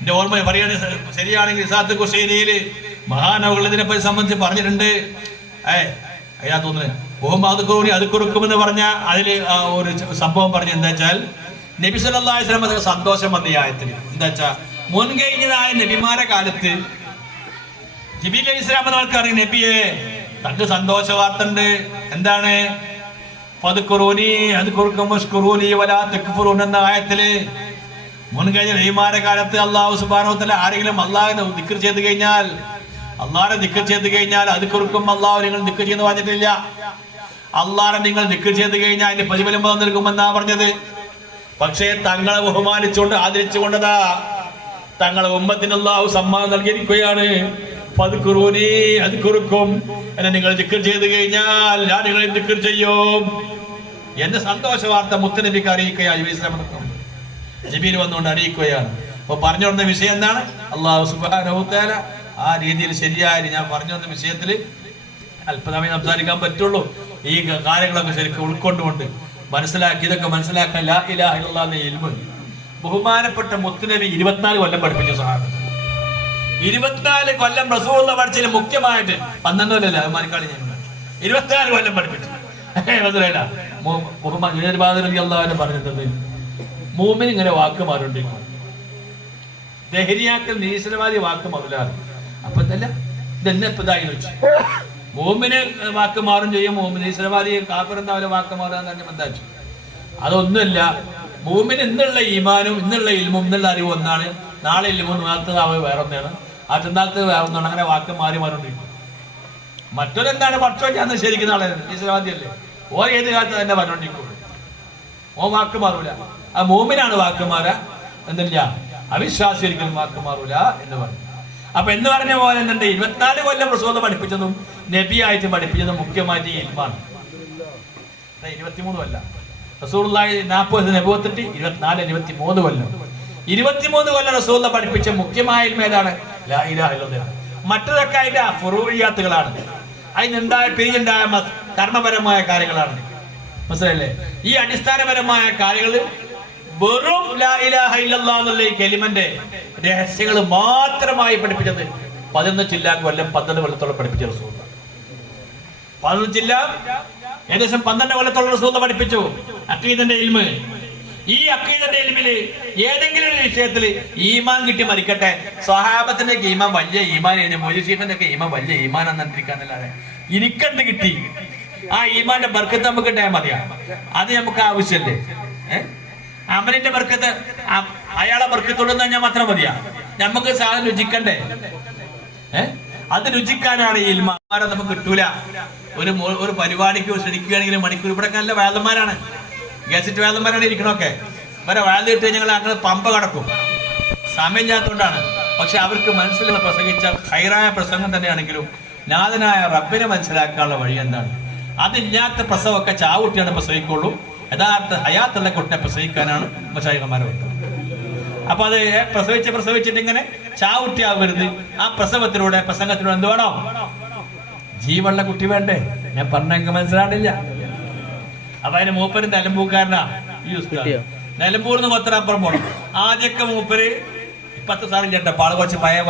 എന്റെ ഓർമ്മ പറയുന്നത് ശരിയാണെങ്കിൽ ഇസാത്ത് ഖുശൈനിയില് മഹാനവകൾ ഇതിനെപ്പറ്റി സംബന്ധിച്ച് പറഞ്ഞിട്ടുണ്ട്. അയാ തോന്നുന്നത് ബഹുമാതുക്കൂരി അത് കുറുക്കുമെന്ന് പറഞ്ഞ അതില് ഒരു സംഭവം പറഞ്ഞു. എന്താ വെച്ചാൽ നബി സല്ലല്ലാഹു അലൈഹി വസല്ലം സന്തോഷം വന്ന ഈ ആയത്തിന് എന്താ വെച്ചാൽ മുൻകഴിഞ്ഞതായ നബിമാരെ കാലത്ത് ജിബീൽ അലൈഹിസ്സലാം എന്നവർക്ക് അറിയാം നബിയെ തന്റെ സന്തോഷ വാർത്ത ഉണ്ട്. എന്താണ്? പതുക്കുറൂനി അത് കുറുക്കും വസ്കുറൂനി വലാ തക്ഫുറൂൻ എന്ന ആയത്തില് മുൻകഴിഞ്ഞ നബിമാരെ കാലത്ത് അല്ലാഹു സുബ്ഹാനഹു വ തആല ആരെങ്കിലും അല്ലാഹുവിനെ ദിക്ർ ചെയ്ത് കഴിഞ്ഞാൽ അത് കുറുക്കും അല്ലാഹു നിങ്ങൾ ദിക്ർ ചെയ്യുന്ന പറഞ്ഞിട്ടില്ല. അല്ലാഹുവിനെ നിങ്ങൾ ദിക്ർ ചെയ്ത് കഴിഞ്ഞാൽ അതിന്റെ പ്രതിഫലം നൽകുമെന്നാ പറഞ്ഞത്. പക്ഷേ തങ്ങളെ ബഹുമാനിച്ചുകൊണ്ട് ആദരിച്ചുകൊണ്ടതാ തങ്ങളെ ഉമ്മത്തിന് അല്ലാഹു സമ്മാനം നൽകിയിരിക്കുകയാണ്. പതുക്കുറൂനി അത് കുറുക്കും എന്നെ നിങ്ങൾ ദിക്ർ ചെയ്ത് കഴിഞ്ഞാൽ ഞാൻ നിങ്ങളെ ദിക്ർ ചെയ്യും എന്റെ സന്തോഷ വാർത്ത മുത്തനബിക്ക് അറിയിക്കുകയാണ്. ജിബീൽ വന്നുകൊണ്ട് അറിയിക്കുകയാണ്. അപ്പൊ പറഞ്ഞു വന്ന വിഷയം എന്താണ്? അല്ലാഹു സുബ്ഹാനഹു വ തആല ആ രീതിയിൽ ശരിയായ ഞാൻ പറഞ്ഞു വന്ന വിഷയത്തിൽ അല്പസമയം സംസാരിക്കാൻ പറ്റുള്ളൂ. ഈ കാര്യങ്ങളൊക്കെ ശരിക്കും ഉൾക്കൊണ്ടുകൊണ്ട് മനസ്സിലാക്കി ഇതൊക്കെ മനസ്സിലാക്കാൻ ലാ ഇലാഹ ഇല്ലല്ലാഹ് എന്ന ഇൽമ് ബഹുമാനപ്പെട്ട മുത്തുനബി 24 കൊല്ലം പഠിപ്പിച്ച സഹാബത്ത്. 24 കൊല്ലം റസൂലുള്ള പഠിച്ചതിൽ മുഖ്യമായിട്ട് 12 കൊല്ലല്ല മരിക്കാളി ഞാൻ 24 കൊല്ലം പഠിപ്പിച്ചു. മനസ്സിലായില്ല? അള്ളാഹുവിനെ പറഞ്ഞിട്ടുണ്ട് മൂമിൻ ഇങ്ങനെ വാക്ക് മാറിക്കൊണ്ടിരിക്കും. ദഹരിയാക്കൽ നീശ്വരവാദി വാക്ക് മാറില്ലാറ്. അപ്പൊ ഇതല്ല ഇതെന്നെ ഇപ്പൊ ഇതായി വെച്ചു. മൂമിന് വാക്ക് മാറും ചെയ്യും, നീശ്വരവാദി കാഫിറെന്താ അവരെ വാക്ക് മാറാൻ തന്നെ ബന്ധാച്ചു. അതൊന്നുമില്ല. മൂമിന് ഇന്നുള്ള ഈമാനും ഇന്നുള്ള ഇൽമും ഇന്നുള്ള അറിവും ഒന്നാണ്. നാളെ ഇൽമും നാളത്തെ വേറെ ഒന്നാണ്, മറ്റന്നാളത്തെ വേറെ ഒന്നാണ്. അങ്ങനെ വാക്ക് മാറിക്കൊണ്ടിരിക്കും. മറ്റൊരെന്താണ് പക്ഷം ഞാൻ ശരിക്കുന്ന ആളെ ഈശ്വരവാദിയല്ലേ, ഓ ഏത് കാലത്ത് തന്നെ പറഞ്ഞോണ്ടിരിക്കുള്ളൂ. ഓ വാക്ക് മാറൂല. ആ മൂമിനാണ് വാക്ക് മാറാ എന്നില്ല, അവിശ്വാസി ഒരിക്കലും വാക്ക് മാറൂല എന്ന് പറഞ്ഞു. അപ്പൊ എന്ന് പറഞ്ഞ പോലെ എന്തുണ്ട്, 24 കൊല്ലം റസൂൽ പഠിപ്പിച്ചതും നബിയായിട്ട് പഠിപ്പിച്ചതും മുഖ്യമായിട്ട് ഇൽമാണ്. 23 കൊല്ലം റസൂലുള്ളാഹി 40 നബുവത്തിട്ട് 24 23 കൊല്ലം. 23 കൊല്ലം റസൂൽ പഠിപ്പിച്ച മുഖ്യമായ ഇൽമ ഏതാണ്? ലാ ഇലാഹ ഇല്ലല്ലാഹ്. മറ്റതൊക്കെ അതിന്റെ ഫുറൂഇയാത്തുകളാണ്, അതിനുണ്ടായ പിരിയുണ്ടായ കർമ്മപരമായ കാര്യങ്ങളാണ്. മനസ്സിലല്ലേ? ഈ അടിസ്ഥാനപരമായ കാര്യങ്ങൾ വെറും ലാ ഇലാഹ ഇല്ലല്ലാഹ് എന്നുള്ള ഈ കലിമന്റെ രഹസ്യങ്ങൾ മാത്രമായി പഠിപ്പിച്ചത് 11 ചില്ലാ കൊല്ലം 12 കൊല്ലത്തോളം പഠിപ്പിച്ച റസൂൽ. 11 ചില്ല ഏകദേശം 12 കൊല്ലത്തോളം റസൂൽ പഠിപ്പിച്ചു അഖീദന്റെ ഇൽമ്. ഈ അഖീദന്റെ ഇൽമില് ഏതെങ്കിലും ഒരു വിഷയത്തിൽ ഈമാൻ കിട്ടി മരിക്കട്ടെ. സ്വഹാബത്തിന്റെ ഈമാൻ വലിയ ഈമാൻ, മൊയ്‌സീഫിന്റെ ഒക്കെ ഈമാൻ വലിയ ഈമാൻ എന്നിരിക്കാന്നല്ലാതെ ഇരിക്കണ്ട് കിട്ടി. ആ ഈമാന്റെ ബർക്കത്ത് നമുക്ക് ഉണ്ടായാൽ മതിയാ, അത് നമുക്ക് ആവശ്യമല്ലേ? അമലിന്റെ ബർക്കത്ത് അയാളെ ബർക്കത്തോട് ഞാൻ മാത്രം മതിയാ, നമുക്ക് സാധനം രുചിക്കണ്ടേ? അത് രുചിക്കാനാണ് ഈ ഇൽമ. നമുക്ക് കിട്ടൂല. ഒരു പരിപാടിക്ക് ക്ഷണിക്കുകയാണെങ്കിൽ മണിക്കൂർ ഇവിടെ നല്ല വേദന്മാരാണ്, ഗസറ്റ് വേദന്മാരാണ് ഇരിക്കണൊക്കെ. ഇവരെ വേദ കിട്ടി ഞങ്ങൾ അങ്ങനെ പമ്പ കടക്കും, സമയം ചെയ്യാത്തതുകൊണ്ടാണ്. പക്ഷെ അവർക്ക് മനസ്സിലുള്ള പ്രസംഗിച്ച ഹൈറായ പ്രസംഗം തന്നെയാണെങ്കിലും നാഥനായ റബ്ബിനെ മനസ്സിലാക്കാനുള്ള വഴി എന്താണ്? അതില്ലാത്ത പ്രസവമൊക്കെ ചാവുട്ടിയാണ് പ്രസവിക്കുള്ളൂ. യഥാർത്ഥ ഹയാത്തുള്ള കുട്ടിനെ പ്രസവിക്കാനാണ് മശായിഖന്മാരെ വെക്കുന്നത്. അപ്പൊ അത് പ്രസവിച്ചിട്ട് ഇങ്ങനെ ചാവുട്ടിയാവരുത്. ആ പ്രസവത്തിലൂടെ പ്രസംഗത്തിലൂടെ എന്ത് വേണോ? ജീവനുള്ള കുട്ടി വേണ്ടേ? ഞാൻ പറഞ്ഞെങ്കിൽ മനസ്സിലാണില്ല. അപ്പൊ അതിന് മൂപ്പര് നിലമ്പൂക്കാരനാ. ഈ നിലമ്പൂർന്ന് കൊത്തറപ്പുറം പോണം. ആദ്യമൊക്കെ മൂപ്പര് 10 സാറില്ല, പാള് കുറച്ച് പഴയ